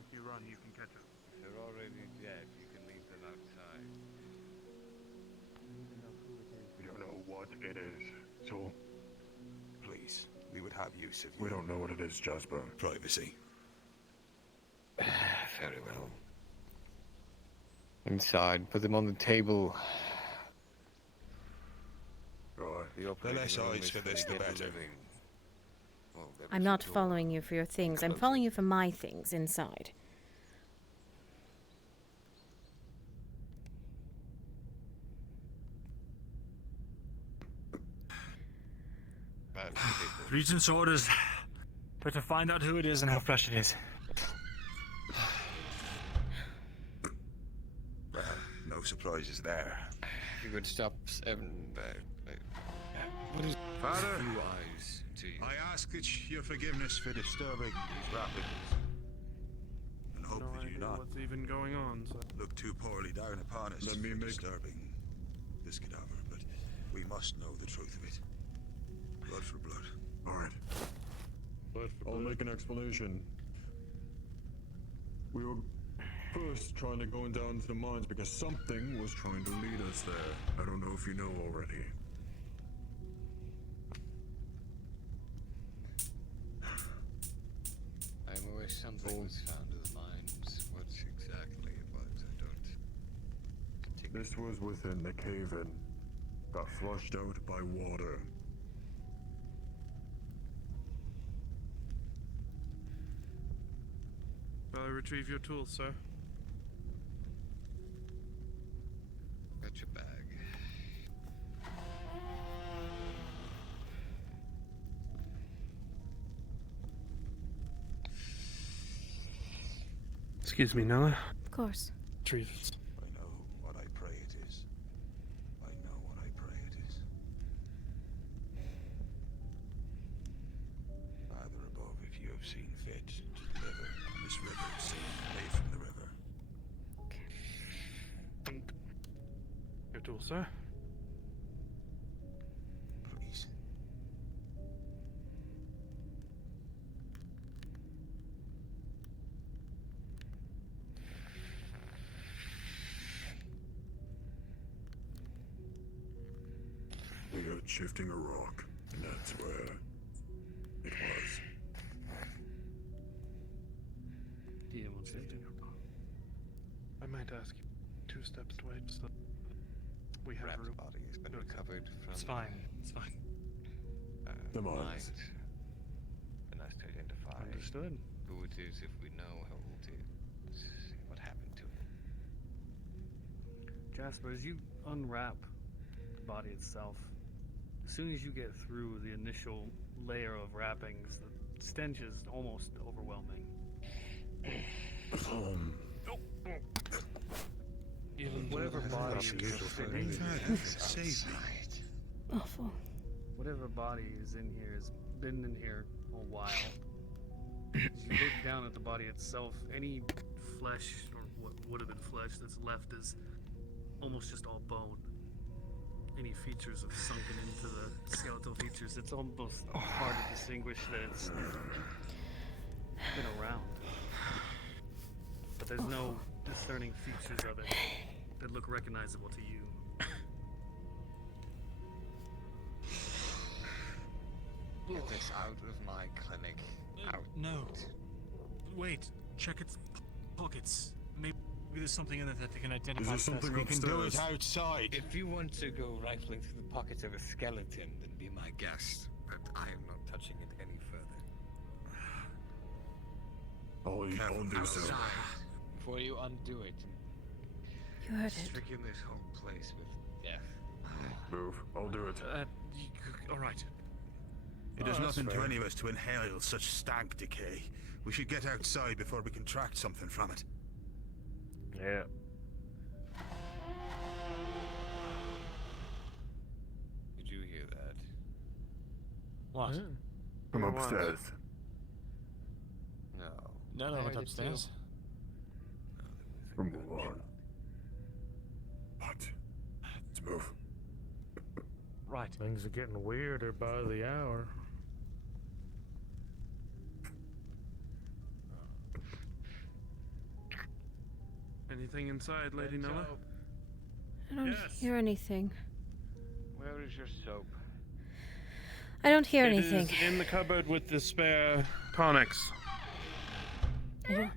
If you run, you can catch up. They're already dead. You can leave them outside. We don't know what it is, so please, we would have use of you. We don't know what it is, Jasper. Privacy. Very well. Inside, put them on the table. Right. The less eyes for this, the better. I'm not following you for your things. I'm following you for my things inside. Regent's orders. Better find out who it is and how fresh it is. Well, no surprises there. You could stop what is Father, blue eyes to you? I ask that your forgiveness for disturbing these wrappings, and hope that you you not? What's even going on? So. Look too poorly down upon us. Let me make disturbing this cadaver, but we must know the truth of it. Blood for blood. All right. I'll make an explanation. We were first trying to go down to the mines because something was trying to lead us there. I don't know if you know already. I'm aware something was found in the mines. What exactly it was, I don't. This was within the cave-in. Got flushed out by water. Shall I retrieve your tools, sir? Got your bag. Excuse me, Nella. Of course. Retrieve it. I know what I pray it is. I know what I pray it is. Father above, if you have seen fit to deliver this river, save away from the river. Your tools, sir. Please. We heard shifting a rock, and that's where it was. I might ask you 2 steps away, just so we have Rap's room. body has been recovered from. It's fine. It's fine. The mines. And us to identify Understood. who it is if we know how old it is, what happened to it. Jasper, as you unwrap the body itself, as soon as you get through the initial layer of wrappings, the stench is almost overwhelming. Whatever body is Awful. whatever body is in here has been in here a while. As you look down at the body itself, any flesh or what would have been flesh that's left is almost just all bone. Any features have sunken into the skeletal features. It's almost hard to distinguish that it's been around. But there's no discerning features of it that look recognizable to you. Get this out of my clinic. Out. No. Wait. Check its pockets. Maybe there's something in it that they can identify. Is there something we can do it upstairs? outside. If you want to go rifling through the pockets of a skeleton, then be my guest. But I am not touching it any further. I'll do so. Outside, before you undo it. You heard it. Stricken this whole place with death. Move. I'll do it. All right. It is nothing to any of us to inhale such stank decay. We should get outside before we contract something from it. Yeah. Did you hear that? What? From upstairs. No. No, I went heard it upstairs. too. From what? What? Let's move. Right. Things are getting weirder by the hour. Anything inside, Lady Nella? I don't Yes. hear anything. Where is your soap? I don't hear It anything. is in the cupboard with the spare Connex. I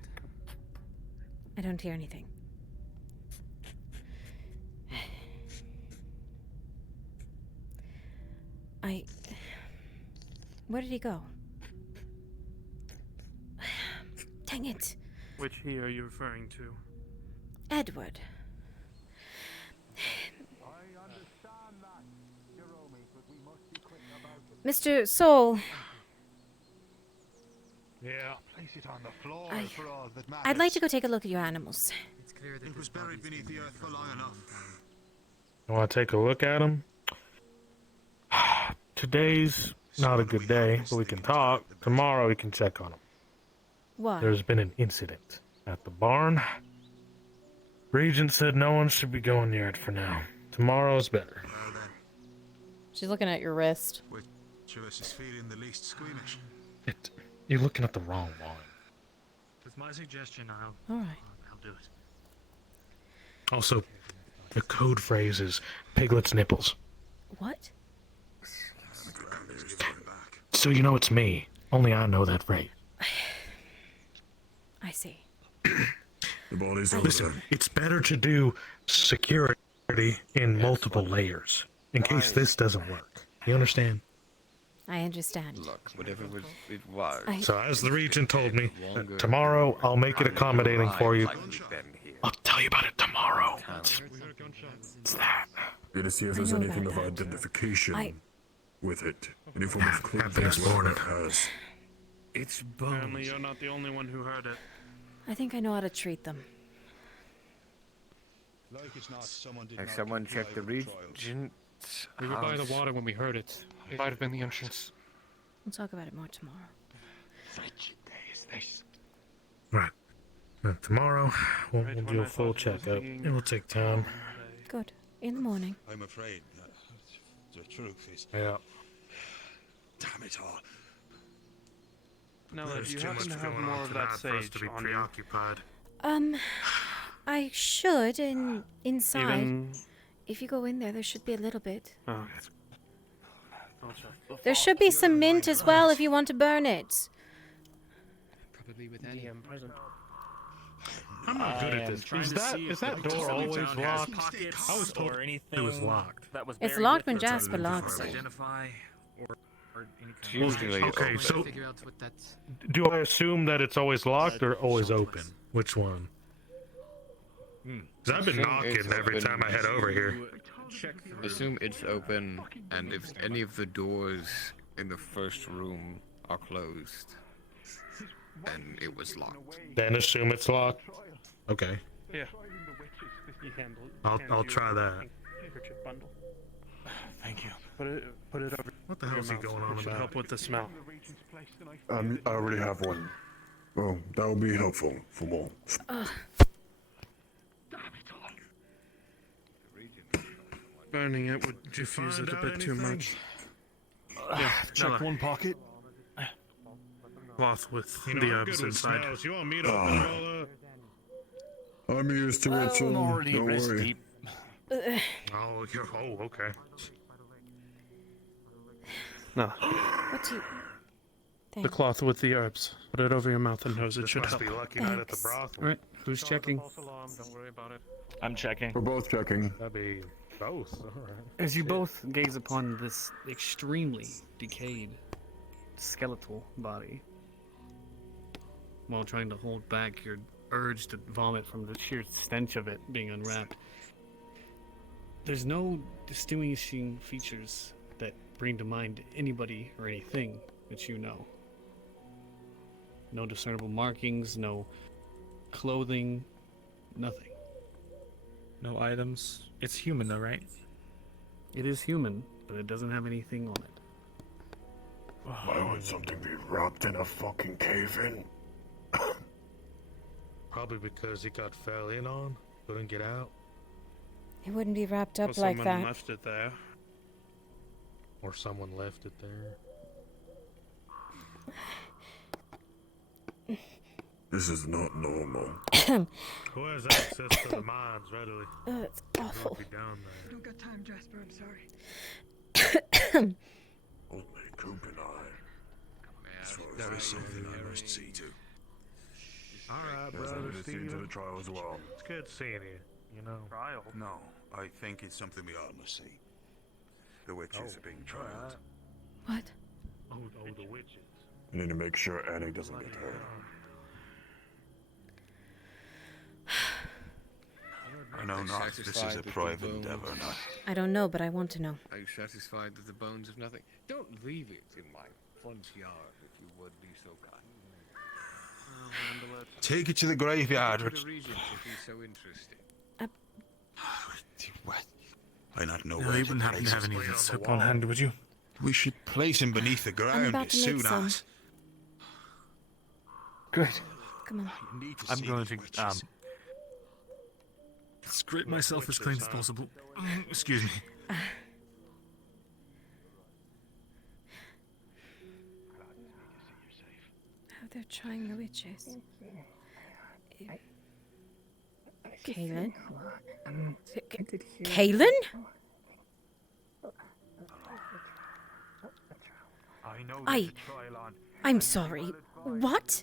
don't hear anything. Where did he go? Dang it. Which he are you referring to? Edward. Mr. Soul, Yeah. Place it on the floor I- for all that matters. I'd like to go take a look at your animals. It's clear that it was buried beneath the earth for long enough. You want to take a look at them? Today's not a good day, but we can talk. Tomorrow we can check on them. Why? There's been an incident. At the barn. Regent said no one should be going near it for now. Tomorrow's better. Well then, She's looking at your wrist. which of us is feeling the least squeamish? You're looking at the wrong one. With my suggestion, I'll do it. Also, the code phrase is Piglet's nipples. What? So you know it's me. Only I know that phrase. I see. The body's Listen, it's better to do security in multiple layers, in case this doesn't work. You understand? I understand. Look, whatever it was. So as the Regent told me, tomorrow I'll make it accommodating for you. I'll tell you about it tomorrow. It's that. It is see if there's anything of identification with it. Any form of clue Happened this morning. it has. It's Apparently you're not the only one who heard it. I think I know how to treat them. Has someone checked the Regent? We were by the water when we heard it. It might have been the entrance. We'll talk about it more tomorrow. Right. Tomorrow we'll do a full checkup. It will take time. Good. In the morning. I'm afraid that the truth is. Yeah. Damn it all. Nella, There's do you too happen much to have going more on of that tonight for us sage to be on you? preoccupied. I should inside. Even- If you go in there, there should be a little bit. Oh. There should be some mint as well if you want to burn it. Probably with any present. I'm not good at this. Is that door always locked? I was told it was locked. It's locked when Jasper locks it. Identify or It's usually Okay, so figure out what that's. do I assume that it's always locked or always open? Which one? Because I've been knocking every time I head over here. Assume it's open, and if any of the doors in the first room are closed, then it was locked. Then assume it's locked. Okay. Yeah. I'll try that. Thank you. Put it over. What the hell is he going on Should about? help with the smell. I already have one. Well, that will be helpful for more. Burning it would diffuse it a bit too much. Check one pocket. Cloth with the herbs inside. You want me to open it all up? I'm used to it, so I'm already don't wrist Oh, worry. deep. okay. No. What do you... The cloth with the herbs. Put it over your mouth and nose. It should help. Lucky night at the brothel. Right. Who's checking? Don't worry about it. I'm checking. We're both checking. That'd be both. Alright. As you both gaze upon this extremely decayed skeletal body, while trying to hold back your urge to vomit from the sheer stench of it being unwrapped, there's no distinguishing features that bring to mind anybody or anything that you know. No discernible markings, no clothing, nothing. No items. It's human though, right? It is human, but it doesn't have anything on it. Why would something be wrapped in a fucking cave-in? Probably because it got fell in on, couldn't get out. It wouldn't be wrapped up Or like someone that. left it there. Or someone left it there. This is not normal. Who has access to the mines readily? It's awful. Be down I there. don't got time, Jasper. I'm sorry. Only Coop and I. As far as there is something I must see to. Alright, There's brother, another thing to the trial as well. It's good seeing you, you know. Trial? No, I think it's something we all must see. The witches are being trialed. What? Oh, the witches. We need to make sure Annie doesn't get hurt. I know not if this is a private endeavor or not. I don't know, but I want to know. Are you satisfied that the bones of nothing? Don't leave it in my front yard, if you would be so kind. Take it to the graveyard. To the Regent, if he's so interested. What? I not know No, where you to wouldn't happen place to have him. any of that soap on hand, would you? We should place him beneath the ground about as to make soon some. as. Good. Come on. I'm going to scrape myself as clean as possible. Excuse me. Oh, they're trying the witches. Kaylin? Kaylin? I'm sorry. What?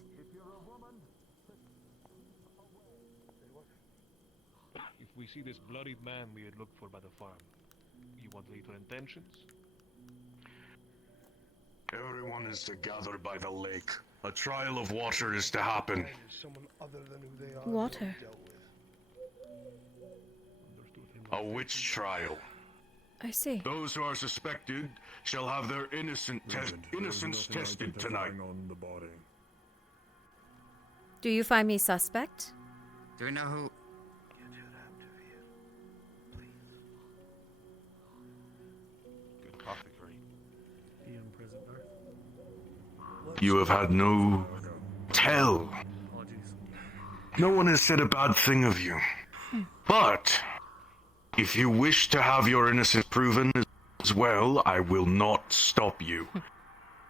If we see this bloodied man we had looked for by the farm, you want lethal intentions? Everyone is to gather by the lake. A trial of water is to happen. Water. A witch trial. I see. Those who are suspected shall have their innocence tested tonight. Do you find me suspect? Do we know who? Good coffee for you. You have had no tell. No one has said a bad thing of you. But if you wish to have your innocence proven as well, I will not stop you.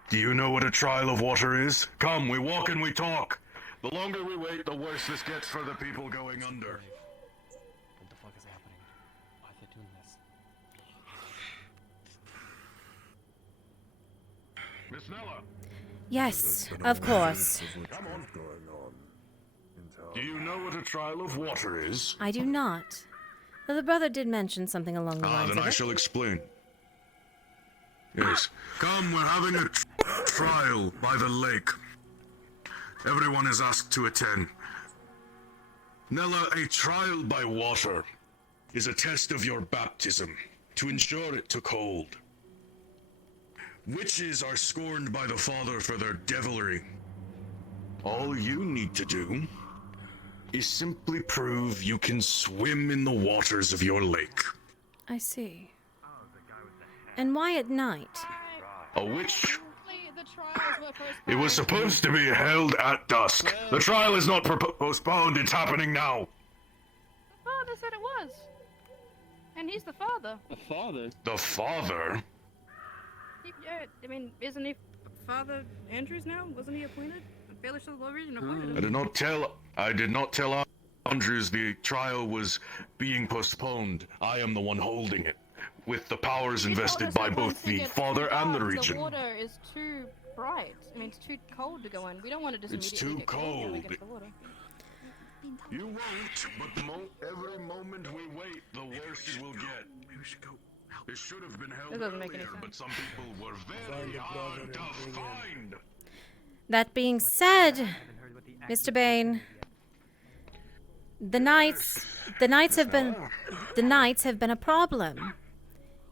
Do you know what a trial of water is? Come, we walk and we talk. The longer we wait, the worse this gets for the people going under. What the fuck is happening? Why are they doing this? Miss Nella. Yes, of course. Come on. Do you know what a trial of water is? I do not. Though the brother did mention something along the lines Then of I it. shall explain. Yes. Come, we're having a trial by the lake. Everyone is asked to attend. Nella, a trial by water is a test of your baptism to ensure it took hold. Witches are scorned by the Father for their devilry. All you need to do is simply prove you can swim in the waters of your lake. I see. And why at night? A witch? It was supposed to be held at dusk. The trial is not postponed, it's happening now. The father said it was. And he's the father. The father? The Father? Yeah, I mean, isn't he Father Andrews now? Wasn't he appointed? I'm fairly sure the law region appointed him. I did not tell Andrews the trial was being postponed. I am the one holding it, with the powers invested by both the Father and the region. The water is too bright. I mean, it's too cold to go in. We don't want to just It's immediately too get cold when we cold. get to the water. You won't, but every moment we wait, the worse it will get. Maybe we should go. It should have been held That doesn't make any earlier, sense. but some people were very hard to find. That being said, Mr. Bain, the nights have been a problem.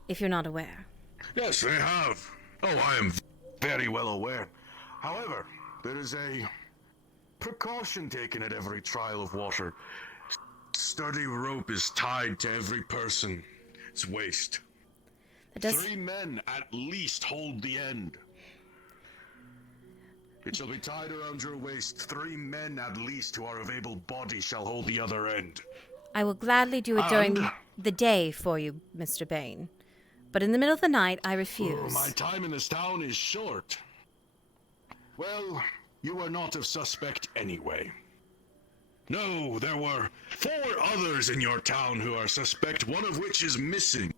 If you're not aware. Yes, they have. Oh, I am very well aware. However, there is a precaution taken at every trial of water. Sturdy rope is tied to every person. Its waist. 3 men at least hold the end. It shall be tied around your waist. 3 men at least who are of able body shall hold the other end. I will gladly do it during the day for you, Mr. Bain. But in the middle of the night, I refuse. My time in this town is short. Well, you are not a suspect anyway. No, there were 4 others in your town who are suspect, one of which is missing.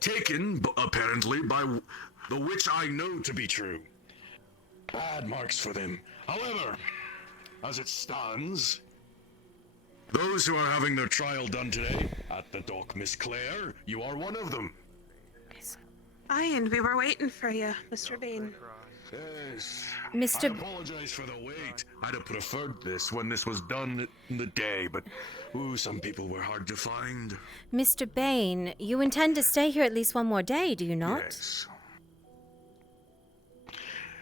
Taken, apparently, by the witch I know to be true. Bad marks for them. However, as it stands, those who are having their trial done today at the dock, Miss Claire, you are one of them. Aye, and we were waiting for you, Mr. Bain. Yes. Mr. I apologize for the wait. I'd have preferred this when this was done in the day, but some people were hard to find. Mr. Bain, you intend to stay here at least one more day, do you not? Yes.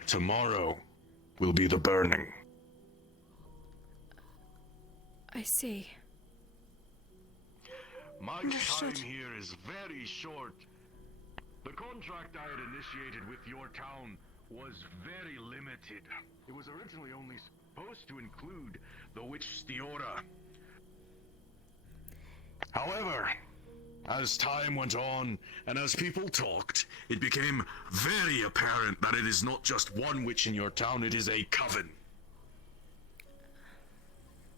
Tomorrow will be the burning. I see. My time here is very short. The contract I had initiated with your town was very limited. It was originally only supposed to include the witch Stiora. However, as time went on, and as people talked, it became very apparent that it is not just one witch in your town, it is a coven.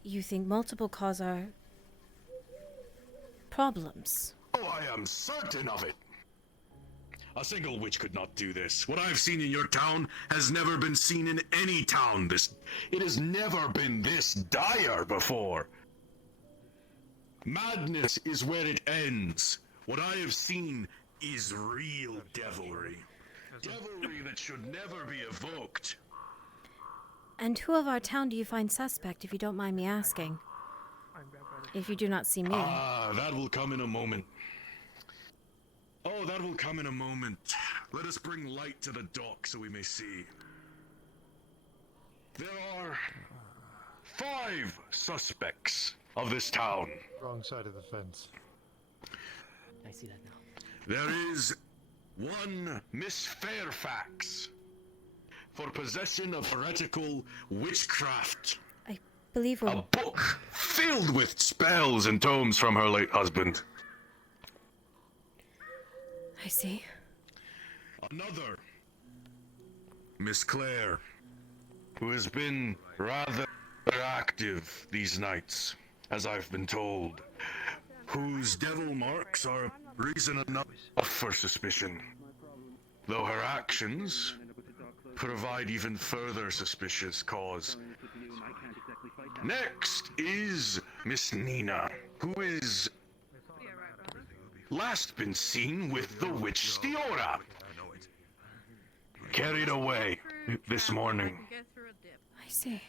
You think multiple cause our problems? Oh, I am certain of it. A single witch could not do this. What I've seen in your town has never been seen in any town. It has never been this dire before. Madness is where it ends. What I have seen is real devilry. Devilry that should never be evoked. And who of our town do you find suspect, if you don't mind me asking? If you do not see me. Ah, that will come in a moment. Oh, that will come in a moment. Let us bring light to the dock so we may see. There are 5 suspects of this town. Wrong side of the fence. I see that now. There is 1 Miss Fairfax for possession of heretical witchcraft. I believe we're... A book filled with spells and tomes from her late husband. I see. Another Miss Claire, who has been rather active these nights, as I've been told, whose devil marks are reason enough for suspicion, though her actions provide even further suspicious cause. Next is Miss Nina, who is last been seen with the witch Stiora. Carried away this morning. I see.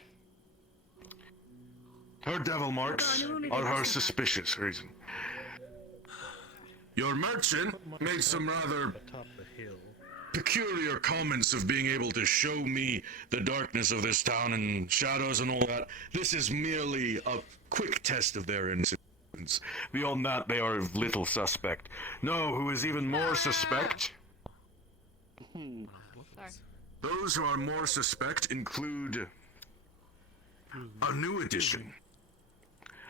Her devil marks are her suspicious reason. Your merchant made some rather peculiar comments of being able to show me the darkness of this town and shadows and all that. This is merely a quick test of their innocence. Beyond that, they are of little suspect. No, who is even more suspect? Those who are more suspect include a new addition.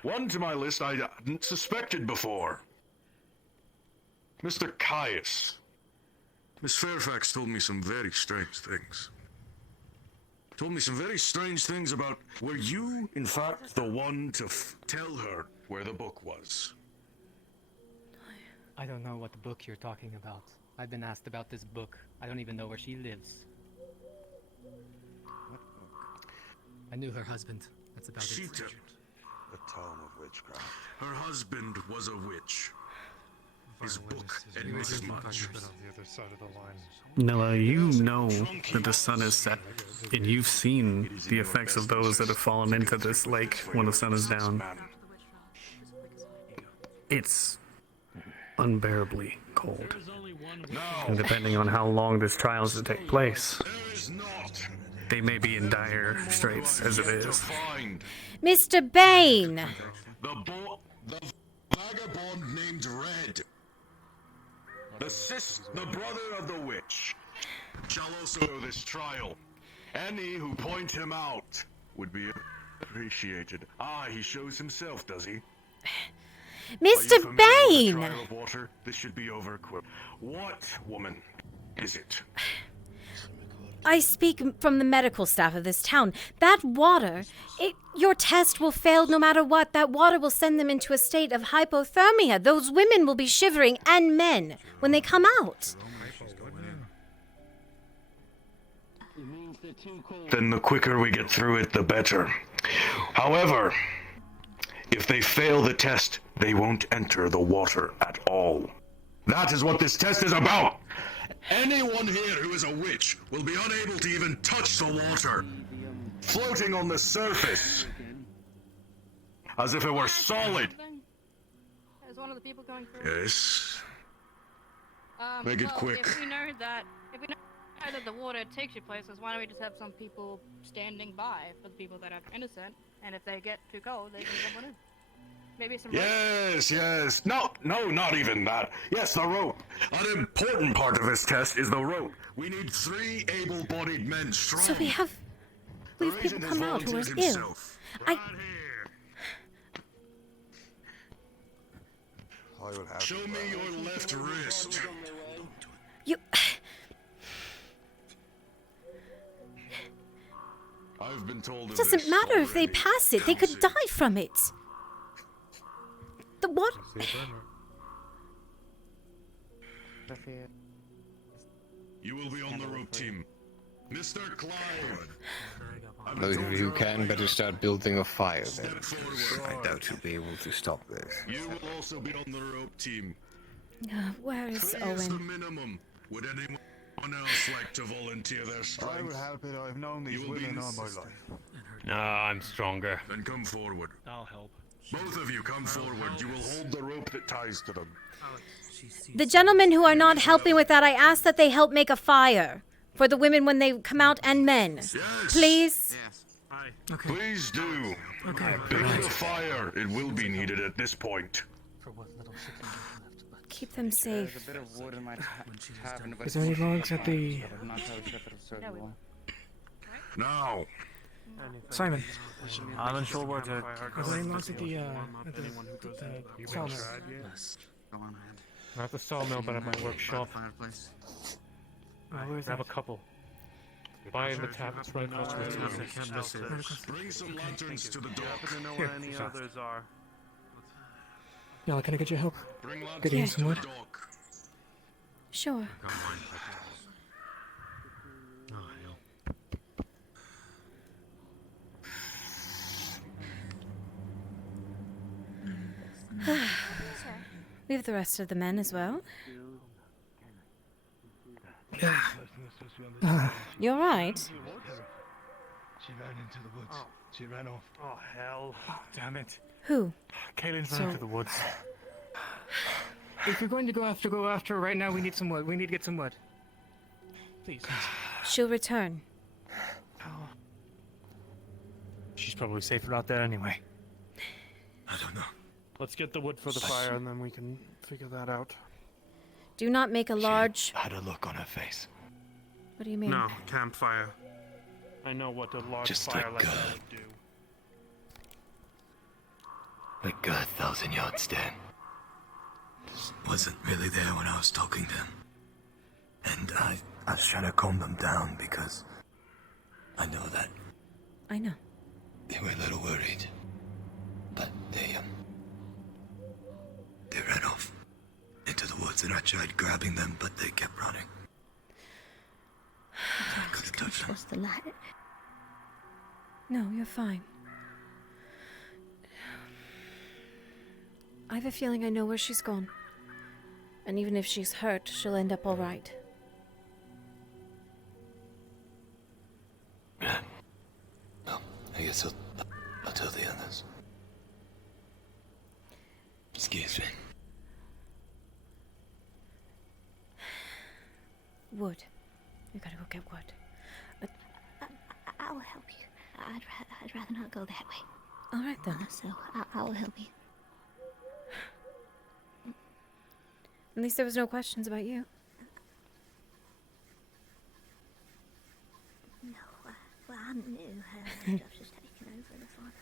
One to my list I hadn't suspected before. Mr. Caius. Miss Fairfax told me some very strange things. Told me some very strange things about, were you, in fact, the one to tell her where the book was? I don't know what book you're talking about. I've been asked about this book. I don't even know where she lives. What book? I knew her husband. That's about it. The tome of witchcraft. Her husband was a witch. His book admits as much. Nella, you know that the sun is set, and you've seen the effects of those that have fallen into this lake when the sun is down. It's unbearably cold. And depending on how long this trial is to take place, they may be in dire straits as it is. Mr. Bain! The vagabond named Red. The brother of the witch, shall also know this trial. Any who point him out would be appreciated. Ah, he shows himself, does he? Mr. Bain! Trial of water? This should be over quick. What woman is it? I speak from the medical staff of this town. That water, your test will fail no matter what. That water will send them into a state of hypothermia. Those women will be shivering, and men, when they come out. Then the quicker we get through it, the better. However, if they fail the test, they won't enter the water at all. That is what this test is about. Anyone here who is a witch will be unable to even touch the water, floating on the surface, as if it were solid. Is one of the people going through? Yes. Make it quick. If we know that the water takes you places, why don't we just have some people standing by for the people that are innocent, and if they get too cold, they can jump on in. Maybe some rope? Yes. No, not even that. Yes, the rope. An important part of this test is the rope. We need 3 able-bodied men strong. So we have we have people come out who are ill. Show me your left wrist. You... I've been told It doesn't matter if they pass it. They could die from it. The what? You will be on the rope team. Mr. Clyde! Those of you who can better start building a fire then. I doubt you'll be able to stop this. You will also be on the rope team. Where is 3 is the Owen? minimum. Would anyone else like to volunteer their strength? I would help it. I've known these women all my life. No, I'm stronger. Then come forward. I'll help. Both of you come forward. You will hold the rope that ties to them. The gentlemen who are not helping with that, I ask that they help make a fire for the women when they come out and men. Yes. Please. Okay. Please do. Okay. Build a fire. It will be needed at this point. Keep them safe. Is there any logs at the... Now. Simon. I'm unsure where to... Are there any logs at the sawmill? Not the sawmill, but at my workshop. Where is I have a that? couple. Buying the tablets right across the table. Bring some lanterns to the dock. Happen to know where any others are. Nella, can I get your help? Bring Getting lanterns some to wood? the dock. Sure. We have the rest of the men as well. You're right. She ran into the woods. She ran off. Oh, hell. Damn it. Who? Kaylin's So- run into the woods. If you're going to go after her right now, we need some wood. We need to get some wood. Please. She'll return. She's probably safer out there anyway. I don't know. Let's get the wood for the fire and then we can figure that out. Do not make a large... Had a look on her face. What do you mean? No, campfire. I know what a large Just fire like like that God. would do. Like a 1,000 yards stand. Wasn't really there when I was talking to him. And I was trying to calm them down because I know that I know. they were a little worried. But they ran off into the woods and I tried grabbing them, but they kept running. Couldn't touch them. Trust the light. No, you're fine. I have a feeling I know where she's gone. And even if she's hurt, she'll end up all right. Well, I guess I'll tell the others. Excuse me. Wood. You gotta go get wood. I'll help you. I'd rather not go that way. All right then. So I'll help you. At least there was no questions about you. No, well, I'm new. Stuff's just taken over the farm.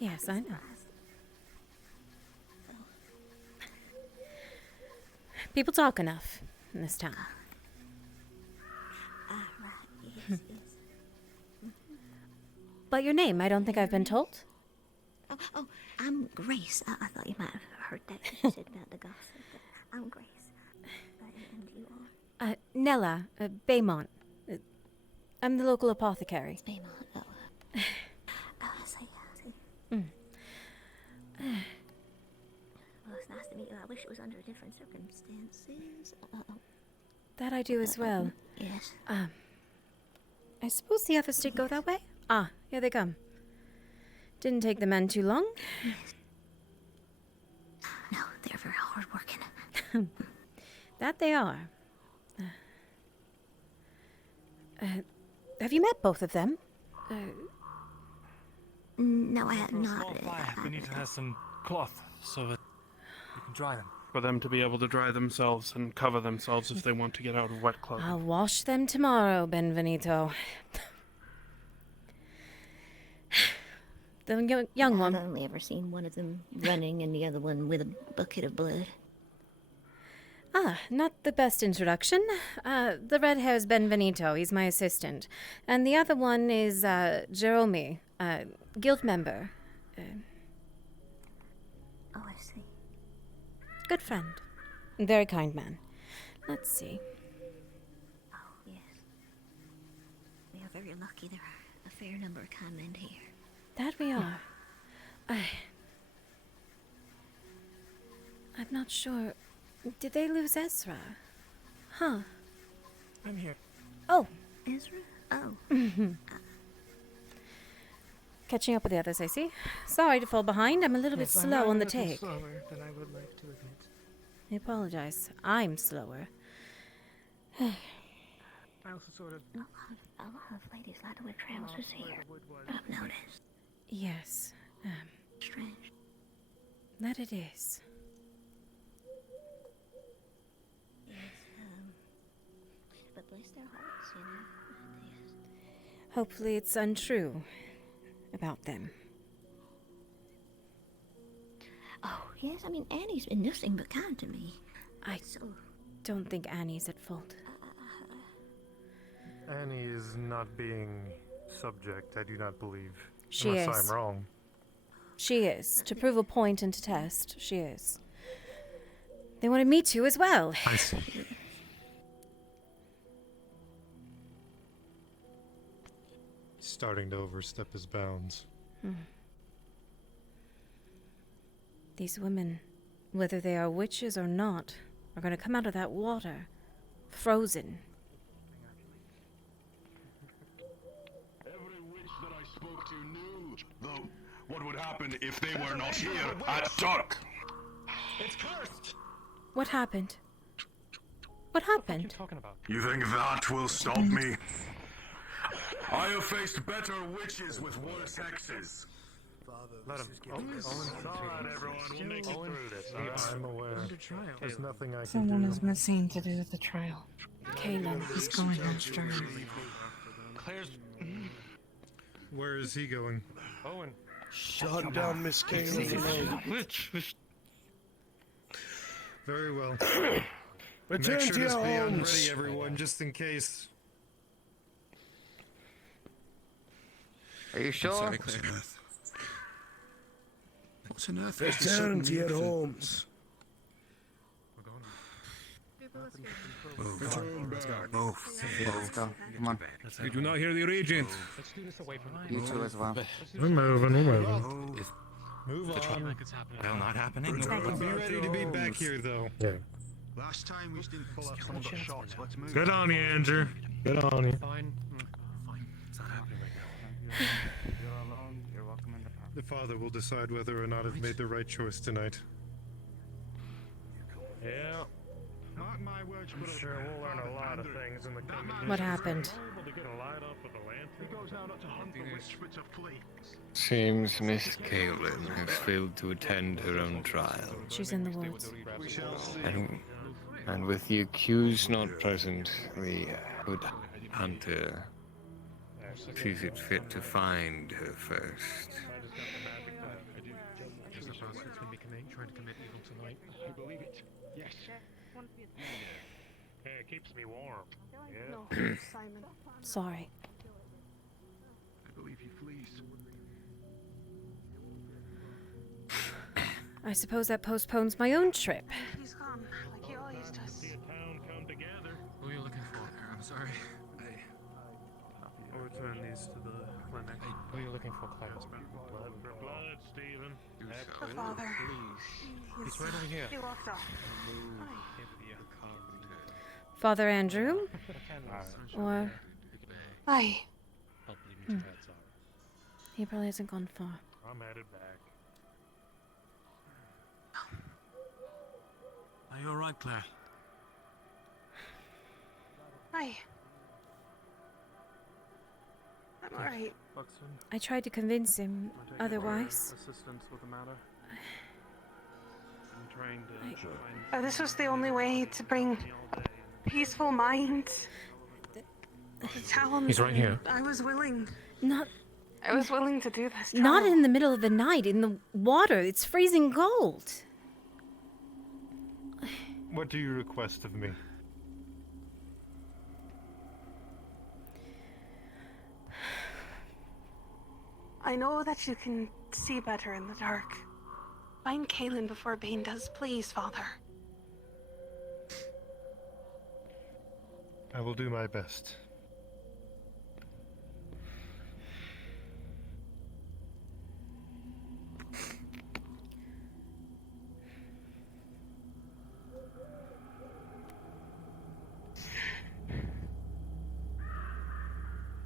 Yes, I know. People talk enough in this town. Right, yes, yes. But your name, I don't think I've been told. Oh, I'm Grace. I thought you might have heard that you said about the gossip. But I'm Grace. And you are? Nella, Baymont. I'm the local apothecary. Baymont. Oh, I see. Mm. Well, it's nice to meet you. I wish it was under different circumstances. That I do as well. Yes. I suppose the others did go that way? Ah, here they come. Didn't take the men too long. Yes. No, they're very hard working. That they are. Have you met both of them? No, I have not. We need to have some cloth so that you can dry them. For them to be able to dry themselves and cover themselves if they want to get out of wet clothing. I'll wash them tomorrow, Benvenuto. The young one. I've only ever seen one of them running and the other one with a bucket of blood. Ah, not the best introduction. The red hair is Benvenuto. He's my assistant. And the other one is, Jerome, guild member. Oh, I see. Good friend. Very kind man. Let's see. Oh, yes. We are very lucky there are a fair number of kind men here. That we are. I'm not sure. Did they lose Ezra? Huh. I'm here. Oh. Ezra? Oh. Catching up with the others, I see. Sorry to fall behind. I'm a little bit Yes, slow on the I'm a little take. slower than I would like to admit. I apologize. I'm slower. I also sort of. A lot of ladies like to wear trousers here. I've noticed. Yes. Strange. That it is. Yes, but bless their hearts, you know. Yes. Hopefully it's untrue about them. Oh, yes, I mean, Annie's been nothing but kind to me. I don't think Annie's at fault. Annie is not being subject, I do not believe. She Unless is. I'm wrong. She is. To prove a point and to test, she is. They wanted me to as well. I see. Starting to overstep his bounds. These women, whether they are witches or not, are going to come out of that water, frozen. Every witch that I spoke to knew, though, what would happen if they were not here at dark. It's cursed! What happened? What happened? You think that will stop me? I have faced better witches with worse hexes. Let him. It's alright, everyone. We'll make it through this. I'm aware. There's nothing I can Someone do. is missing to do with the trial. Caleb. He's going on strike. Claire's. Where is he going? Owen. Shut down, Miss Kaylee. Very well. Return Make sure to to your be on homes. ready, everyone, just in case. Are you sure? Sorry, Claire. What's on earth? Return to your homes. Move. Let's go. Come on. You do not hear the regent. Let's do this away from you two as well. We're moving. Move on. Well, not happening. Be ready to be back here, though. Yeah. Last time we didn't pull up some shots. Let's move. Good on you, Andrew. Good on you. Fine. It's not happening right now. You're alone. You're welcome in the park. The father will decide whether or not I've made the right choice tonight. Yeah. Mark my words, I'm sure we'll learn a lot of things in the coming years. What happened? He goes out to hunt the witch with a flea. Seems Miss Kaelin has failed to attend her own trial. She's in the woods. We shall see. And with the accused not present, the good hunter sees it fit to find her first. There's a person that's going to be trying to commit evil tonight. I believe it. Yes. Hey, it keeps me warm. No, Simon. Sorry. I believe he flees. I suppose that postpones my own trip. He's gone, like he always does. See a town come together. Who are you looking for? I'm sorry. I'll return these to the clinic. Who are you looking for, Claire? Blood for blood, Stephen. The father. He's right over here. He walked off. Father Andrew? Or... Aye. He probably hasn't gone far. I'm headed back. Are you alright, Claire? Aye. I'm alright. Buxton, I tried to convince him I take otherwise. your assistance with the matter. I'm trying to find This was the only way to bring peaceful minds. The town. He's right here. I was willing. Not I was willing to do this. Not trial. in the middle of the night, in the water. It's freezing cold. What do you request of me? I know that you can see better in the dark. Find Kaelin before Bane does, please, Father. I will do my best.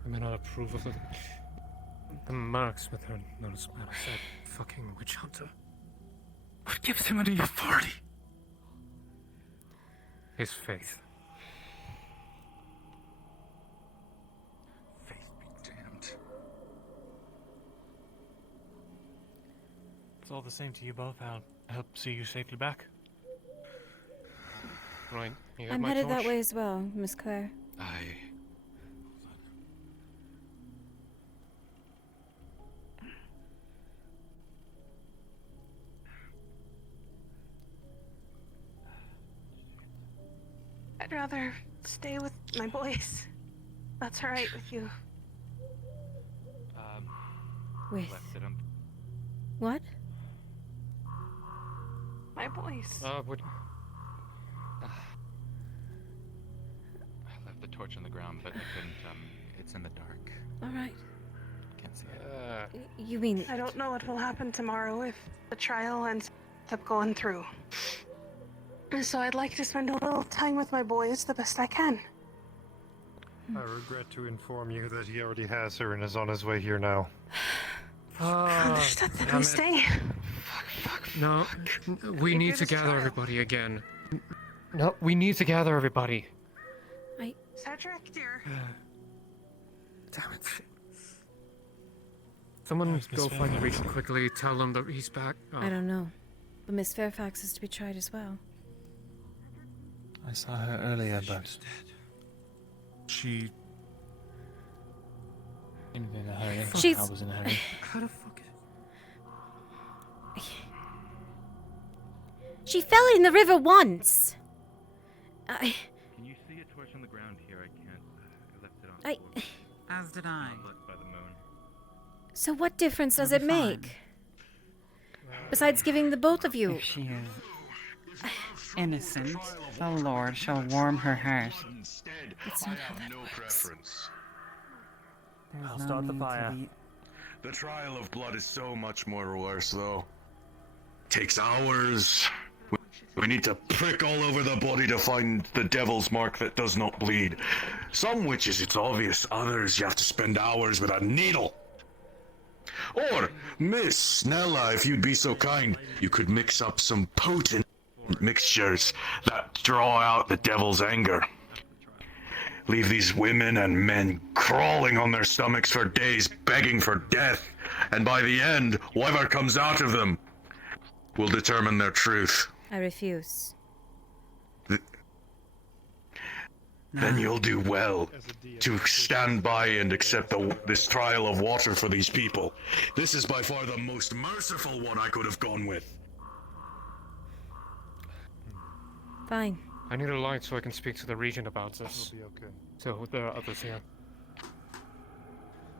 I may not approve of the marks with her nose matters. That fucking witch hunter. What gives him any authority? His faith. Faith be damned. It's all the same to you both. I'll help see you safely back. Right. You got I'm my headed torch? that way as well, Miss Claire. I'd rather stay with my boys. That's alright with you. With Left it on. what? My boys. Would. I left the torch on the ground, but I couldn't. It's in the dark. All right. Can't see it. You mean I don't know what will happen tomorrow if the trial ends up going through. So I'd like to spend a little time with my boys the best I can. I regret to inform you that he already has her and is on his way here now. Understood, then we stay. No, we need to gather everybody again. No, we need to gather everybody. Cedric, dear. Damn it. Someone go find Reese quickly, tell him that he's back. Oh. I don't know. But Miss Fairfax is to be tried as well. I saw her earlier, but she seemed in a hurry. She's... I was in a hurry. How the fuck She fell in the river once. Can you see a torch on the ground here? I can't. I left it on. I... As did I. By the moon. So what difference does it make? Besides giving the both of you... If she is innocent, the Lord shall warm her heart. That's not how that works. I'll start the fire. The trial of blood is so much more worse, though. Takes hours. We need to prick all over the body to find the devil's mark that does not bleed. Some witches, it's obvious. Others, you have to spend hours with a needle. Or, Miss Nella, if you'd be so kind, you could mix up some potent mixtures that draw out the devil's anger. Leave these women and men crawling on their stomachs for days, begging for death, and by the end, whatever comes out of them will determine their truth. I refuse. Then you'll do well to stand by and accept this trial of water for these people. This is by far the most merciful one I could have gone with. Fine. I need a light so I can speak to the regent about this. It'll be okay. So there are others here.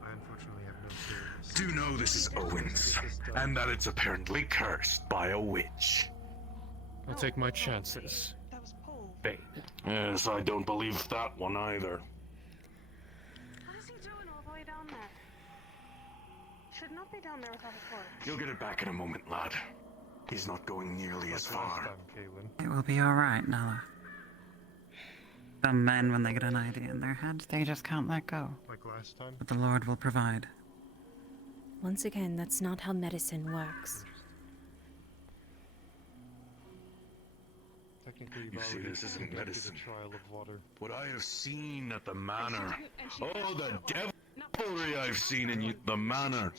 I unfortunately have no clue. Do know this is Owen's, and that it's apparently cursed by a witch. I'll take my chances. Bane. Yes, I don't believe that one either. What is he doing all the way down there? Should not be down there without a torch. You'll get it back in a moment, lad. He's not going nearly as far. It will be alright, Nella. Some men, when they get an idea in their head, they just can't let go. Like last time? But the Lord will provide. Once again, that's not how medicine works. Technically, You see, this isn't medicine. Trial of water. What I have seen at the manor. Oh, the devilry I've seen in the manor.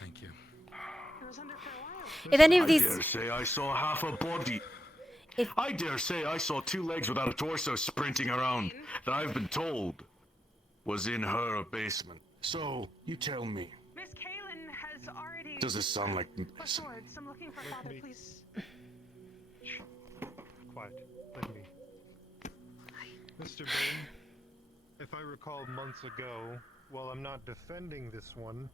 Thank you. It was under for a while. If any of these... I dare say I saw half a body. I dare say I saw 2 legs without a torso sprinting around that I've been told was in her basement. So, you tell me, Miss Kaylin has already. does this sound like... For swords, I'm looking for Father, please. Quiet. Let me. Mr. Bain, if I recall months ago, while I'm not defending this one,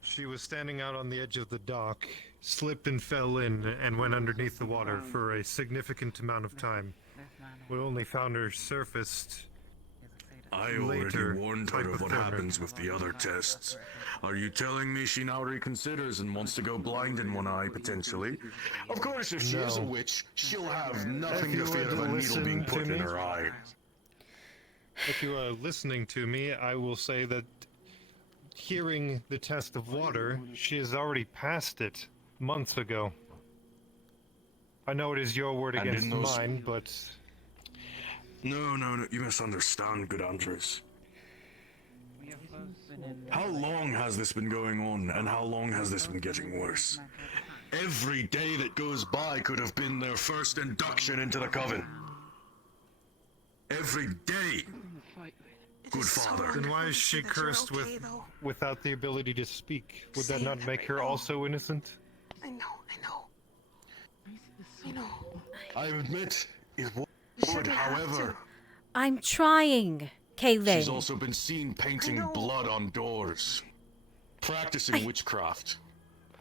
she was standing out on the edge of the dock, slipped and fell in, and went underneath the water for a significant amount of time. We only found her surfaced I already later, warned her of what hypothermic. happens with the other tests. Are you telling me she now reconsiders and wants to go blind in one eye, potentially? Of course, if she is a No. witch, she'll have nothing If to you fear were of to a needle listen being to put in me- her eye. If you are listening to me, I will say that hearing the test of water, she has already passed it months ago. I know it is your word And against in those- mine, but No, you misunderstand, good Andres. How long has this been going on, and how long has this been getting worse? Every day that goes by could have been their first induction into the coven. Every day. Good father. then why is she cursed without the ability to speak? Would that not make her also innocent? I know. I admit it would, however, I'm trying, Kaylin. she's also been seen painting blood on doors. Practicing witchcraft.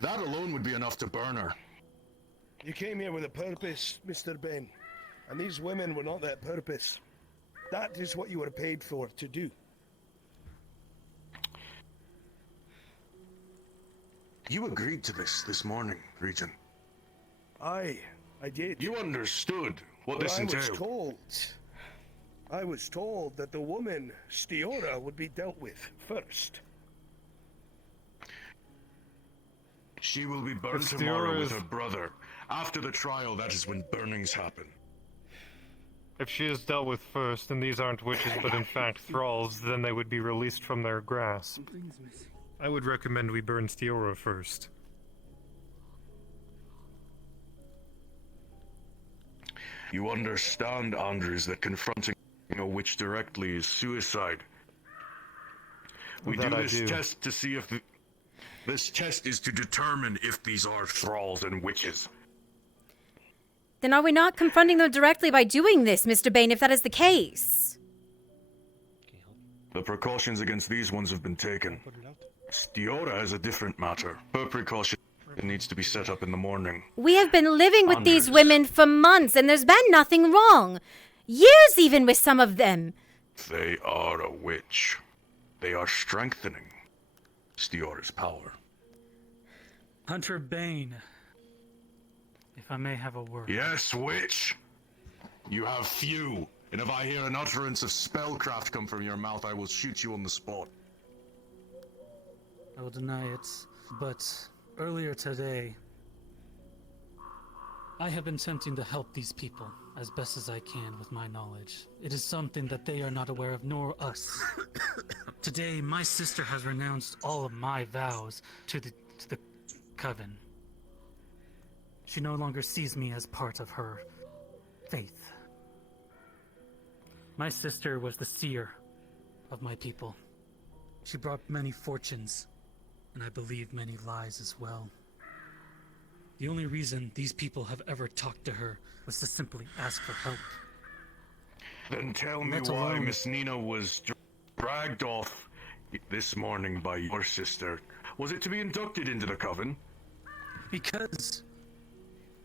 That alone would be enough to burn her. You came here with a purpose, Mr. Ben, and these women were not that purpose. That is what you were paid for to do. You agreed to this morning, Regent. I did. You understood what But this entailed. I was told that the woman, Stiora, would be dealt with first. She will be burned But tomorrow Stiora with is- her brother. After the trial, that is when burnings happen. If she is dealt with first, and these aren't witches but in fact thralls, then they would be released from their grasp. I would recommend we burn Stiora first. You understand, Andres, that confronting a witch directly is suicide. We That do I this do. test to see if this test is to determine if these are thralls and witches. Then are we not confronting them directly by doing this, Mr. Bain, if that is the case? The precautions against these ones have been taken. Stiora is a different matter. Her precaution needs to be set up in the morning. We have been living with these women for months, and there's been nothing wrong. Years even with some of them. They are a witch. They are strengthening Stiora's power. Hunter Bane, if I may have a word. Yes, witch! You have few, and if I hear an utterance of spellcraft come from your mouth, I will shoot you on the spot. I will deny it, but earlier today, I have been attempting to help these people as best as I can with my knowledge. It is something that they are not aware of, nor us. Today, my sister has renounced all of my vows to the coven. She no longer sees me as part of her faith. My sister was the seer of my people. She brought many fortunes, and I believe many lies as well. The only reason these people have ever talked to her was to simply ask for help. Then tell me Let why alone- Miss Nina was dragged off this morning by your sister. Was it to be inducted into the coven? Because,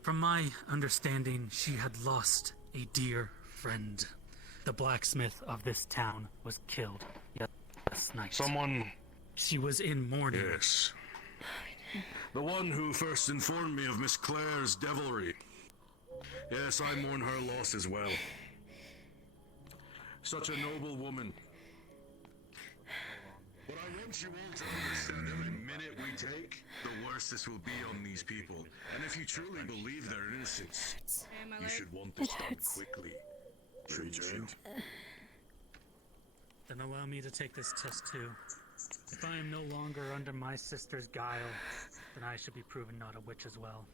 from my understanding, she had lost a dear friend. The blacksmith of this town was killed last night. Someone... She was in mourning. Yes. The one who first informed me of Miss Claire's devilry. Yes, I mourn her loss as well. Such a noble woman. But I want you all to understand every minute we take, the worse this will be on these people. And if you truly believe their innocence, you should want this done quickly. Regent. Then allow me to take this test too. If I am no longer under my sister's guile, then I should be proven not a witch as well.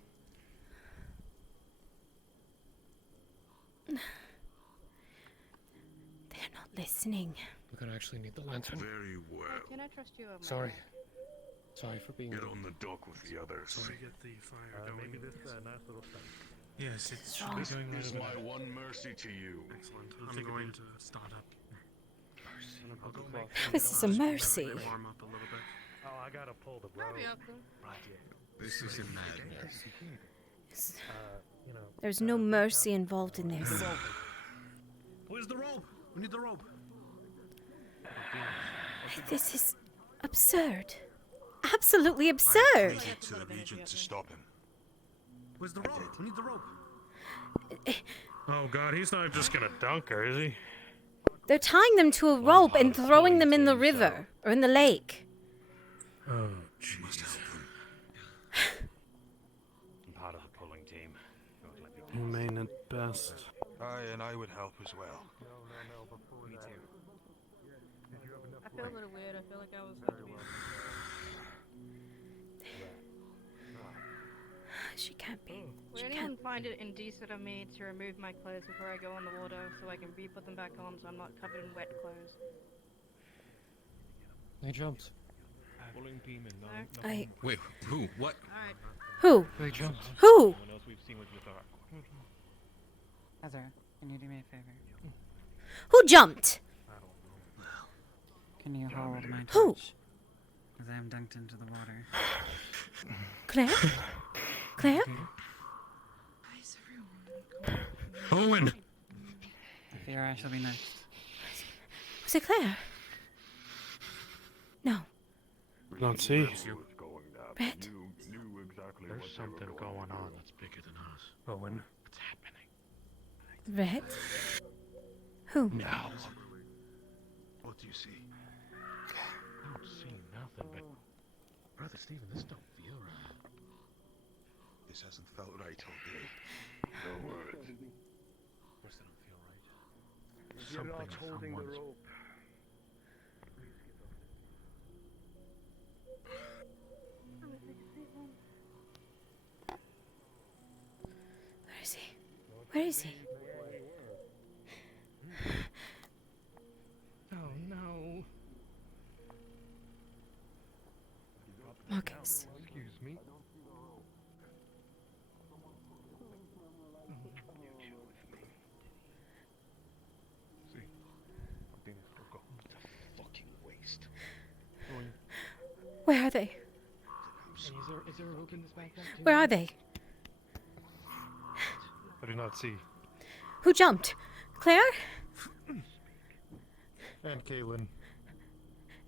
They're not listening. We're gonna actually need the lantern. Very well. Can I trust you? Sorry. Sorry for being. Get on the dock with the others. So we get the fire going. Maybe this nice little stuff. Yes, it should be going right Is away. my one mercy to you. Excellent. I'm going to start up. I'll go make This is a mercy. warm up a little bit. Oh, I gotta pull the rope. This is a madness. You know. There's no mercy involved in this. Where's the rope? We need the rope. This is absurd. Absolutely absurd. Pleaded to the Regent to stop him. Where's the rope? We need the rope. Oh God, he's not just gonna dunk her, is he? They're tying them to a rope and throwing them in the river or in the lake. Oh, jeez. I'm part of the pulling team. Humane at best. Aye, and I would help as well. Me too. I feel a little weird. I feel like I was supposed to be. She can't be. Would anyone find it indecent of me to remove my clothes before I go in the water so I can re-put them back on so I'm not covered in wet clothes? They jumped. Pulling team and I- Wait, who? What? Alright. Who? They jumped. Who? Someone else we've seen with Mithara. Heather, can you do me a favor? Who jumped? Can you hold my torch? Who? Because I am dunked into the water. Claire? Claire? Owen! I fear I shall be next. Was it Claire? No. Not see. Red? There's something going on that's bigger than us. Owen. What's happening? Red? Who? No. What do you see? I don't see nothing, but Brother Stephen, this don't feel right. This hasn't felt right all day. No word. Of course, it don't feel right. You're not Something or holding the someone's- rope. Where is he? Where is he? Oh no. Marcus. Excuse me. See, Martinez, go. It's a fucking waste. Where are they? Is there a rope in this backpack too? Where are they? I do not see. Who jumped? Claire? And Kaylin.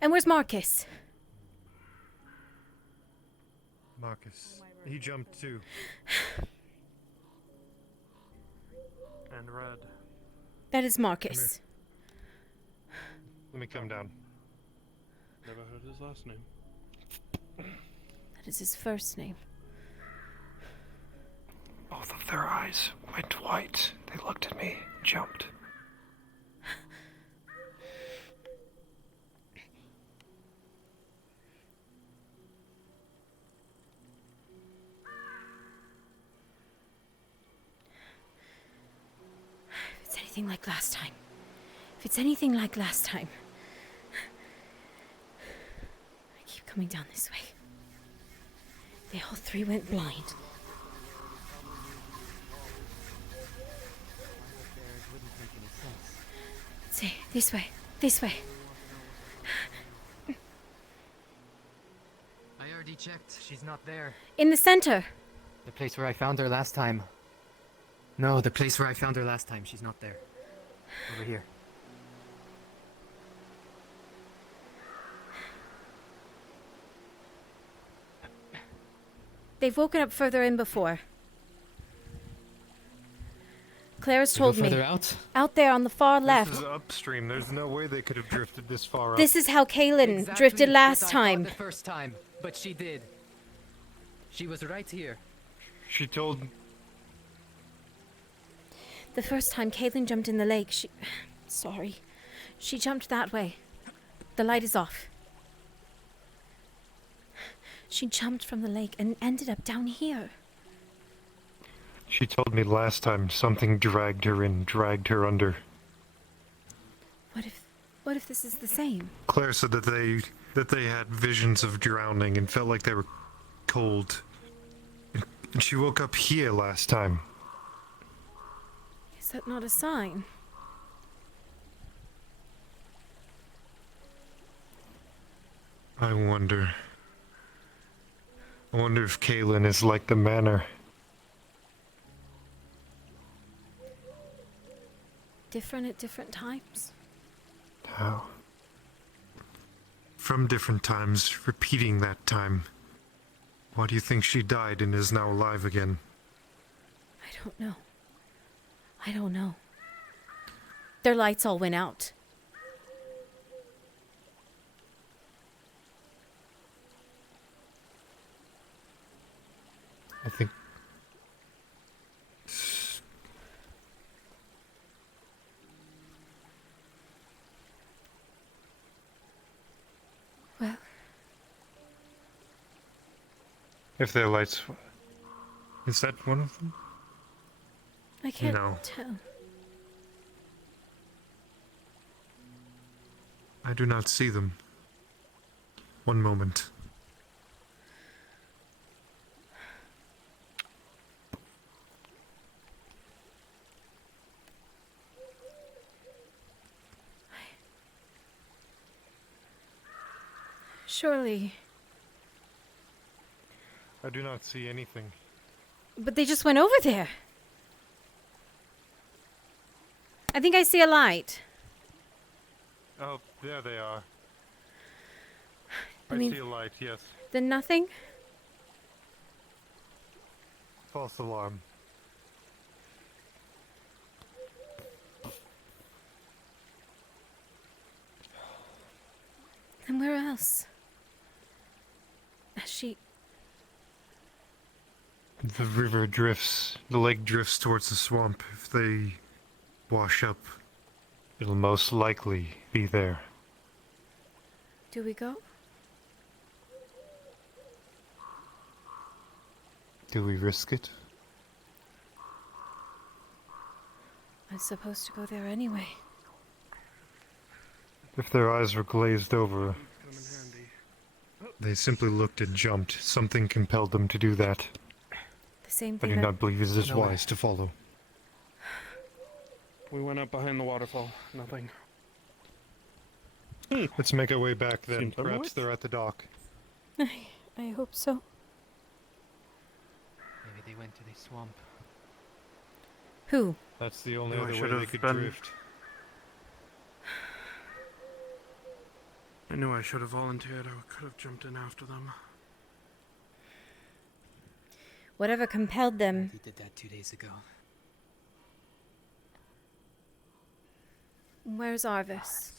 And where's Marcus? Marcus. He jumped too. And Red. That is Marcus. Let me come down. Never heard his last name. That is his first name. Both of their eyes went white. They looked at me, jumped. If it's anything like last time. If it's anything like last time. I keep coming down this way. They all three went blind. See, this way. This way. I already checked. She's not there. In the center. The place where I found her last time. No, the place where I found her last time. She's not there. Over here. They've woken up further in before. Claire's told me. Further out? Out there on the far left. This is upstream. There's no way they could have drifted this far up. This is how Kaylin drifted last time. The first time, but she did. She was right here. She told... The first time Kaylin jumped in the lake, she... Sorry. She jumped that way. The light is off. She jumped from the lake and ended up down here. She told me last time something dragged her in, dragged her under. What if this is the same. Claire said that they had visions of drowning and felt like they were cold. And she woke up here last time. Is that not a sign? I wonder if Kaylin is like the manor. Different at different times? How? From different times, repeating that time. Why do you think she died and is now alive again? I don't know. I don't know. Their lights all went out. I think... Well... If their lights... Is that one of them? I can't No. tell. I do not see them. One moment. Surely. I do not see anything. But they just went over there. I think I see a light. Oh, there they are. I I mean- see a light, yes. Then nothing? False alarm. Then where else? She... The river drifts. The lake drifts towards the swamp. If they wash up, it'll most likely be there. Do we go? Do we risk it? I'm supposed to go there anyway. If their eyes were glazed over, they simply looked and jumped. Something compelled them to do that. The same I thing do that... not believe it is No. wise to follow. We went up behind the waterfall. Nothing. Let's make our way back then. Seems Perhaps otherwise. they're at the dock. I hope so. Maybe they went to the swamp. Who? That's the only No, I other way should they have could been- drift. I knew I should have volunteered. I could have jumped in after them. Whatever compelled them. He did that 2 days ago. Where's Arvis?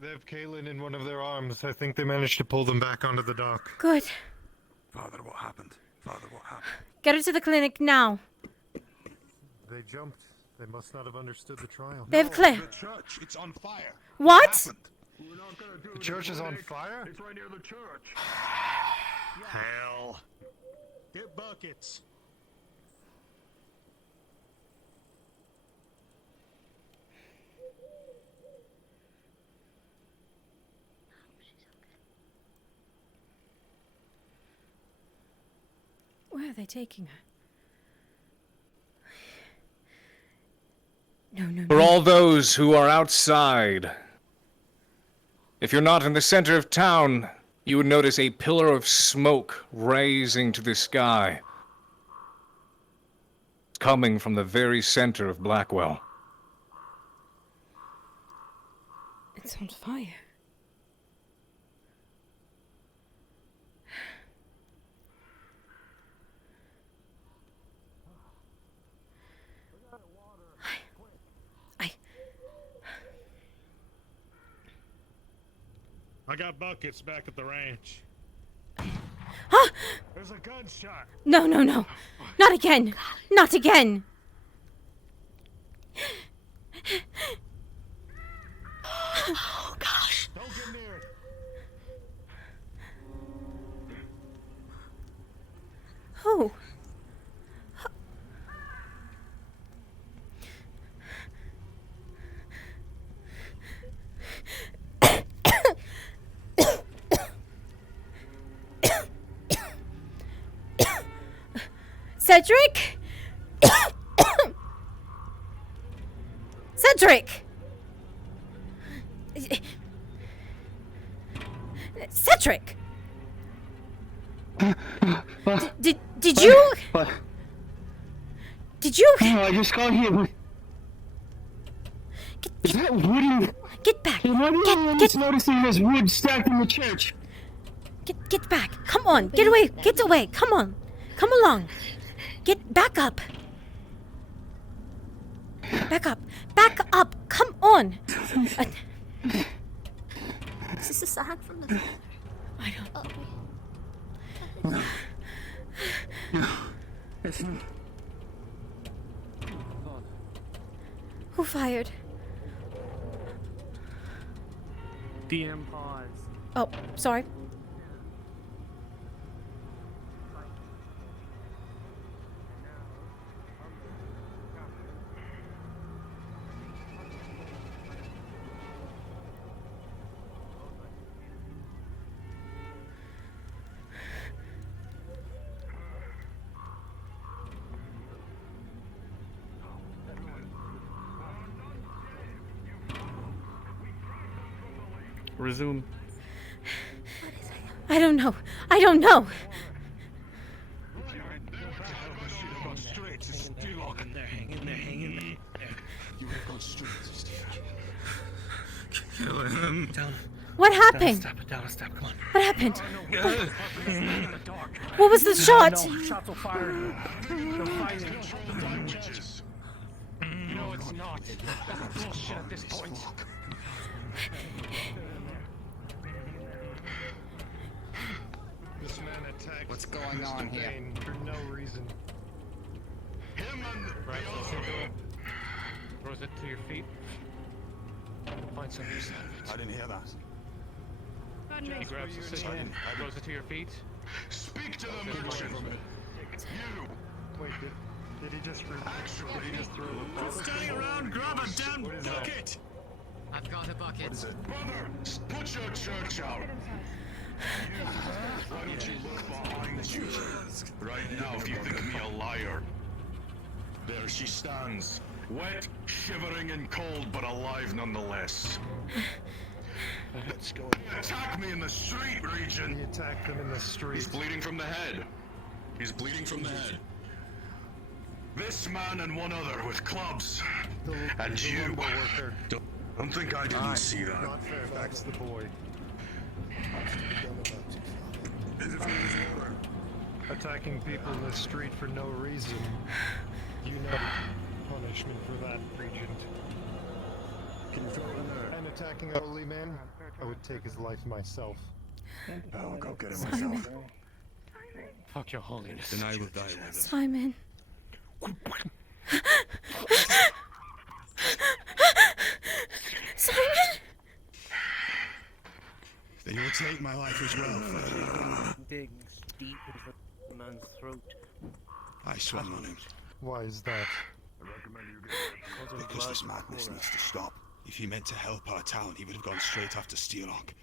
They have Kaylin in one of their arms. I think they managed to pull them back onto the dock. Good. Father, what happened? Father, what happened? Get her to the clinic now. They jumped. They must not have understood the trial. They have Claire. The church, it's on fire. What? The church is on fire? It's right near the church. Hell. Get buckets. Where are they taking her? No. For all those who are outside, if you're not in the center of town, you would notice a pillar of smoke rising to the sky. It's coming from the very center of Blackwell. It's on fire. I got buckets back at the ranch. Huh? There's a gunshot. No, no, no. Not again. Not again. Oh, gosh. Don't get near it. Oh. Cedric? Cedric! Cedric! Did you? What? Did you? No, I just got here. Is that wooden? Get back! Get noticing there's wood stacked in the church. Get back! Come on! Get away! Get away! Come on! Come along! Get back up! Back up! Back up! Come on! Is this a sign from the... I don't... No. No. It's not. Who fired? DM pause. Oh, sorry. Resume. I don't know. I don't know. They're hanging there. You would have gone straight to Steve. Kill him. Down. What happened? Down a step, come on. What happened? What was the shot? Shots will fire. They're fighting. No, it's not. That's bullshit at this point. This man attacked What's going on Mr. here? Bain for no reason. Him and Throws it to your feet. Find some use out of it. I didn't hear that. He grabs the city, throws it to your feet. Speak to them, merchant. You. Wait, did he just actually he just threw a Standing around, grab a damn bucket. I've got a bucket. What is it? Brother, put your church out. Why don't you look behind you? Right now, if you think me a liar. There she stands. Wet, shivering and cold, but alive nonetheless. Let's go. Attack me in the street, Regent! He attacked him in the street. He's bleeding from the head. He's bleeding from the head. This man and one other with clubs. And you. Don't think I didn't see that. Not fair, that's the boy. Attacking people in the street for no reason. You know punishment for that, Regent. Can you throw it in there? And attacking a holy man? I would take his life myself. I'll go get him myself. Fuck your holiness. Then I will die with him. Simon. Simon? Then you will take my life as well. Digs deep into the man's throat. I swung on him. Why is that? Because this madness needs to stop. If he meant to help our town, he would have gone straight after Steelhawk.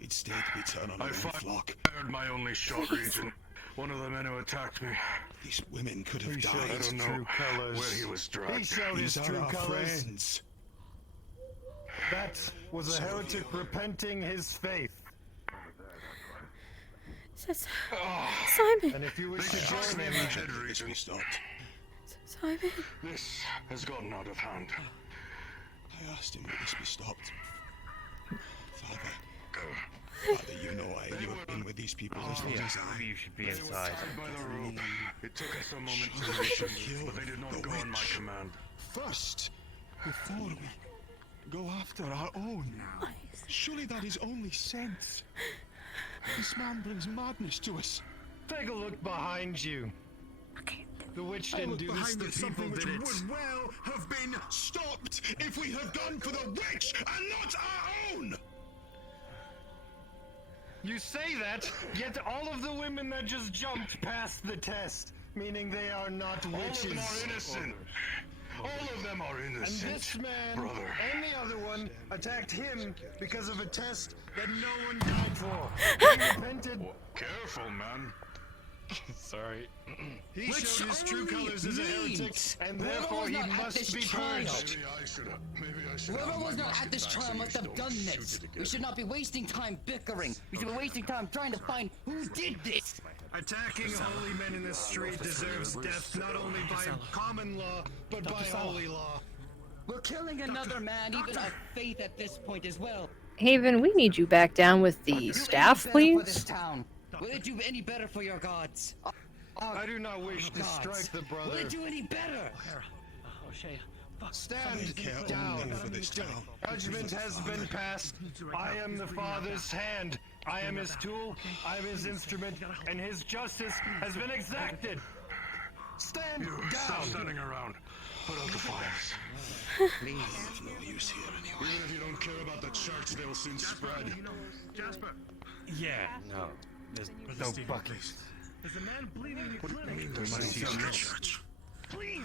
Instead, we turn on our own flock. I fired my only shot, Regent. One of the men who attacked me. These women could have died. I don't know where he was dragged. He showed his true colors. That was a heretic repenting his faith. Simon. And if you wish to join him, Regent, stopped. Simon. This has gotten out of hand. I asked him, would this be stopped? Father, you know you have been with these people as long as I. Maybe you should be inside. By the rope. It took us a moment to reach him, but they did not go on my command. First, before we go after our own. Surely that is only sense. This man brings madness to us. Take a look behind you. The witch didn't do this, the people something which did it. would well have been stopped if we had gone for the witch and not our own! You say that, yet all of the women that just jumped passed the test, meaning they are not witches. All of them are innocent. All of them are innocent. And this man brother. and the other one attacked him because of a test that no one died for. He repented. Careful, man. Sorry. He Which showed his true only colors as a heretic, means and whoever therefore was he not at must this be trial. purged. Maybe I should Whoever have was my not at this musket trial must have vaccinated. done Don't this. shoot it We again. should not be wasting time bickering. We should be wasting time trying to find who did this. Attacking holy men in the street deserves death not only by common law, but by holy law. We're killing another man, even of faith at this point as well. Haven, we need you back down with the staff, For this please. town. Will it do any better for your gods? I do not wish to gods. strike the brother. Will it do any better? Stand care down. only for this town. Judgment has been passed. I am the Father's hand. I am his tool. I am his instrument, and his justice has been exacted. Stand Stop down. standing around. Put out the fires. Please. There's no use here anyway. Even if you don't care about the church, they'll soon spread. Jasper. Yeah. No. There's no buckets. There's a man bleeding in the What do you mean there's What no is use in the the church? Please.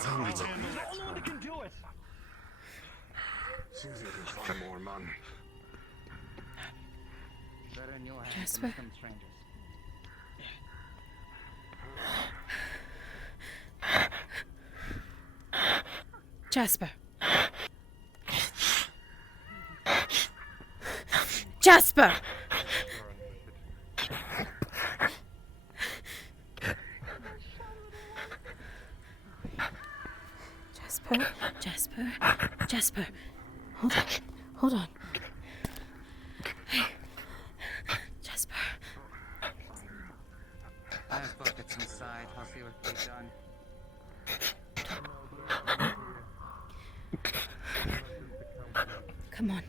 Tell me I'll the handle it. No one can do it. See if you can find more, man. Better in your hands Jasper. than some strangers. Jasper. Jasper! Jasper, Jasper, Jasper. Hold on, hold on. Hey, Jasper. I have buckets inside. I'll see what they've done. Come on.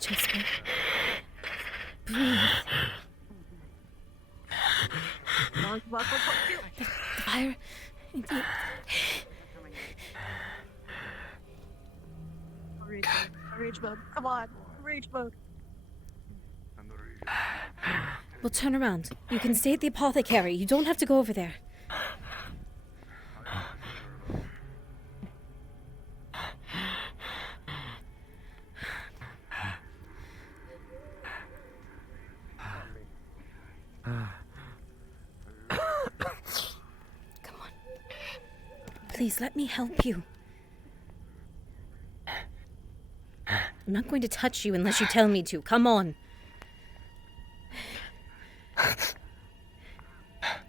Jasper. Breathe. The fire. Rage mode. Come on. Rage mode. We'll turn around. You can stay at the apothecary. You don't have to go over there. Come on. Please let me help you. I'm not going to touch you unless you tell me to. Come on.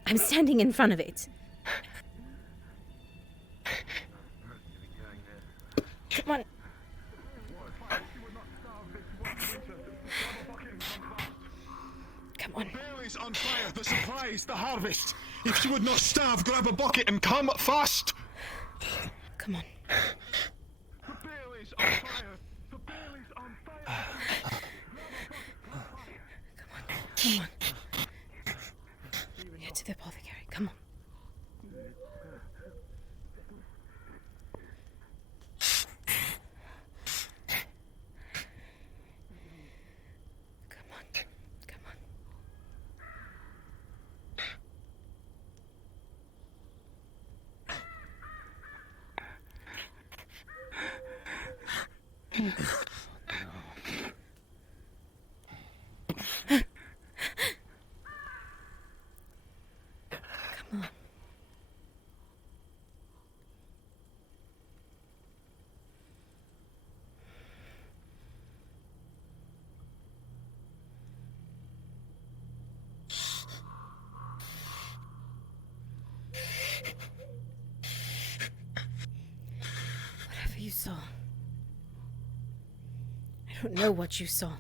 I'm standing in front of it. Come on. Come on. Barley's on fire. The supplies, the harvest. If you would not starve, grab a bucket and come fast. Come on. The barley's on fire. The barley's on fire. Come on. Get to the apothecary. Come on. Come on. Come on. Come on. Whatever you saw. I don't know what you saw.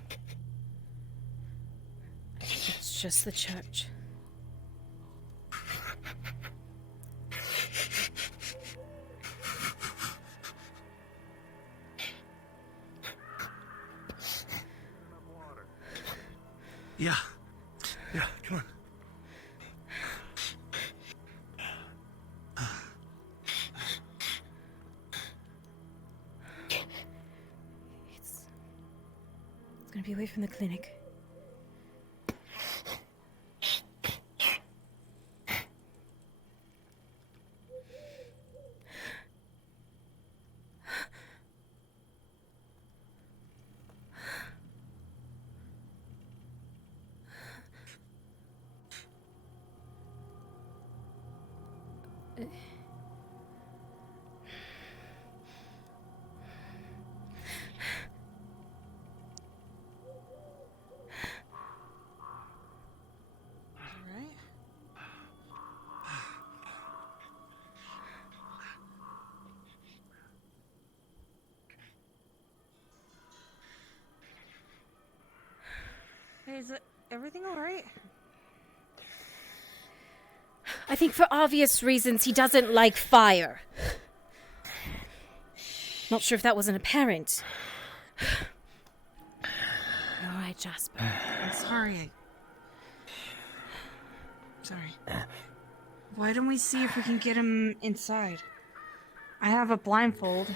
It's just the church. Yeah. Yeah, come on. It's gonna be away from the clinic. Alright. Hey, is everything alright? I think for obvious reasons he doesn't like fire. Not sure if that wasn't apparent. You're all right, Jasper. I'm sorry. Sorry. Why don't we see if we can get him inside? I have a blindfold.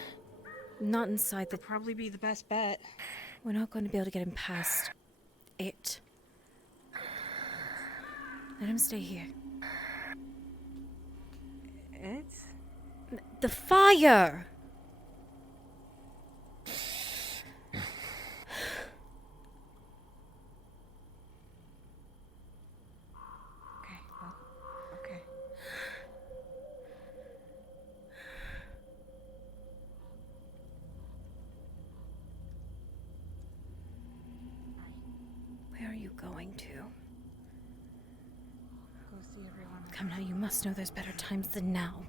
Not inside the... That'd probably be the best bet. We're not going to be able to get him past it. Let him stay here. It? The fire! Okay, well, okay. Where are you going to? Go see everyone. Come now, you must know there's better times than now.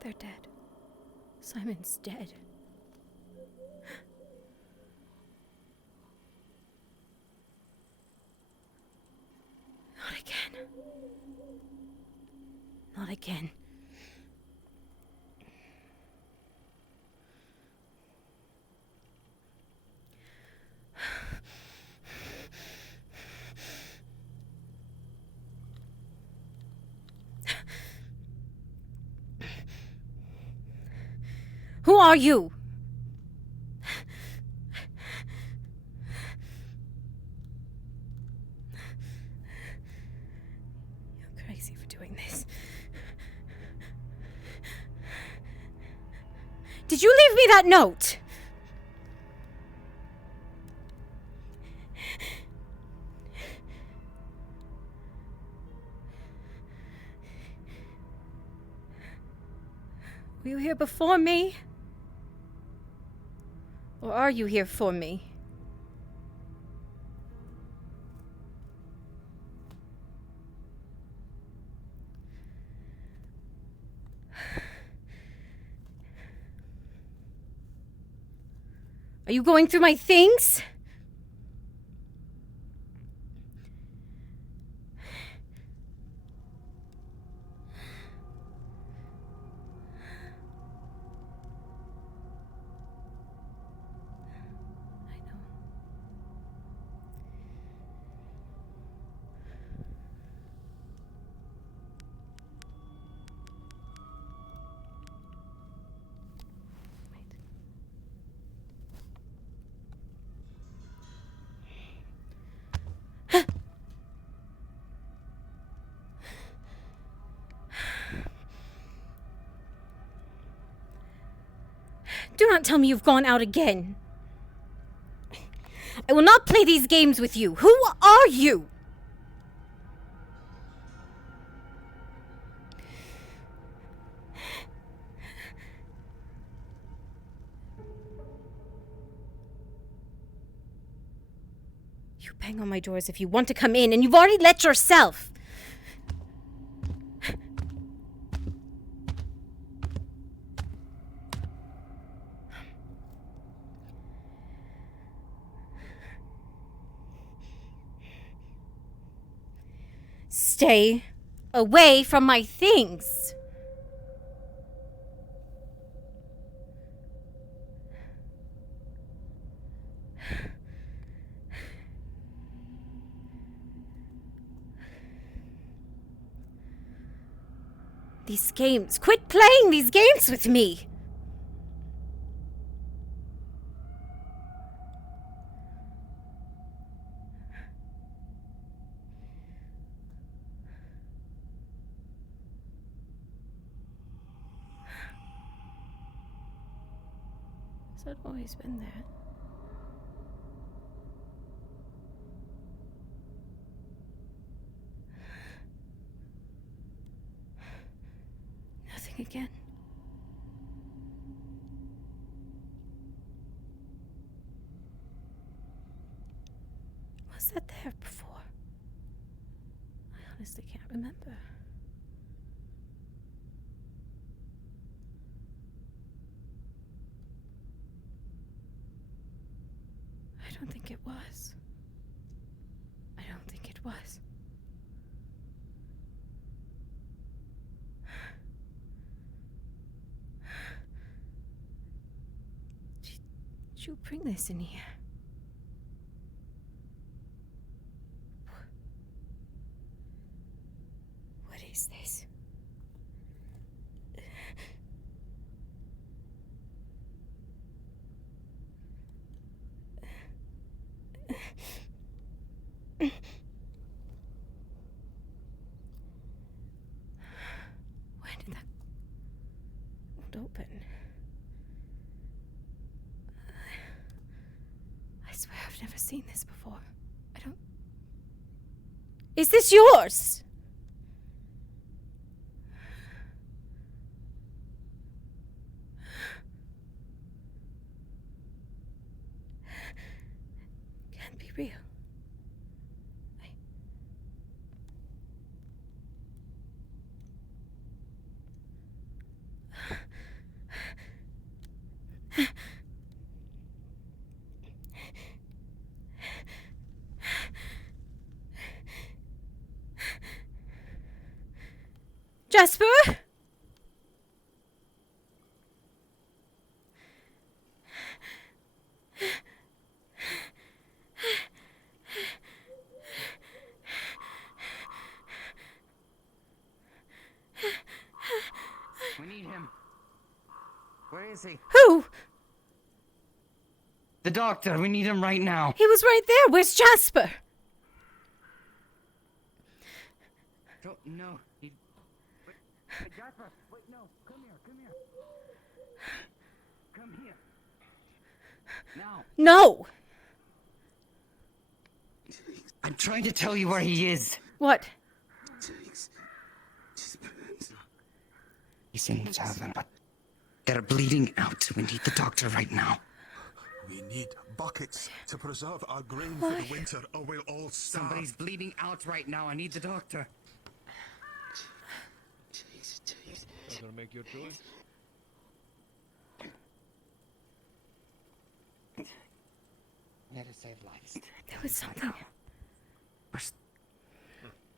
They're dead. Simon's dead. Not again. Not again. Who are you? You're crazy for doing this. Did you leave me that note? Were you here before me? Or are you here for me? Are you going through my things? Do not tell me you've gone out again. I will not play these games with you. Who are you? You bang on my doors if you want to come in, and you've already let yourself. Stay away from my things. These games. Quit playing these games with me. Has that always been there? Nothing again. Was that there before? I honestly can't remember. I don't think it was. I don't think it was. Did you bring this in here? What is this? When did that open? I swear I've never seen this before. I don't... Is this yours? Can't be real. Jasper? We need him. Where is he? Who? The doctor. We need him right now. He was right there. Where's Jasper? No. Wait, Jasper. Wait, no. Come here. Come here. Now. No. I'm trying to tell you where he is. What? He's in the tavern, but they're bleeding out. We need the doctor right now. We need buckets to preserve our grain for the winter, or we'll all starve. Somebody's bleeding out right now. I need the doctor. I'm gonna make your choice. Let us save lives. There was something.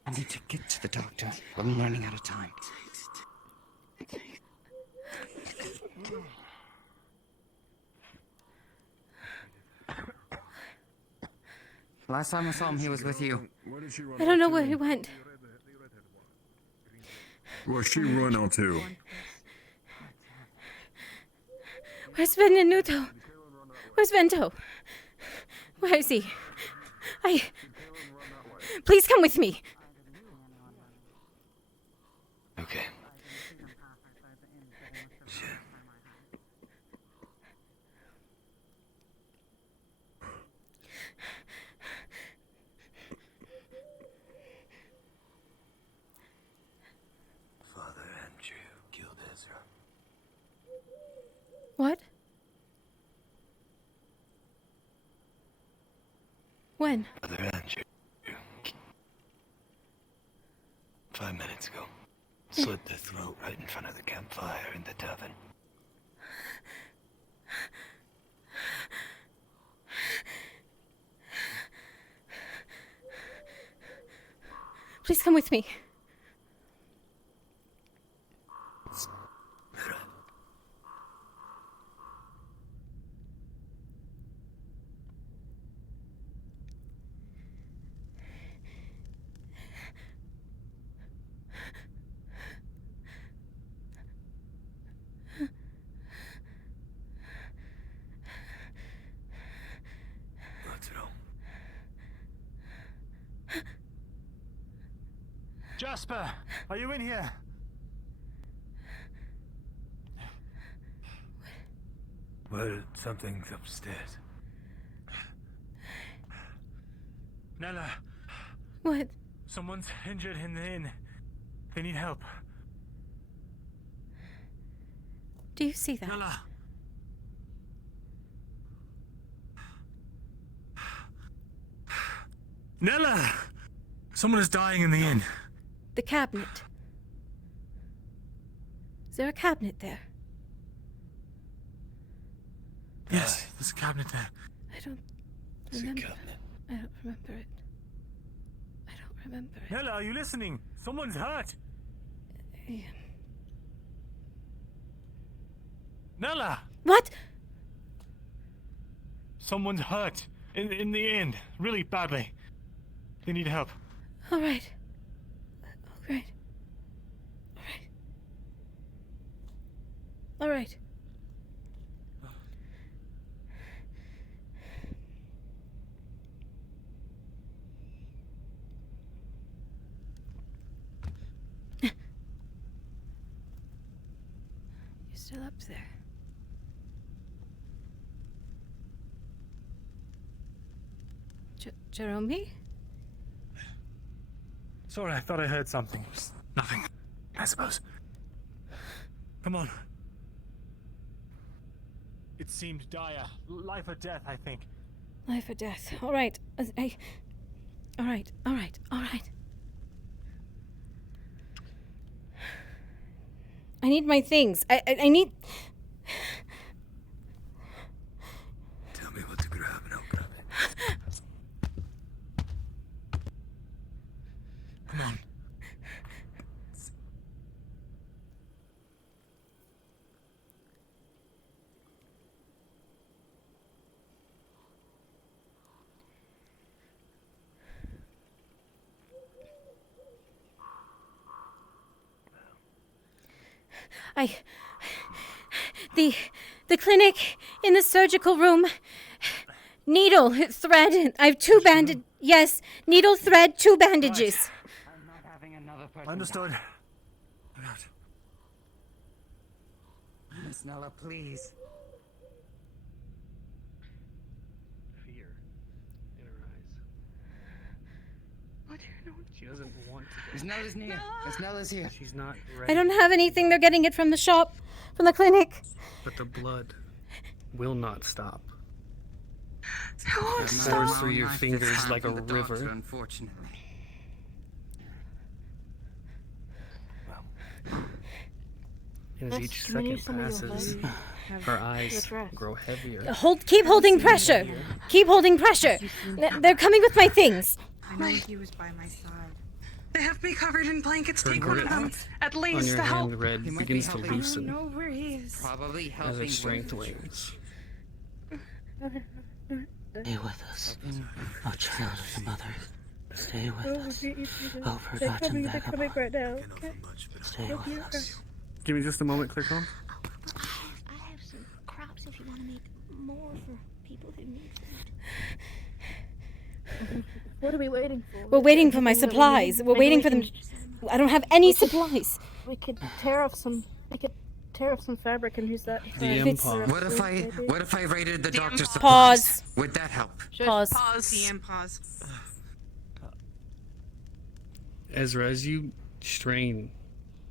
I need to get to the doctor. I'm running out of time. Last time I saw him, he was with you. I don't know where he went. Where's she run out to? Where's Venuto? Where's Vento? Where is he? Please come with me. Okay. Father Andrew killed Ezra. What? When? Father Andrew. 5 minutes ago. Slit their throat right in front of the campfire in the tavern. Please come with me. What's wrong? Jasper, are you in here? Well, something's upstairs. Nella, What? someone's injured in the inn. They need help. Do you see that? Nella. Nella! Someone is dying in the inn. The cabinet. Is there a cabinet there? Yes, there's a cabinet there. I don't It's a remember. cabinet. I don't remember it. I don't remember it. Nella, are you listening? Someone's hurt. Yeah. Nella! What? Someone's hurt in the inn, really badly. They need help. All right. All right. All right. All right. You're still up there. Jerome? Sorry, I thought I heard something. It was nothing, I suppose. Come on. It seemed dire. Life or death, I think. Life or death. All right. All right. All right. All right. I need my things. I need... Tell me what to grab and I'll grab it. Come on. The clinic in the surgical room. Needle, thread. I have two bandage. Yes, needle, thread, two bandages. Understood. Miss Nella, please. Fear in her eyes. What? She doesn't want to. Miss Nella's near. Miss Nella's here. She's not ready. I don't have anything. They're getting it from the shop, from the clinic. But the blood will not stop. Oh, It stop. pours through your fingers like a river. Unfortunately. And as each second passes, her eyes grow heavier. Keep holding pressure. Keep holding pressure. They're coming with my things. I know he was by my side. They have me covered in blankets. Her Take one of grip them, at on least, your to help. hand, Red, He might begins be to helping. I loosen don't know where he is. Probably as helping. her strength with- wanes. Stay with us, O child of the mother. Stay with us, O forgotten vagabond. right now. Stay with us. Give me just a moment, Claire Combs. I have some crops if you want to make more for people who need food. What are we waiting for? We're waiting for my supplies. We're waiting for them. I don't have any supplies. We could tear off some. We could tear off some fabric and use that. The impulse. What if I raided the doctor's Pause. supplies? Would that help? Pause. Pause. DM pause. Ezra, as you strain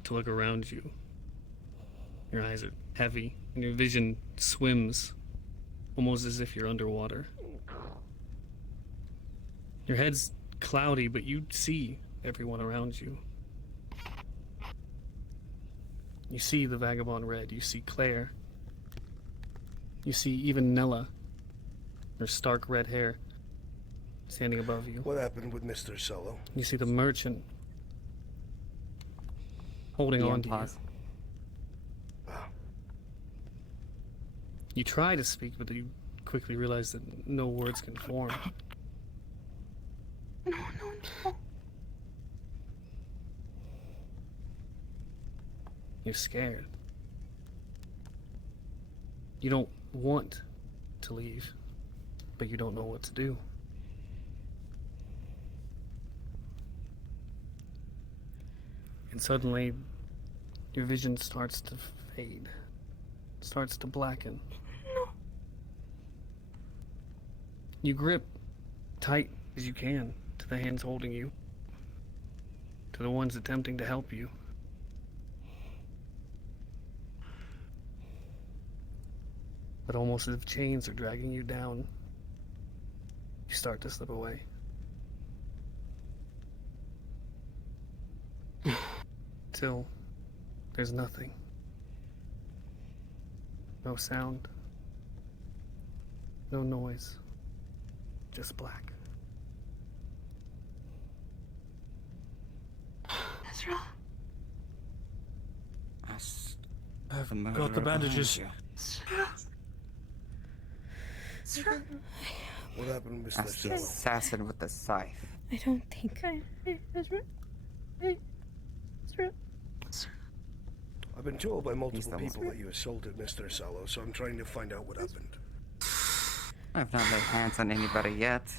to look around you, your eyes are heavy and your vision swims, almost as if you're underwater. Your head's cloudy, but you see everyone around you. You see the Vagabond Red, you see Claire. You see even Nella, her stark red hair, standing above you. What happened with Mr. Solo? You see the merchant holding DM on to you. pause. You try to speak, but you quickly realize that no words can form. No. You're scared. You don't want to leave, but you don't know what to do. And suddenly, your vision starts to fade, starts to blacken. No. You grip tight as you can to the hands holding you, to the ones attempting to help you. But almost as if chains are dragging you down, you start to slip away. Till there's nothing. No sound. No noise. Just black. Ezra. I've got the bandages. Ezra. What happened, Mr. That's the assassin with the scythe. I don't think. Hey, Ezra. Hey, Ezra. I've been told by He's multiple the people one. that you assaulted Mr. Sallow, so I'm trying to find out what happened. I've not laid hands on anybody yet.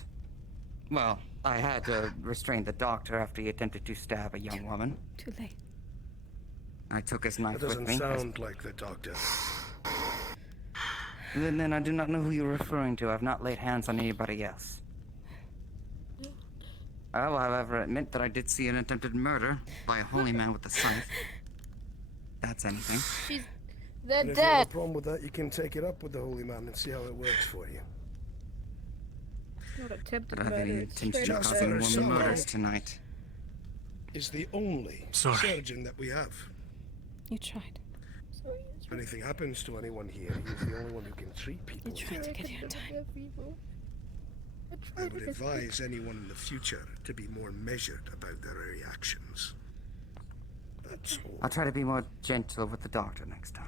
Well, I had to restrain the doctor after he attempted to stab a young woman. Too late. I took his knife That with doesn't me. sound like the doctor. Then I do not know who you're referring to. I've not laid hands on anybody else. I will, however, admit that I did see an attempted murder by a holy man with a scythe. That's anything. They're And if you have dead. a problem with that, you can take it up with the holy man and see how it works for you. Not attempted But I have any murder. It's intention of straight up causing murder. more murders tonight. Is the only Sorry. surgeon that we have. You tried. If anything happens to anyone here, he's the only one who can treat people. You tried to get here in time. I would advise anyone in the future to be more measured about their reactions. That's all. I'll try to be more gentle with the doctor next time.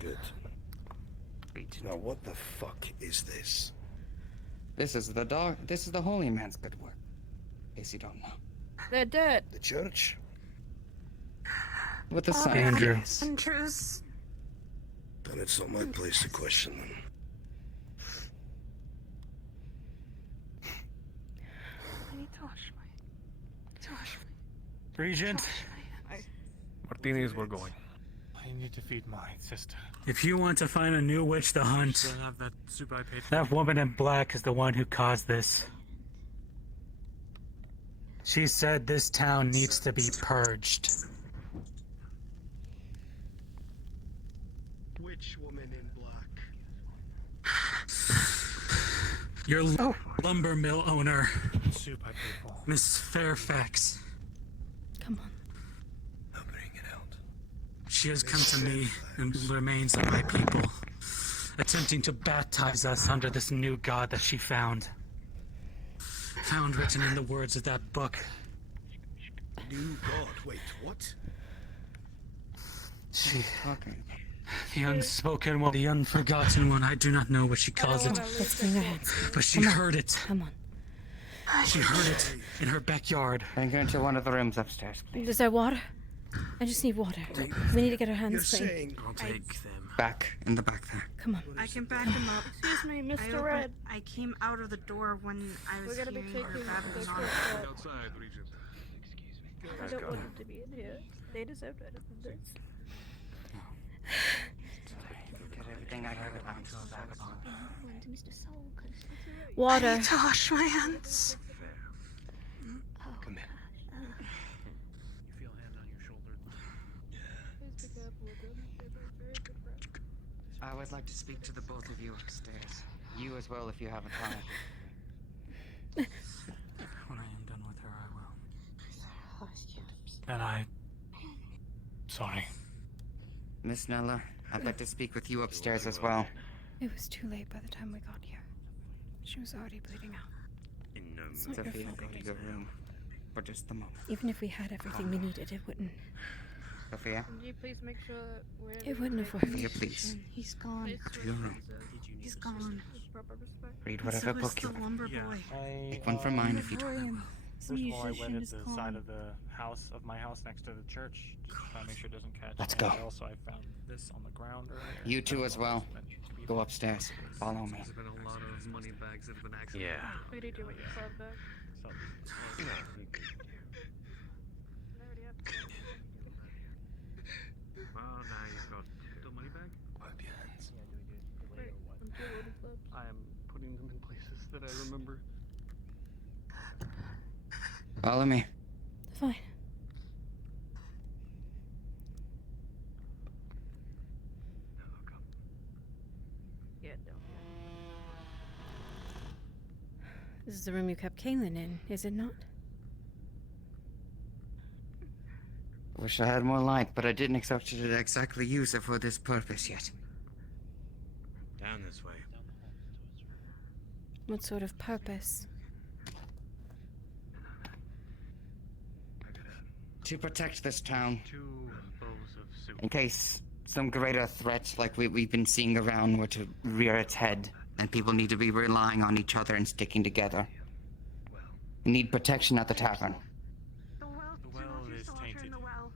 Good. Now what the fuck is this? This is the holy man's good work. In case you don't know. They're dead. The church? With the sign. Andrew. Andrews. Then it's not my place to question them. I need to wash my. Regent. Martinez, we're going. I need to feed my sister. If you want to find a new witch to hunt, Still have that soup I paid for. that woman in black is the one who caused this. She said this town needs to be purged. Which woman in black? Your lumber mill owner, Soup I paid for. Miss Fairfax. Come on. She has come to me and the remains of my people, attempting to baptize us under this new god that she found. Found written in the words of that book. New god? Wait, what? She... The unspoken one, the unforgotten one, I do not know what she calls it. Let's bring our hands. But she Come on. heard it. Come on. She heard it in her backyard. Then go into one of the rooms upstairs, please. Is there water? I just need water. We need to get our hands You're clean. saying I'll take them. Back, in the back there. Come on. I can back him up. Excuse me, Mr. Red. I came out of the door when I was We're gonna be hearing her taking babbling this on. real Outside, Regent. I don't want them to be in here. They deserve better than this. Get everything I heard about you back on. I Water. need to wash my hands. Come in. You feel a hand on your shoulder. I would like to speak to the both of you upstairs. You as well, if you haven't time. When I am done with her, I will. And I. Sorry. Miss Nella, I'd like to speak with you upstairs as well. It was too late by the time we got here. She was already bleeding out. It's not your Sophia, fault. go to your room. for just the moment. Even if we had everything we needed, it wouldn't. Sophia? Can you please make sure that wherever It wouldn't have you worked. Sophia, please. He's gone. To your room. He's gone. Read whatever So is book you the want. lumber boy. Take one from mine if you don't. First of all, I went at the side of the house of my house next to the church, just to try to make sure it doesn't catch. Let's And go. Also, I found this on the ground earlier. You too as well. Go upstairs. Follow me. There's been a lot of money bags that have been accidentally. Yeah. What do you do with your club bag? So, Well, now you've got the money bag. Wipe your hands. I am putting them in places that I remember. Follow me. Fine. Yeah, no. This is the room you kept Kaylin in, is it not? Wish I had more light, but I didn't expect you to exactly use it for this purpose yet. Down this way. What sort of purpose? To protect this town. 2 bowls of soup. In case some greater threat like we've been seeing around were to rear its head, then people need to be relying on each other and sticking together. We need protection at the tavern. The well, The do not well use is the water tainted. in the well.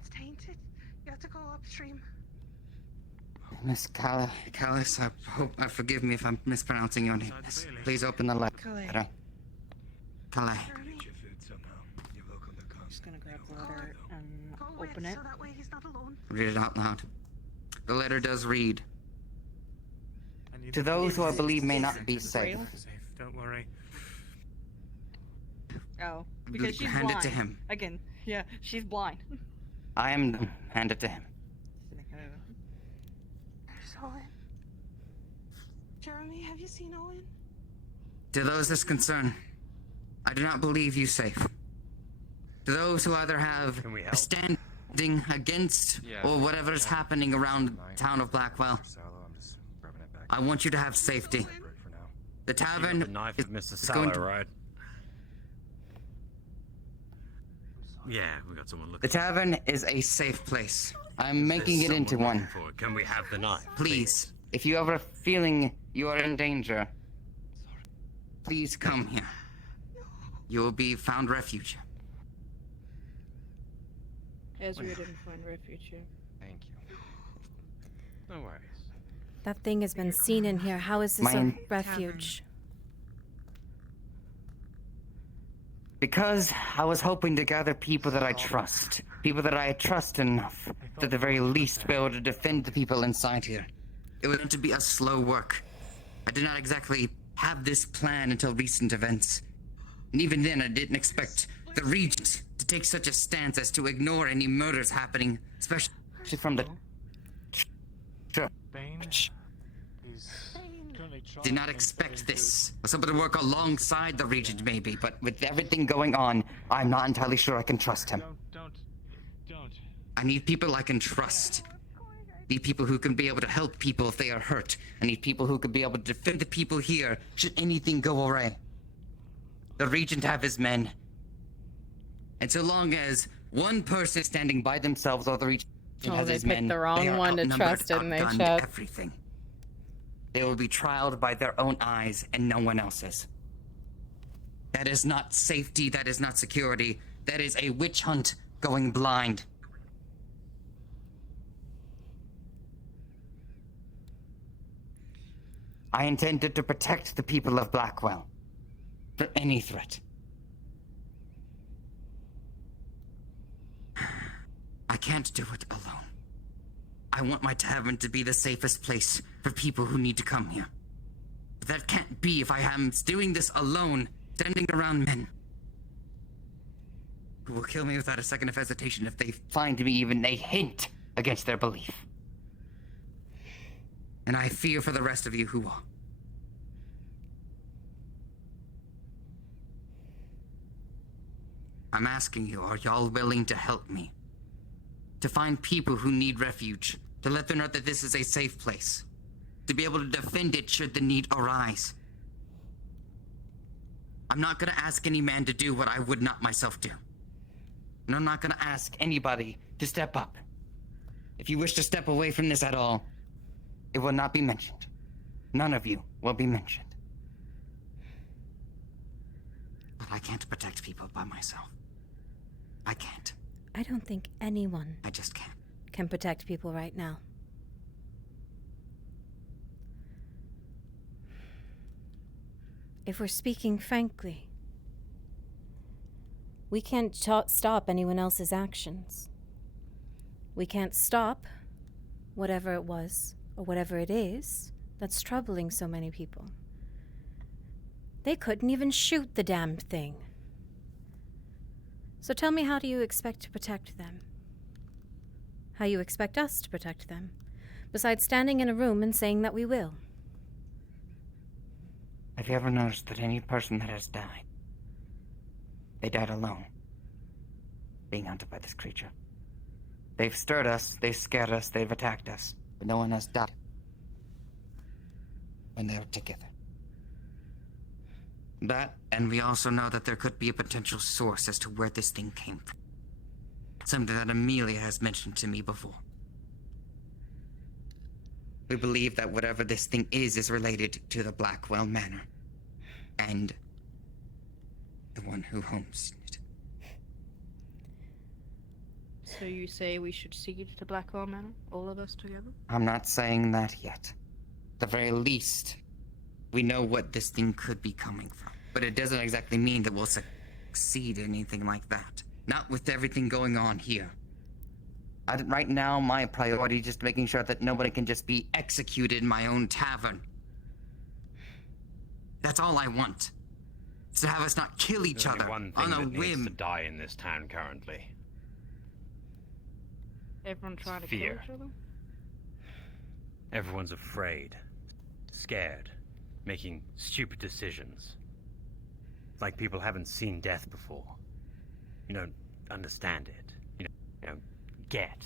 It's tainted. You have to go upstream. Miss Callis, forgive me if I'm mispronouncing your name. Yes. Please open the letter. Calais. Get your food somehow. You're welcome to come. Just gonna grab the letter and Go with, open it. so that way he's not alone. Read it out loud. The letter does read. I need To those who I believe may not be safe. Safe. Don't worry. Oh, because she's Hand blind. it to him. Again, yeah, she's blind. I am. Hand it to him. There's Owen. Jeremy, have you seen Owen? To those this concern, I do not believe you safe. To those who either have a standing against or whatever is happening around the town of Blackwell, I want you to have safety. The tavern The knife of Mr. is going Sallow, to... right? Yeah, we got someone The looking. tavern is a safe place. I'm making it into one. For it. Can we have the knife? Please, if you ever feeling you are in danger, please come here. You will be found refuge. Ezra didn't find refuge here. Thank you. No worries. That thing has been seen in here. How is this a Mine- refuge? Because I was hoping to gather people that I trust. People that I trust enough to at the very least be able to defend the people inside here. It was meant to be a slow work. I did not exactly have this plan until recent events. And even then I didn't expect the Regent to take such a stance as to ignore any murders happening, especially from the church. Did not expect this. I was hoping to work alongside the Regent maybe, but with everything going on, I'm not entirely sure I can trust him. Don't. I need people I can trust. Need people who can be able to help people if they are hurt. I need people who can be able to defend the people here should anything go awry. The Regent have his men. And so long as one person is standing by themselves or the Regent Oh, has they his picked men, the wrong they are one to outnumbered, trust, didn't they, outgunned, Chet? everything. They will be trialed by their own eyes and no one else's. That is not safety, that is not security. That is a witch hunt going blind. I intended to protect the people of Blackwell from any threat. I can't do it alone. I want my tavern to be the safest place for people who need to come here. But that can't be if I am doing this alone, standing around men who will kill me without a second of hesitation if they find me even a hint against their belief. And I fear for the rest of you who are. I'm asking you, are y'all willing to help me? To find people who need refuge, to let them know that this is a safe place, to be able to defend it should the need arise. I'm not gonna ask any man to do what I would not myself do. And I'm not gonna ask anybody to step up. If you wish to step away from this at all, it will not be mentioned. None of you will be mentioned. But I can't protect people by myself. I can't. I don't think anyone I just can't. can protect people right now. If we're speaking frankly, we can't stop anyone else's actions. We can't stop whatever it was, or whatever it is, that's troubling so many people. They couldn't even shoot the damn thing. So tell me, how do you expect to protect them? How you expect us to protect them, besides standing in a room and saying that we will? Have you ever noticed that any person that has died, they died alone, being hunted by this creature? They've stirred us, they've scared us, they've attacked us, but no one has died when they're together. That, and we also know that there could be a potential source as to where this thing came from. Something that Amelia has mentioned to me before. We believe that whatever this thing is related to the Blackwell Manor. And the one who owns it. So you say we should siege to Blackwell Manor, all of us together? I'm not saying that yet. At the very least, we know what this thing could be coming from. But it doesn't exactly mean that we'll succeed in anything like that. Not with everything going on here. Right now, my priority is just making sure that nobody can just be executed in my own tavern. That's all I want. Is to have us not kill each There's other only one thing on a that needs whim. to die in this town currently. Everyone trying to fear. kill each other? Everyone's afraid, scared, making stupid decisions. Like people haven't seen death before. You don't understand it. You don't get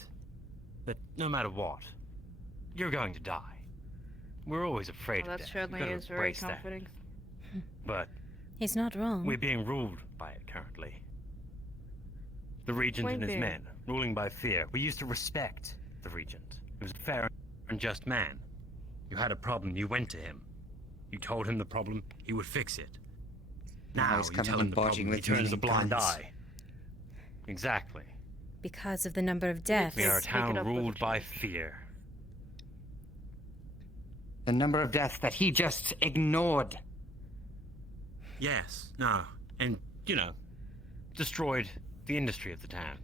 that no matter what, you're going to die. We're always afraid Well, of that death. certainly You've got to is very embrace that. comforting. But He's not wrong. we're being ruled by it currently. The Regent and his Point being- men, ruling by fear. We used to respect the Regent. He was a fair and just man. You had a problem, you went to him. You told him the problem, he would fix it. Now he's you coming tell and him the barging problem, he with turns a many blind guns. eye. Exactly. Because of the number of deaths. We are a Take it town up with ruled each by fear. The number of deaths that he just ignored. Yes, no, and, destroyed the industry of the town.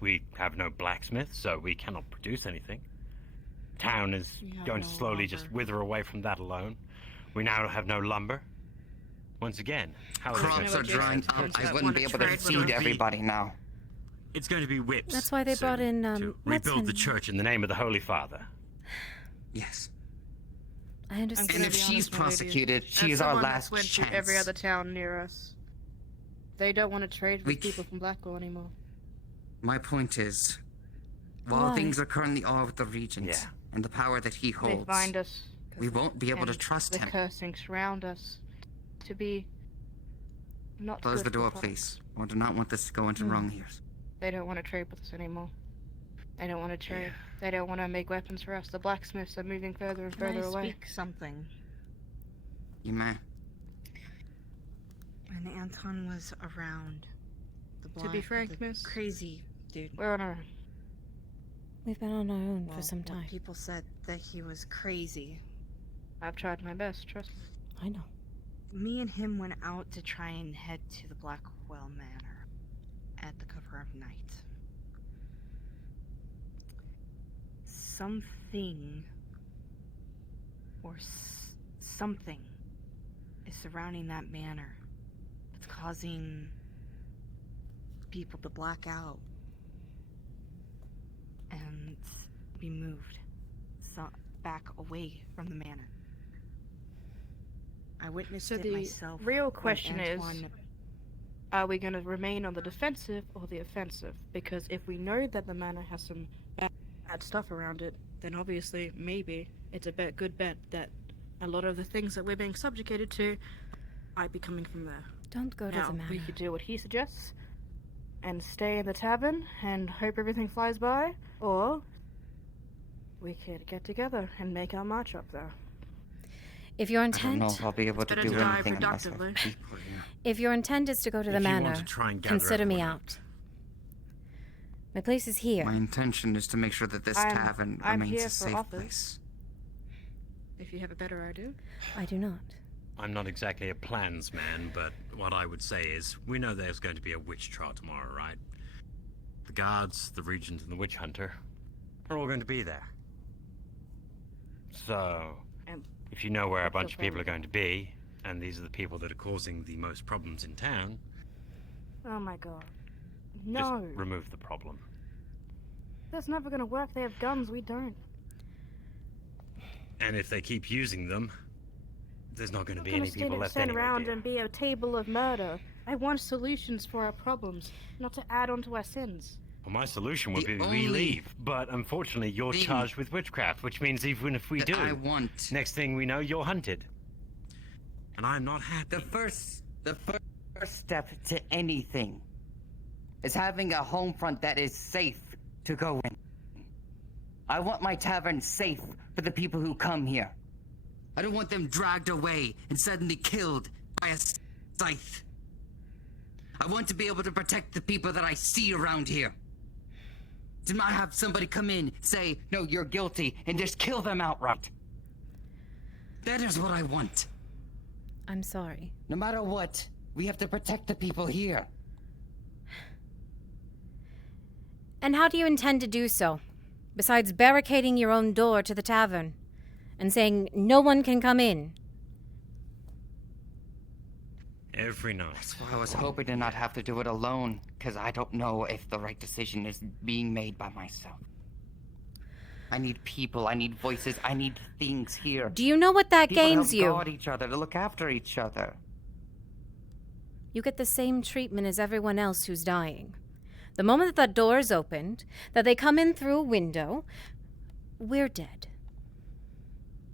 We have no blacksmith, so we cannot produce anything. Town is We have going to no slowly just lumber. wither away from that alone. We now have no lumber. Once again, how is it Crops going are to drying up. I wouldn't be able to feed everybody now. It's going to be whips. That's why they soon brought in, to rebuild the medicine. church in the name of the Holy Father. Yes. I understand. And if she's prosecuted, she is As our someone last that's went chance. to every other town near us, they don't want to trade We with people from Blackwell anymore. My point is, while Why? things are currently all with the Regent Yeah. and the power that he They holds, find us. we won't be able to and trust the him. cursing surround us to be not Close good the for door, products. please. I do not want this to go into wrong ears. They don't want to trade with us anymore. They don't want to trade. They don't want to make weapons for us. The blacksmiths are moving further and Can I further away. speak something? You may. When Anton was around, the To be blind, frank, the miss, crazy dude. we're on our own. We've been on our own Well, for some time. People said that he was crazy. I've tried my best, trust me. I know. Me and him went out to try and head to the Blackwell Manor at the cover of night. Something or something is surrounding that manor. It's causing people to black out and be moved back away from the manor. I witnessed So it the myself. real when question is, Antoine- are we going to remain on the defensive or the offensive? Because if we know that the manor has some bad stuff around it, then obviously, maybe, it's a good bet that a lot of the things that we're being subjugated to might be coming from there. Don't go to Now, the manor. we could do what he suggests and stay in the tavern and hope everything flies by, or we could get together and make our march up there. If your I don't know intent, if I'll be able to do anything unless I have people here. if your intent is to go to the If you want manor, to try and gather consider me everyone out. My place is here. My intention is to make sure that this tavern I'm remains here a for safe offers. place. If you have a better idea. I do not. I'm not exactly a plans man, but what I would say is, we know there's going to be a witch trial tomorrow, right? The guards, the regent, and the witch hunter are all going to be there. So, if you know where a bunch of people are going to be, and these are the people that are causing the most problems in town, Oh my god. just No. remove the problem. That's never gonna work. They have guns, we don't. And if they keep using them, there's not going to be I'm any gonna people left stand anyway, around dear. and be a table of murder. I want solutions for our problems, not to add on to our sins. Well, my solution would The be we only leave, but unfortunately you're thing charged with witchcraft, which means even if we that do, I want- next thing we know, you're hunted. And I'm not happy. The first step to anything is having a home front that is safe to go in. I want my tavern safe for the people who come here. I don't want them dragged away and suddenly killed by a scythe. I want to be able to protect the people that I see around here. To not have somebody come in, say, no, you're guilty, and just kill them outright. That is what I want. I'm sorry. No matter what, we have to protect the people here. And how do you intend to do so? Besides barricading your own door to the tavern and saying no one can come in. Every night. That's why I was hoping to not have to do it alone, because I don't know if the right decision is being made by myself. I need people, I need voices, I need things here. Do you know what that People gains to you? help guard each other, to look after each other. You get the same treatment as everyone else who's dying. The moment that that door is opened, that they come in through a window, we're dead.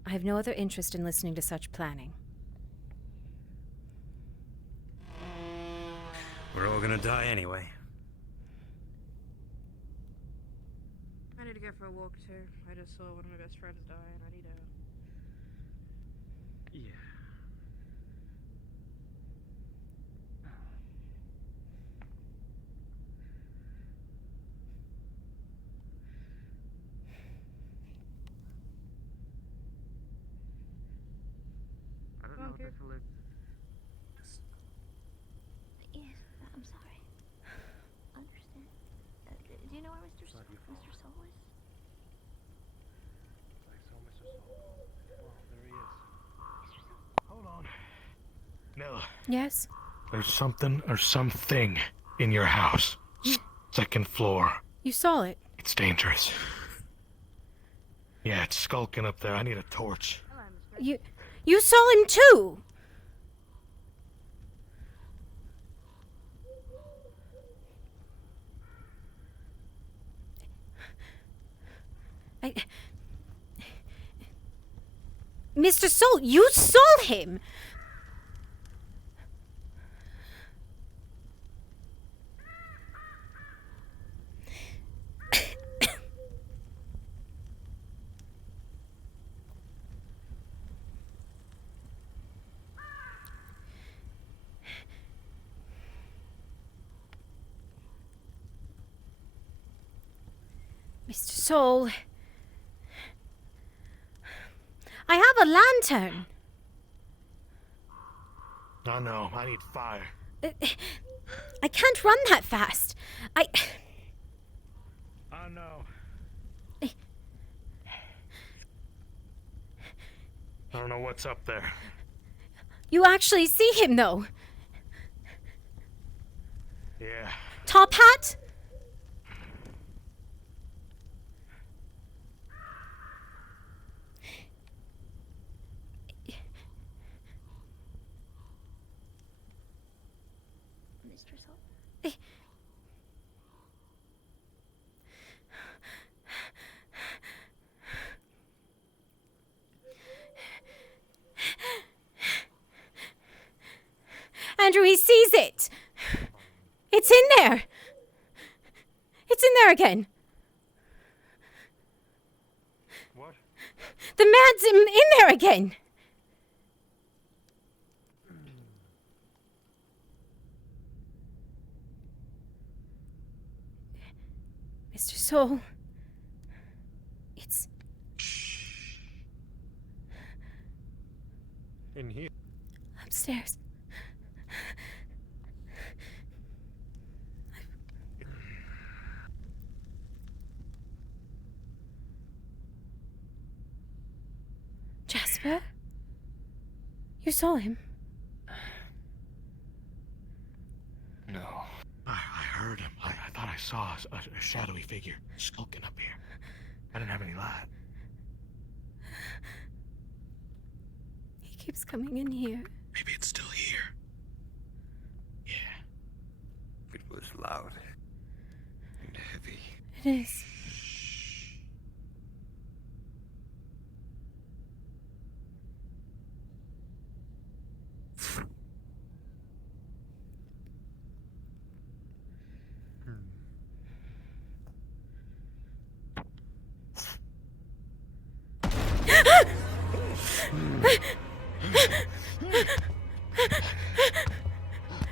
I have no other interest in listening to such planning. We're all gonna die anyway. I need to go for a walk too. I just saw one of my best friends die and I need to... Yeah. I don't know what this will look. Yes, I'm sorry. Understand. Do you know where Mr. Soul is? Hold on. Nella, Yes? there's something or something in your house. Second floor. You saw it. It's dangerous. Yeah, it's skulking up there. I need a torch. You saw him too! Mr. Soul, you saw him! Mr. Soul, I have a lantern. I know. I need fire. I can't run that fast. I know. I don't know what's up there. You actually see him, though. Yeah. Top hat? Mr. Soul? Andrew, he's in there! It's in there again! What? The mad's in there again! Mr. Soul. It's In here. upstairs. Jasper? You saw him? No. I heard him. I thought I saw a shadowy figure skulking up here. I didn't have any light. He keeps coming in here. Maybe it's still here. It was loud and heavy. It is.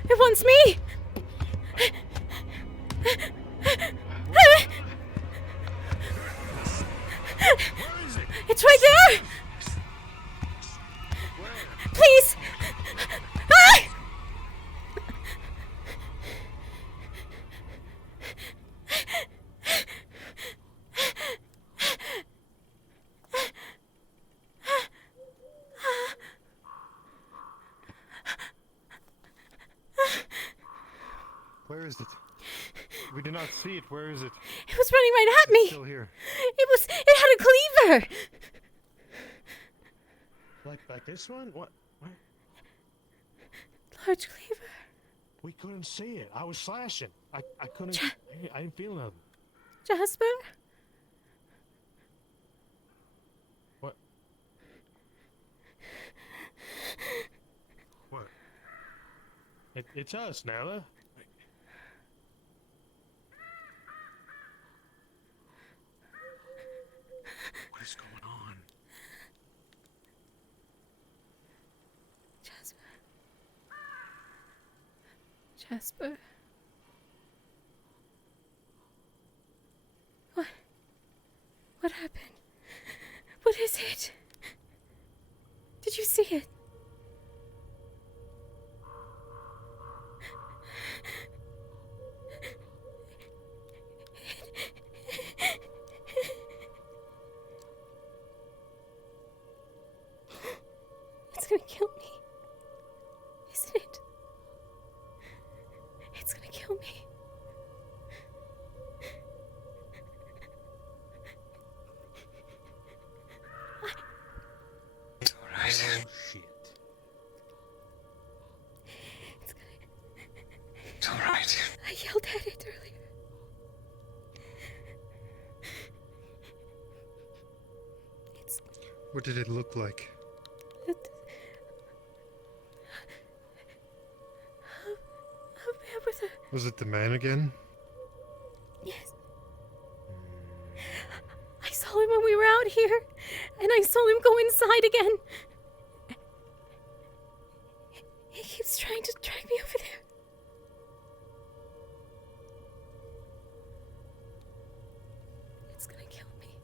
It wants me! It's right there! Please! Ah! Where is it? We did not see it. Where is it? It was running right at me! Still here. It had a cleaver! Like this one? What? Large cleaver. We couldn't see it. I was slashing. I couldn't. I didn't feel nothing. Jasper? What? What? It's us, Nella. What is going on? Jasper. What happened? What is it? Did you see it? It's gonna kill me. Isn't it? It's gonna kill me. Alright. Shit. It's alright. I yelled at it earlier. What did it look like? Was it the man again? Yes. I saw him when we were out here, and I saw him go inside again. He keeps trying to drag me over there. It's gonna kill me.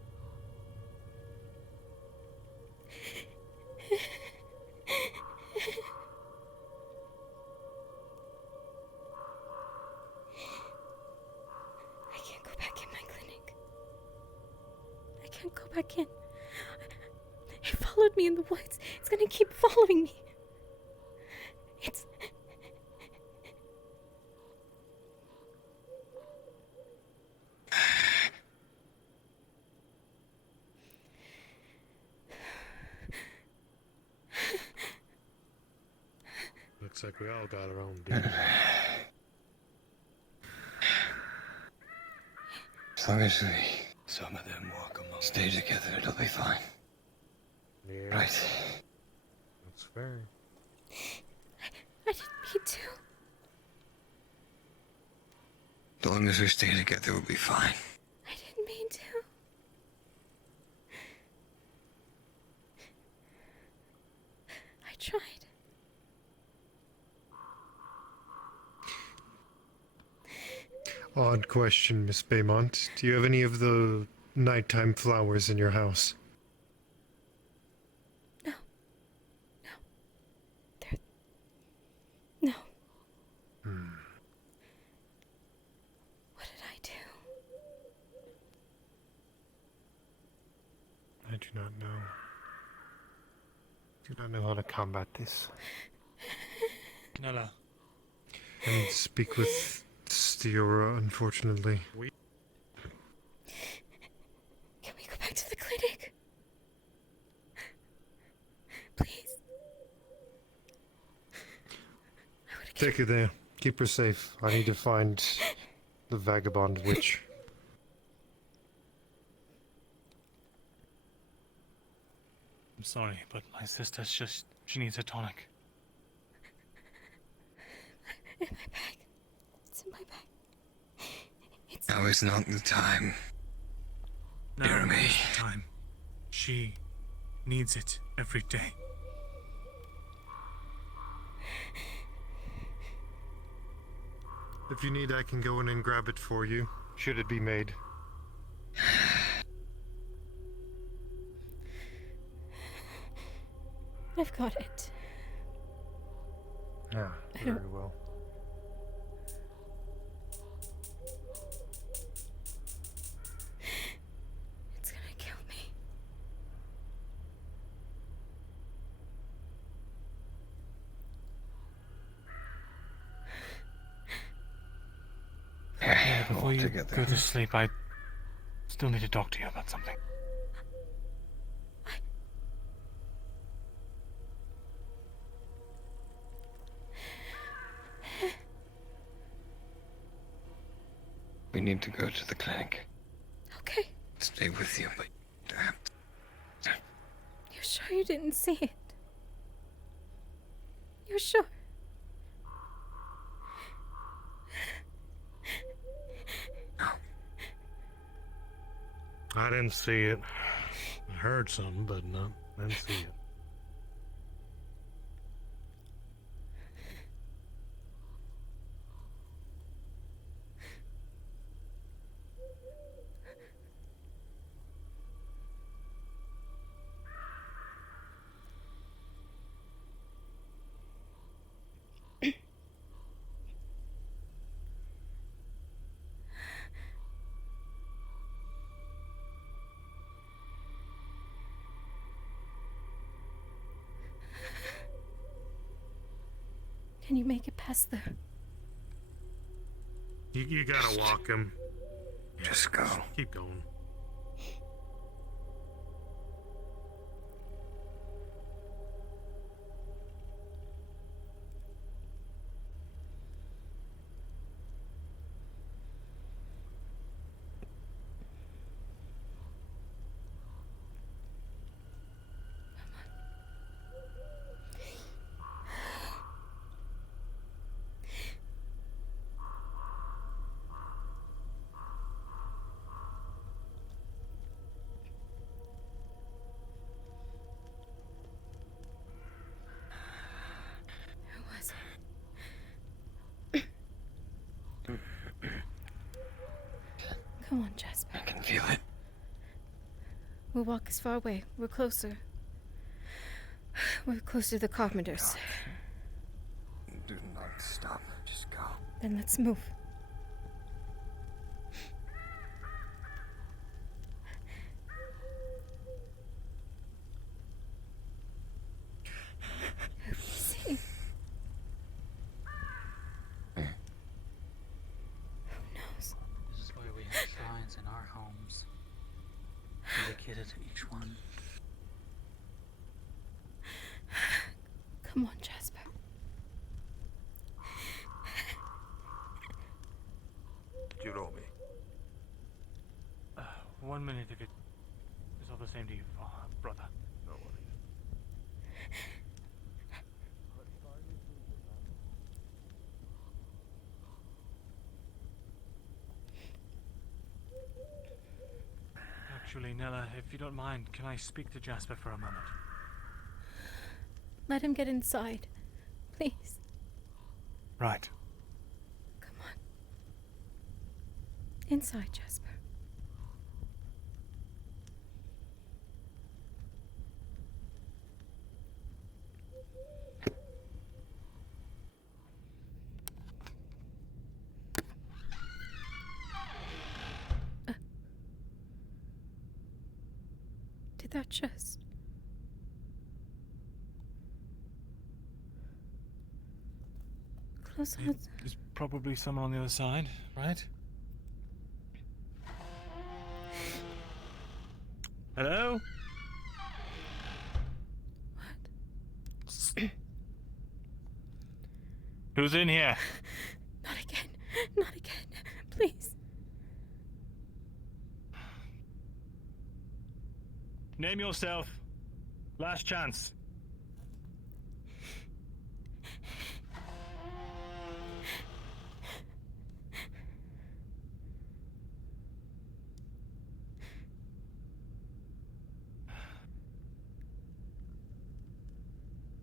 I can't go back in my clinic. I can't go back in. It followed me in the woods. It's gonna keep following me. It's... Looks like we all got our own demons. As long as some of them walk among stay together, it'll be fine. Yeah. Right. That's fair. I didn't mean to. As long as we stay together, we'll be fine. I didn't mean to. I tried. Odd question, Miss Baymont. Do you have any of the nighttime flowers in your house? No. No. What did I do? I do not know. Do not know how to combat this. Nella. And speak with Stiora, unfortunately. Can we go back to the clinic? Please. Take her there. Keep her safe. I need to find the vagabond witch. I'm sorry, but my sister's she needs a tonic. In my bag. It's in my bag. Now is not the time. Now is the time. She needs it every day. If you need, I can go in and grab it for you, should it be made. I've got it. Yeah, very well. It's gonna kill me. Yeah, before you go to sleep, I still need to talk to you about something. We need to go to the clinic. Okay. Stay with you, but You're sure you didn't see it? You're sure? I didn't see it. I heard something, but no, I didn't see it. Can you make it past there? You gotta walk him. Just go. Keep going. Who was it? Come on, Jasper. I can feel it. We'll walk as far away. We're closer. We're closer to the carpenters. Do not stop. Just go. Then let's move. Who do you see? Who knows? This is why we have shrines in our homes, dedicated to each one. Come on, Jasper. You know me. 1 minute if it is all the same to you, brother. No worries. Actually, Nella, if you don't mind, can I speak to Jasper for a moment? Let him get inside. Please. Right. Come on. Inside, Jasper. Did that just... Close on. There's probably someone on the other side, right? Hello? What? Who's in here? Not again. Not again. Please. Name yourself. Last chance.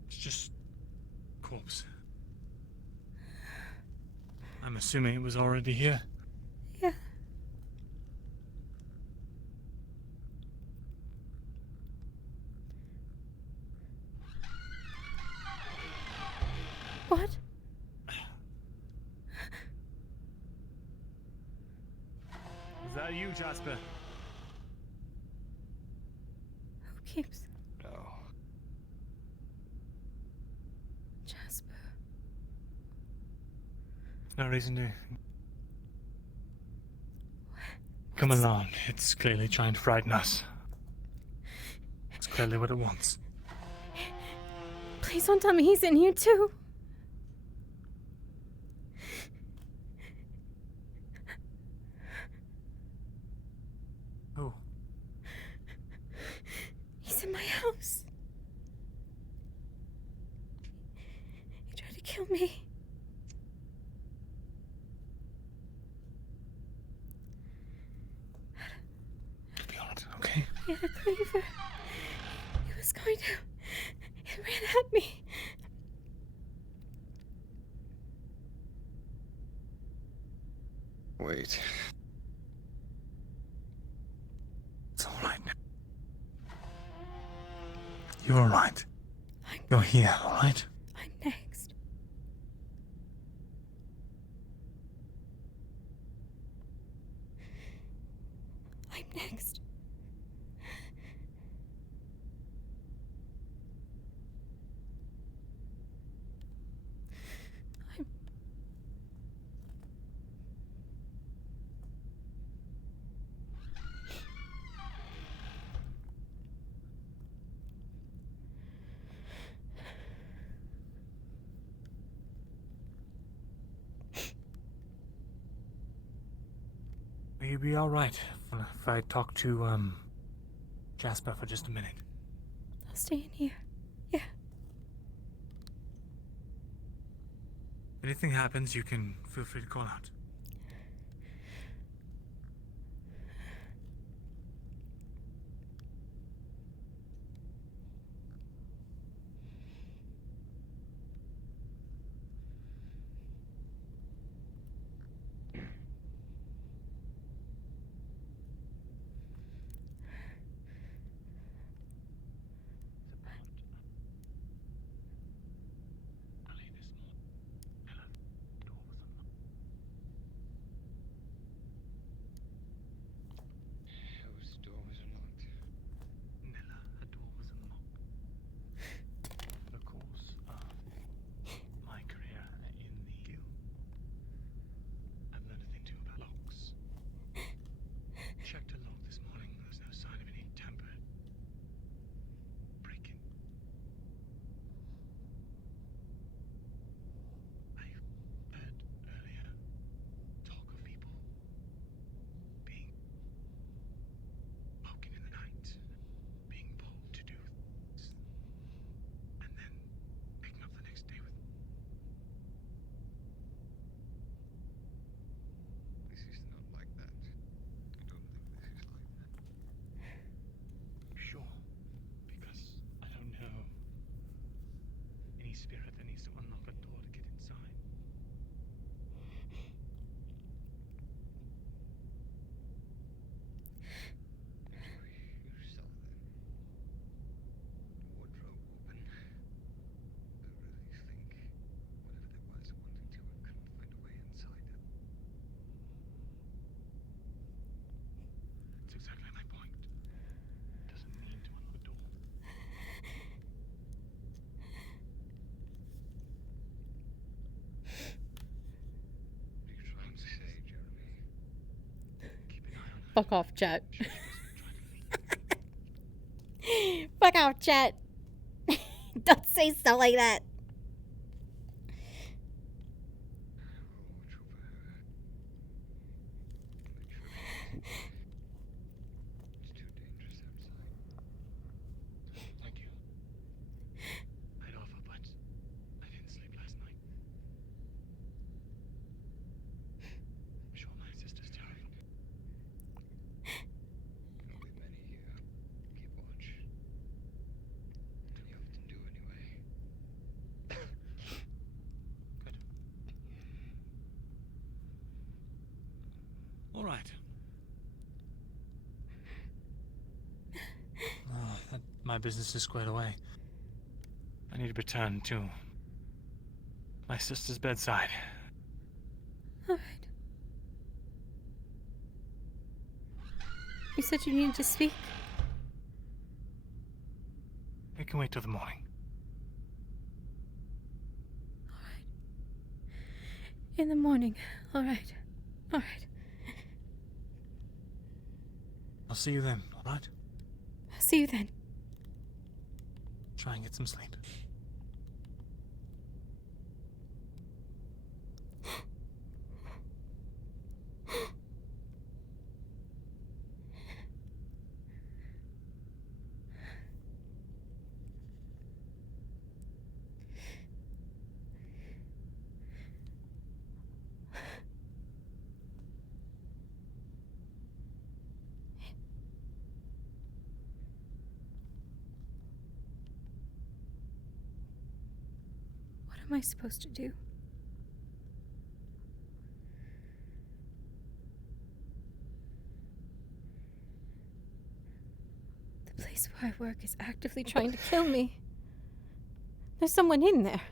It's just corpse. I'm assuming it was already here. Yeah. What? Is that you, Jasper? Who keeps... No. Jasper. No reason to... Come along. It's clearly trying to frighten us. It's clearly what it wants. Please don't tell me he's in here too. Who? He's in my house. He tried to kill me. It'll be alright, okay? He had a cleaver. He was going to... He ran at me. Wait. It's alright now. You're alright. You're here, alright? I'm next. I'm next. Will you be alright if I talk to, Jasper for just a minute? I'll stay in here. Yeah. If anything happens, you can feel free to call out. Fuck off, chat. Fuck off, chat. Don't say stuff like that. Thank you. I'd offer, but I didn't sleep last night. I'm sure my sister's terrified. There'll be many here. Keep watch. You often do anyway. Good. All right. My business is squared away. I need to return to my sister's bedside. Alright. You said you needed to speak? We can wait till the morning. In the morning. Alright. Alright. I'll see you then, alright? I'll see you then. Try and get some sleep. What am I supposed to do? The place where I work is actively trying to kill me. There's someone in there.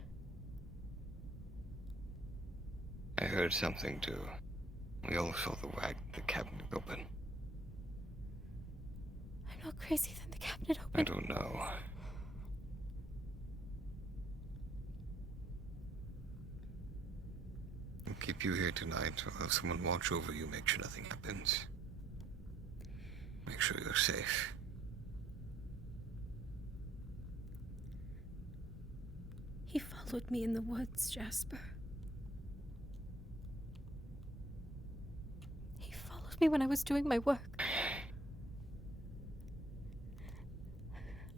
I heard something too. We all saw the cabinet open. I'm not crazy then the cabinet I opened. don't know. I'll keep you here tonight. I'll have someone watch over you, make sure nothing happens. Make sure you're safe. He followed me in the woods, Jasper. He followed me when I was doing my work.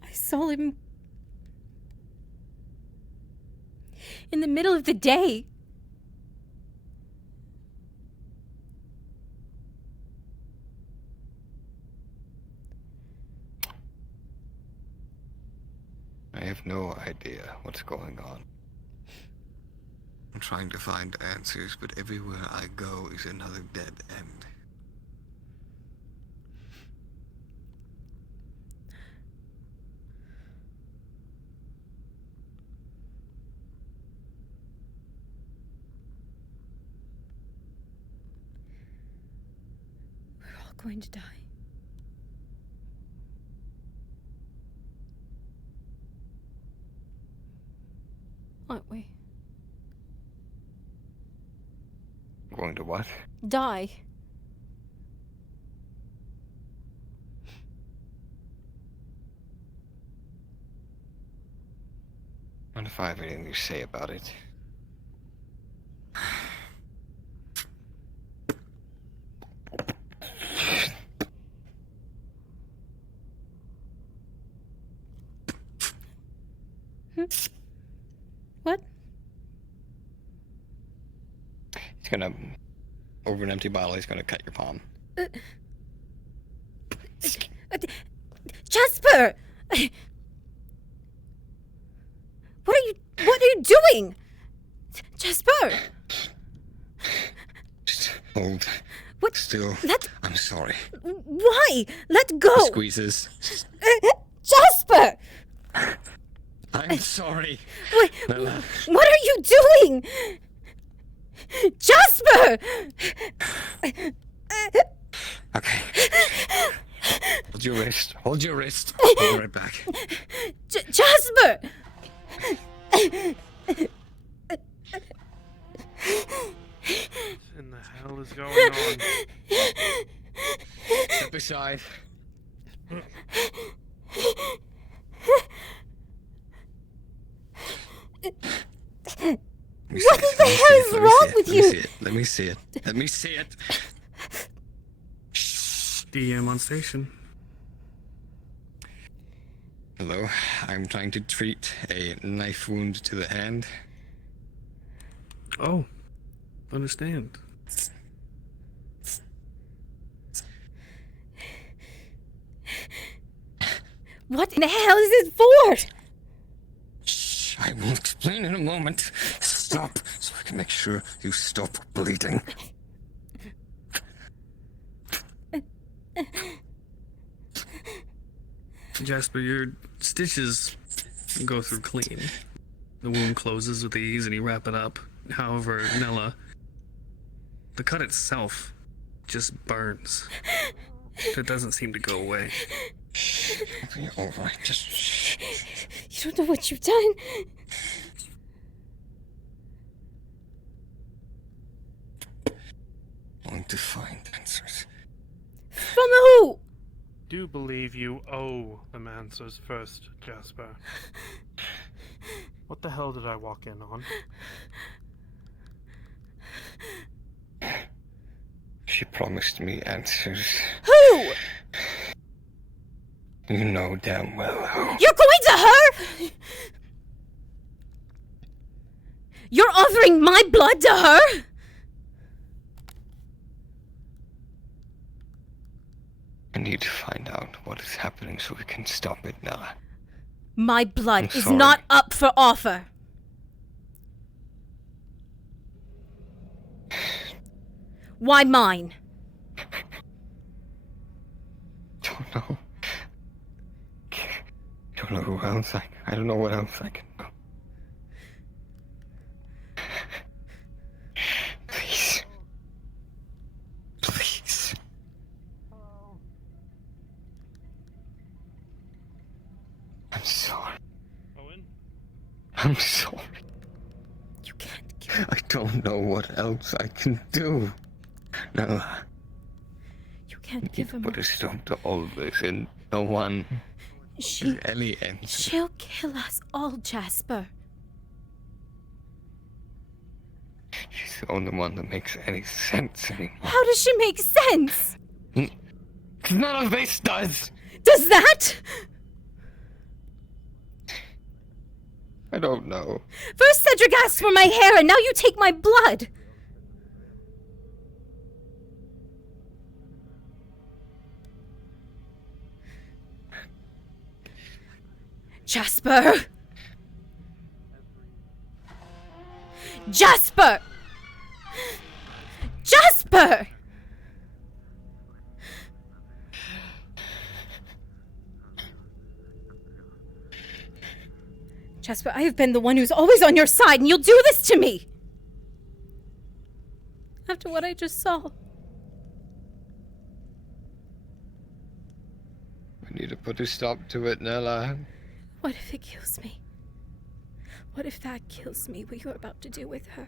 I saw him in the middle of the day. I have no idea what's going on. I'm trying to find answers, but everywhere I go is another dead end. We're all going to die. Aren't we? Going to what? Die. What if I have anything to say about it? What? He's gonna, over an empty bottle, he's gonna cut your palm. Jasper! What are you doing? Jasper! Just hold. What? Still. I'm sorry. Why? Let go! Squeezes. Jasper! I'm sorry. Wait, Nella. what are you doing? Jasper! Okay. Hold your wrist. Hold your wrist. I'll be right back. Jasper! What in the hell is going on? aside. What the hell is wrong with you? Let me see it. Let me see it. DM on station. Hello, I'm trying to treat a knife wound to the hand. Oh, understand. What in the hell is it for? Shh, I will explain in a moment. Stop, so I can make sure you stop bleeding. Jasper, your stitches go through clean. The wound closes with ease and you wrap it up. However, Nella, the cut itself just burns. It doesn't seem to go away. All right, just shh. You don't know what you've done. I want to find answers. From who? Do believe you owe them answers first, Jasper. What the hell did I walk in on? She promised me answers. Who? You know damn well who. You're going to her? You're offering my blood to her? I need to find out what is happening so we can stop it, Nella. My blood I'm is sorry. not up for offer. Why mine? Don't know. Don't know who else I don't know what else I can do. Please. Please. I'm sorry. Owen? I'm sorry. You can't kill I don't know what else I can do. Nella. You can't give him Put a stop to all this and no one She- has any answer. She'll kill us all, Jasper. She's the only one that makes any sense anymore. How does she make sense? None of this does! Does that? I don't know. First Cedric asked for my hair and now you take my blood. Jasper! Jasper! Jasper! Jasper, I have been the one who's always on your side, and you'll do this to me! After what I just saw. We need to put a stop to it, Nella. What if it kills me? What if that kills me, what you're about to do with her?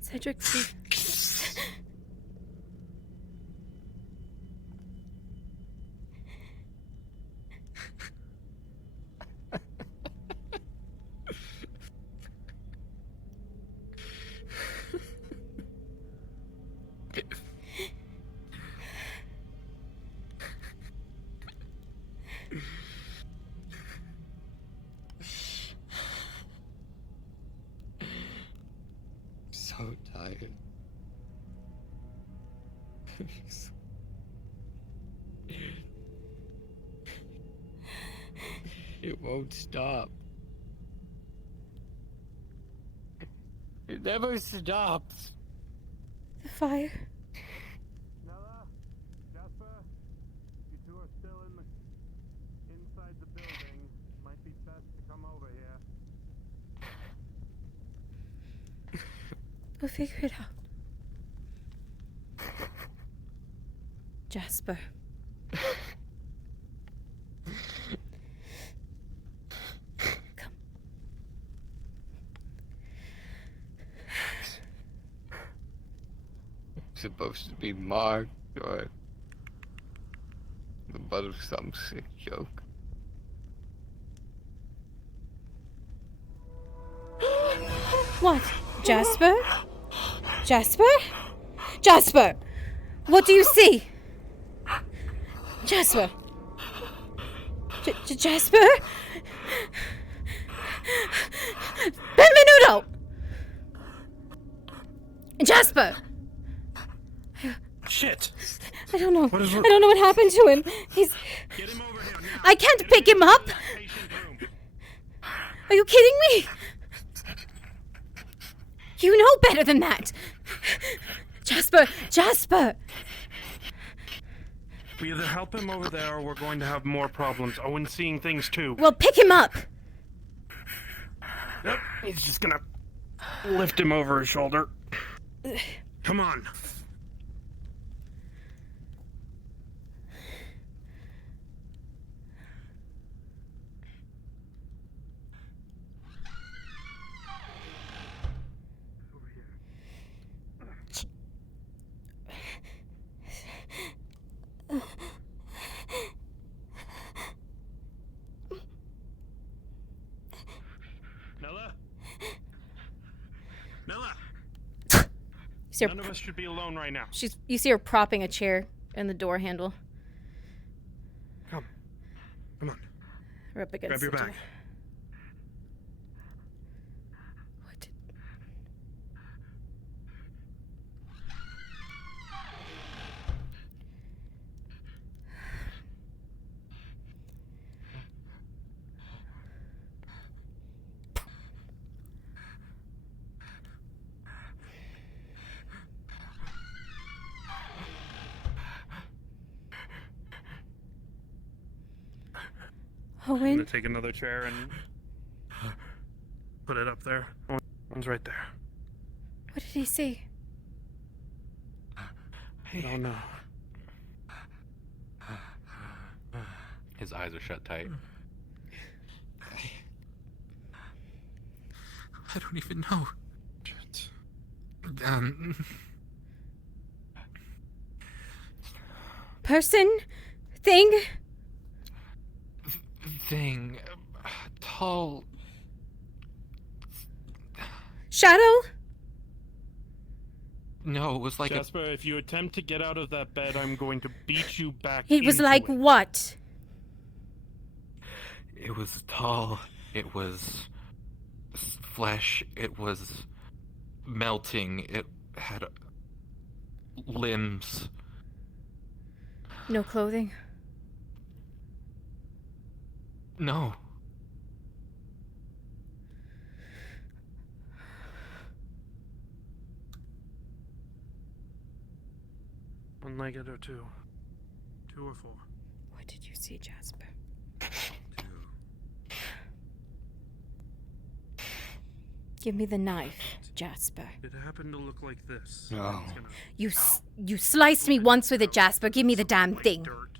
Cedric, please. So tired. It won't stop. It never stops. The fire. Nella, Jasper, you two are still inside the building. Might be best to come over here. We'll figure it out. Jasper. Supposed to be marked or the butt of some sick joke. What? Jasper? Jasper? Jasper! What do you see? Jasper! Jasper? Benvenuto! Jasper! Shit! I don't know. I don't know what happened to him. He's... I can't pick him up! Are you kidding me? You know better than that! Jasper! Jasper! We either help him over there or we're going to have more problems. Owen's seeing things too. Well, pick him up! Yep, he's just gonna lift him over his shoulder. Come on. Nella? Nella! None of us should be alone right now. You see her propping a chair in the door handle. Come on. We're up against Grab your the bag. door. I'm Owen? gonna take another chair and put it up there. One's right there. What did he say? Oh no. His eyes are shut tight. I don't even know. Person? Thing? Thing. Tall. Shadow? No, it was like Jasper, if you attempt to get out of that bed, I'm going to beat you back. It was into like it. what? It was tall. It was flesh. It was melting. It had limbs. No clothing? No. One-legged or two? 2 or 4? What did you see, Jasper? 2. Give me the knife, Jasper. It happened to look like this. No. It's gonna- You sliced me once with it, Jasper. Give me the damn thing. Dirt.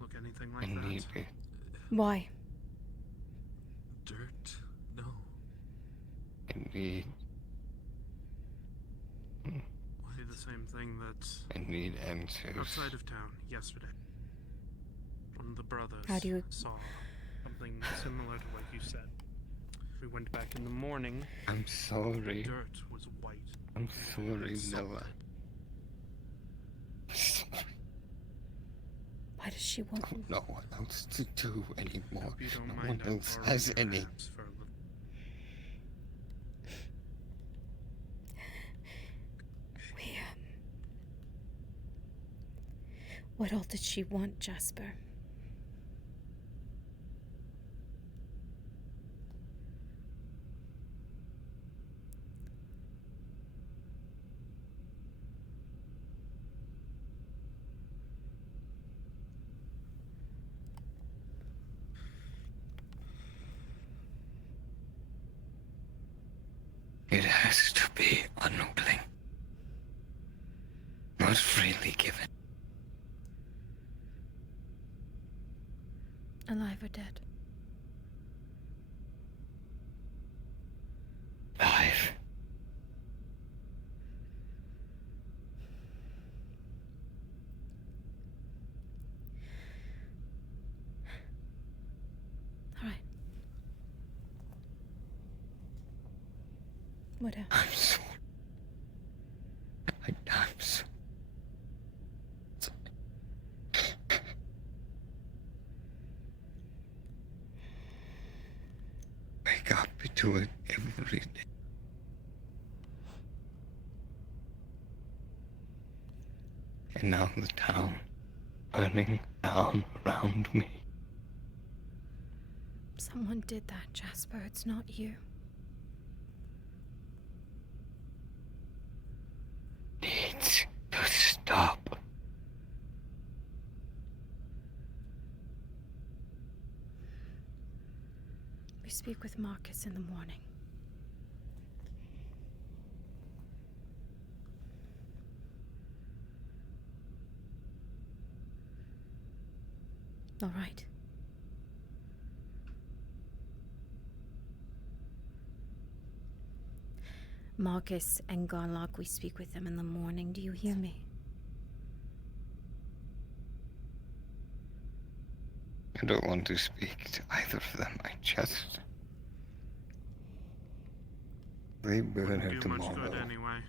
Look anything like I that? need it. Why? Dirt? No. I need. See the same thing that I need answers. outside of town yesterday. One of the brothers How do you- saw something similar to what you said. We went back in the morning. I'm sorry. The dirt was white. I'm sorry, It's Nella. Why does she want... No one else to do anymore. Hope you don't No mind one I else borrowed has your any. hands for a little. What all did she want, Jasper? It has to be unwilling. Not freely given. Alive or dead? Alive. All right. What else? I'm so... I'm so... Wake up to it every day. And now the town burning down around me. Someone did that, Jasper. It's not you. Needs to stop. We speak with Marcus in the morning. All right. Marcus and Garlock, we speak with them in the morning. Do you hear me? I don't want to speak to either of them. I just... They burn her Do much tomorrow. good anyway.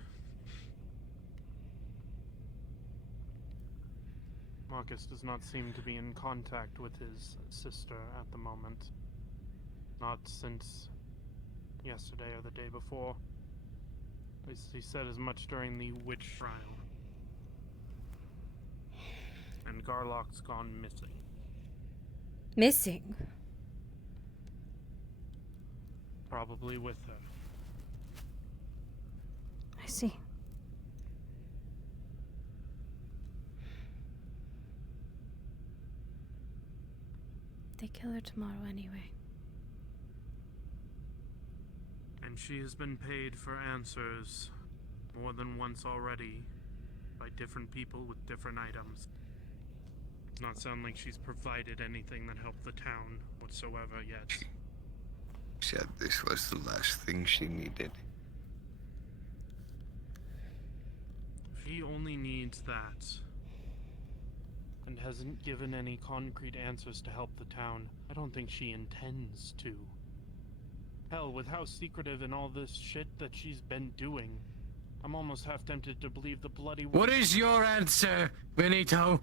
Marcus does not seem to be in contact with his sister at the moment. Not since yesterday or the day before. At least he said as much during the witch trial. And Garlock's gone missing. Missing? Probably with her. I see. They kill her tomorrow anyway. And she has been paid for answers more than once already by different people with different items. Does not sound like she's provided anything that helped the town whatsoever yet. Said this was the last thing she needed. She only needs that. And hasn't given any concrete answers to help the town. I don't think she intends to. Hell, with how secretive and all this shit that she's been doing, I'm almost half tempted to believe the bloody... What is your answer, Benito?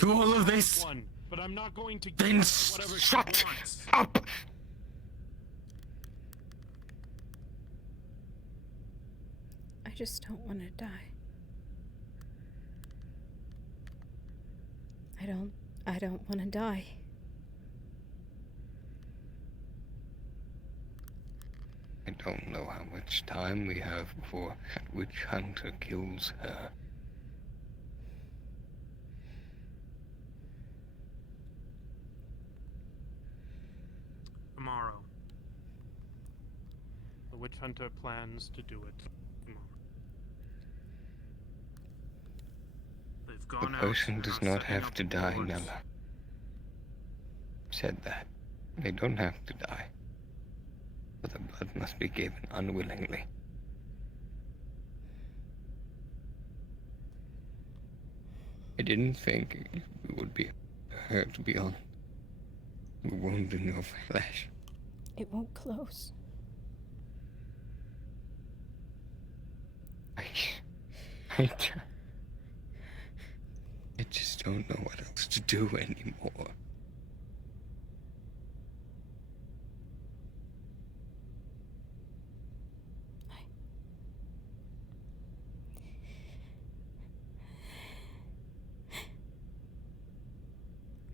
To all of this? One, but I'm not going to Then give her whatever shut she wants. up! I just don't want to die. I don't want to die. I don't know how much time we have before that witch hunter kills her. Tomorrow. The witch hunter plans to do it tomorrow. They've The gone out. person does not setting have up to die, boards. Nella. Said that. They don't have to die. But the blood must be given unwillingly. I didn't think you would be hurt beyond the wound in your flesh. It won't close. I just don't know what else to do anymore.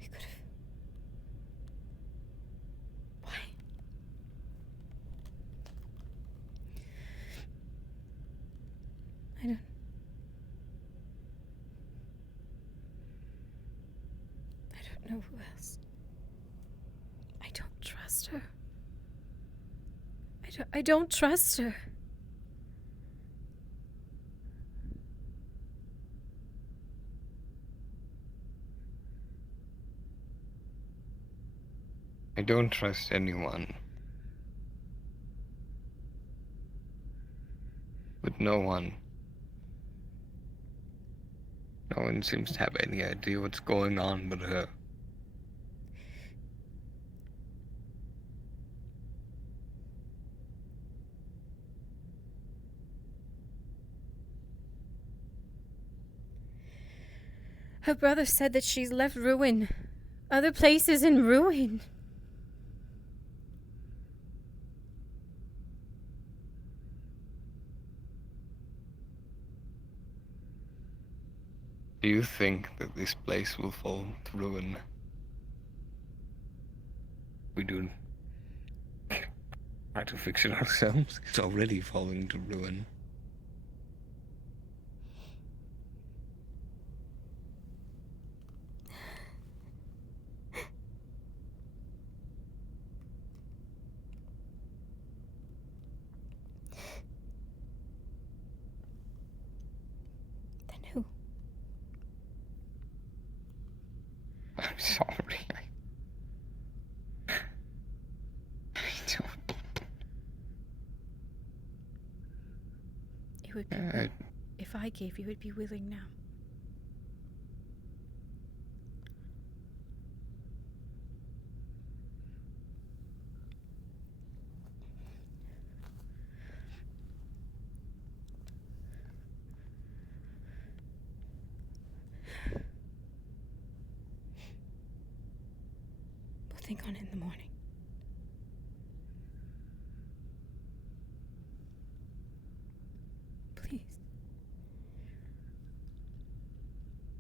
We could have. Why? I don't. I don't know who else. I don't trust her. I I don't trust her. I don't trust anyone. But no one. No one seems to have any idea what's going on but her. Her brother said that she's left ruin. Other places in ruin. Do you think that this place will fall to ruin? We do try to fix it ourselves. It's already falling to ruin. I'm sorry. I don't. It would be if I gave you, it'd be willing now. We'll think on it in the morning. Please.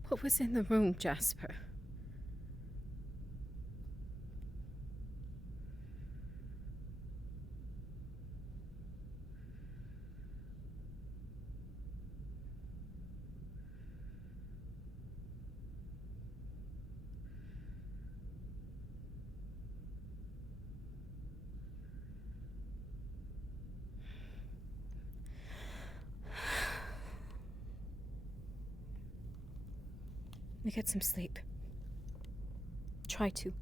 What was in the room, Jasper? We get some sleep. Try to.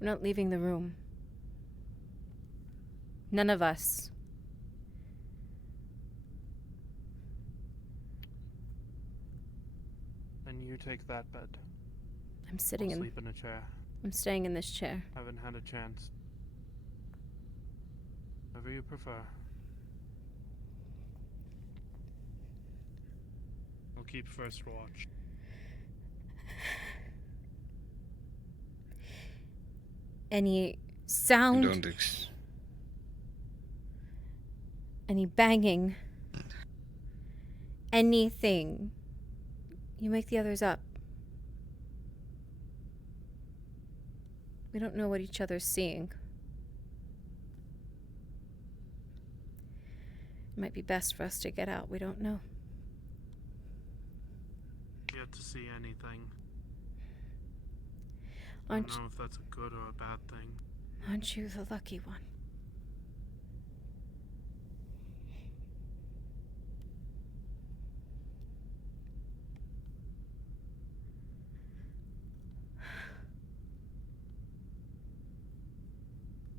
We're not leaving the room. None of us. Then you take that bed. I'm sitting I'll in. sleep in a chair. I'm staying in this chair. Haven't had a chance. Whatever you prefer. I'll keep first watch. Any sound, any banging, anything, you make the others up. We don't know what each other's seeing. It might be best for us to get out. We don't know. Yet to see anything. I Aren't don't know if that's a good or a bad thing. Aren't you the lucky one?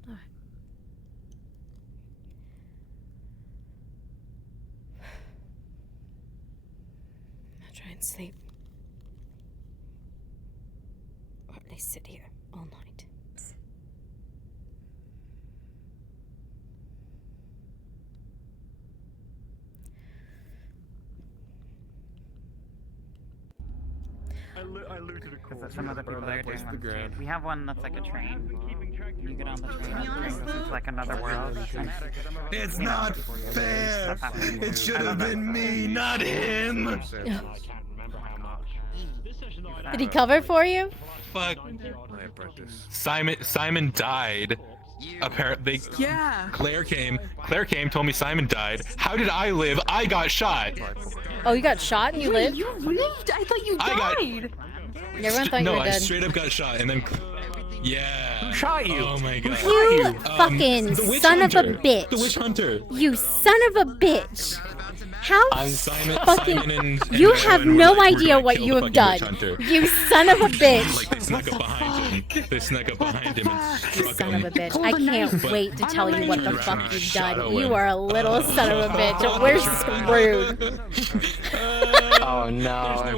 All right. I'll try and sleep. Or at least sit here all night. I looted a core. Some other people that are doing ones too. We have one that's like a train. You get on the train. It's like another world. It's not fair! It should have been me, not him! Did he cover for you? Fuck. Simon died. Apparently, Yeah. Claire came, told me Simon died. How did I live? I got shot. Oh, you got shot and you lived? You lived? I thought you I got- died. Everyone thought you No, were I dead. straight up got shot, and then Yeah. Who shot you? Oh my god. You fucking the witch son of a hunter. bitch. The witch hunter. You son of a bitch. How Simon fucking... and You Aaron have were no like, we're idea gonna what kill you the have fucking done. witch hunter. You son of a bitch. Like they snuck up behind him. They snuck up behind him and struck Son him. of a bitch. I can't But- wait to tell you what the fuck you've Shot done. Owen. You are a little son of a bitch. We're screwed. Oh no. Oh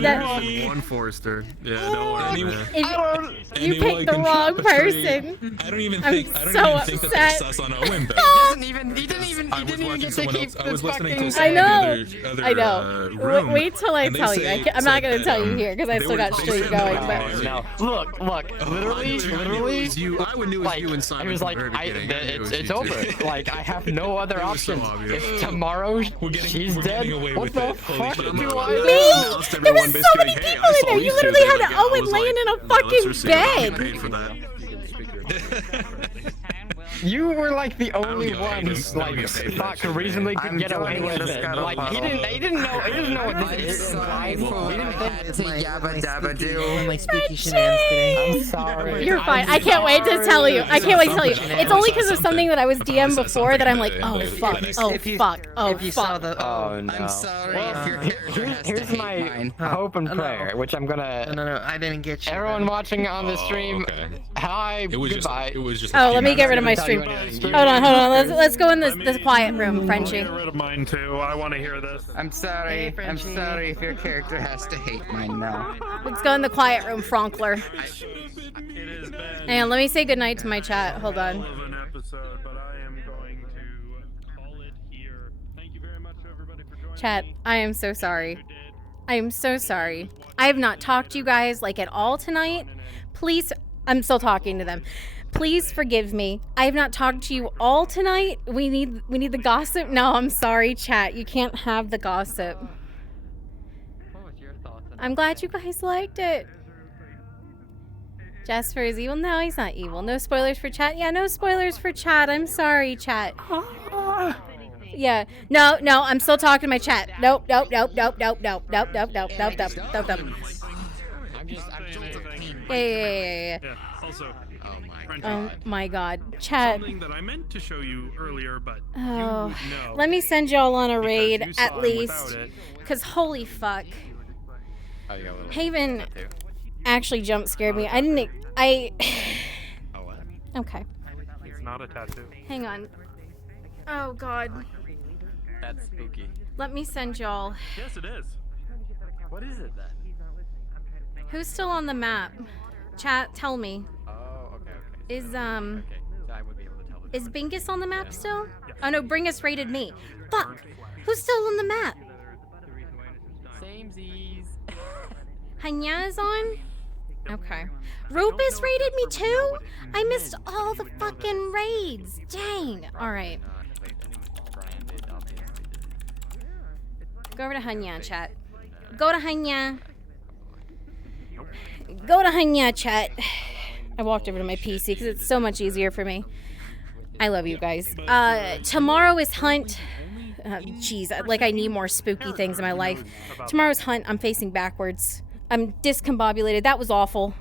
That- one Forrester. Yeah, don't worry. You picked the wrong person. I don't even I'm think. I don't so even think that they're upset. sus on Owen. Though. He didn't even I was get watching to someone keep else. I this was listening to fucking. someone I know. in the other, I know. room, Wait till I and they tell you. say- I'm not said gonna that, tell you here because I they still got were- street they going. said But that- No, look, literally. I would knew it was you and Simon He was from like, the very beginning. I knew it was it's you over. two. Like, I have no other It was so options. obvious. If tomorrow she's dead, what the fuck do I me, do? there was so many people in there. You literally had Owen laying in a fucking bed. You were like the only ones like thought reasonably could get away with it. Like he didn't know what this is. He didn't think Yabba dabba do. My spooky shenanigans today. I'm sorry. You're fine. I can't wait to tell you. I can't wait to tell you. It's only because of something that I was DM before that I'm like, oh fuck, oh fuck, oh fuck. Oh no. I'm sorry if your character has to Here's hate my mine. hope and prayer, which I'm gonna. No, I didn't get you. Everyone watching on the stream, hi, goodbye. It was just. Oh, let me get rid of my stream. Hold on. Let's go in this quiet room, Frenchie. Get rid of mine too. I want to hear this. I'm sorry. Hey, I'm Frenchie. sorry if your character has to hate mine now. Let's go in the quiet room, Fronkler. Hang on, let me say goodnight to my chat. Hold on. An episode, but I am going to call it here. Thank you very much, everybody, for joining Chat, me. I am so sorry. I am so sorry. I have not talked to you guys like at all tonight. Please, I'm still talking to them. Please forgive me. I have not talked to you all tonight. We need the gossip. No, I'm sorry, chat. You can't have the gossip. I'm glad you guys liked it. Jasper is evil? No, he's not evil. No spoilers for chat? Yeah, no spoilers for chat. I'm sorry, chat. Yeah. No, I'm still talking to my chat. Nope. I'm just Yeah. Yeah. Also, Oh my god. Chat. something that I meant to show you earlier, but Oh. you would know. Let me send y'all on a raid you saw at him least. without it. Because holy fuck. Oh, you got a little- Haven that too. actually jump scared me. I didn't. I. Oh, wow. Okay. It's not a tattoo. Hang on. Oh god. That's spooky. Let me send y'all. Yes, it is. What is it then? Who's still on the map? Chat, tell me. Oh, okay. Is Okay, so I would be able to tell the Is Bingus on the map still? Oh no, Bringus raided me. Fuck. Who's still on the map? Samesies. Hanya is on? Okay. Rupus raided me too? I missed all the fucking raids. Dang. Alright. Go over to Hanya, chat. Go to Hanya. Go to Hanya, chat. I walked over to my PC because it's so much easier for me. I love you guys. Tomorrow is Hunt. Jeez, like I need more spooky things in my life. Tomorrow's Hunt. I'm facing backwards. I'm discombobulated. That was awful.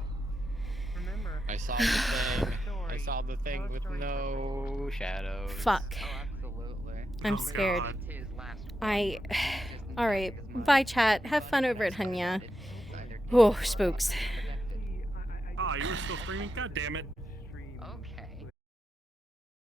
I saw the thing. I saw the thing with no shadows. Fuck. I'm scared. Alright. Bye, chat. Have fun over at Hanya. Oh, spooks. Ah, you were still streaming? God damn it.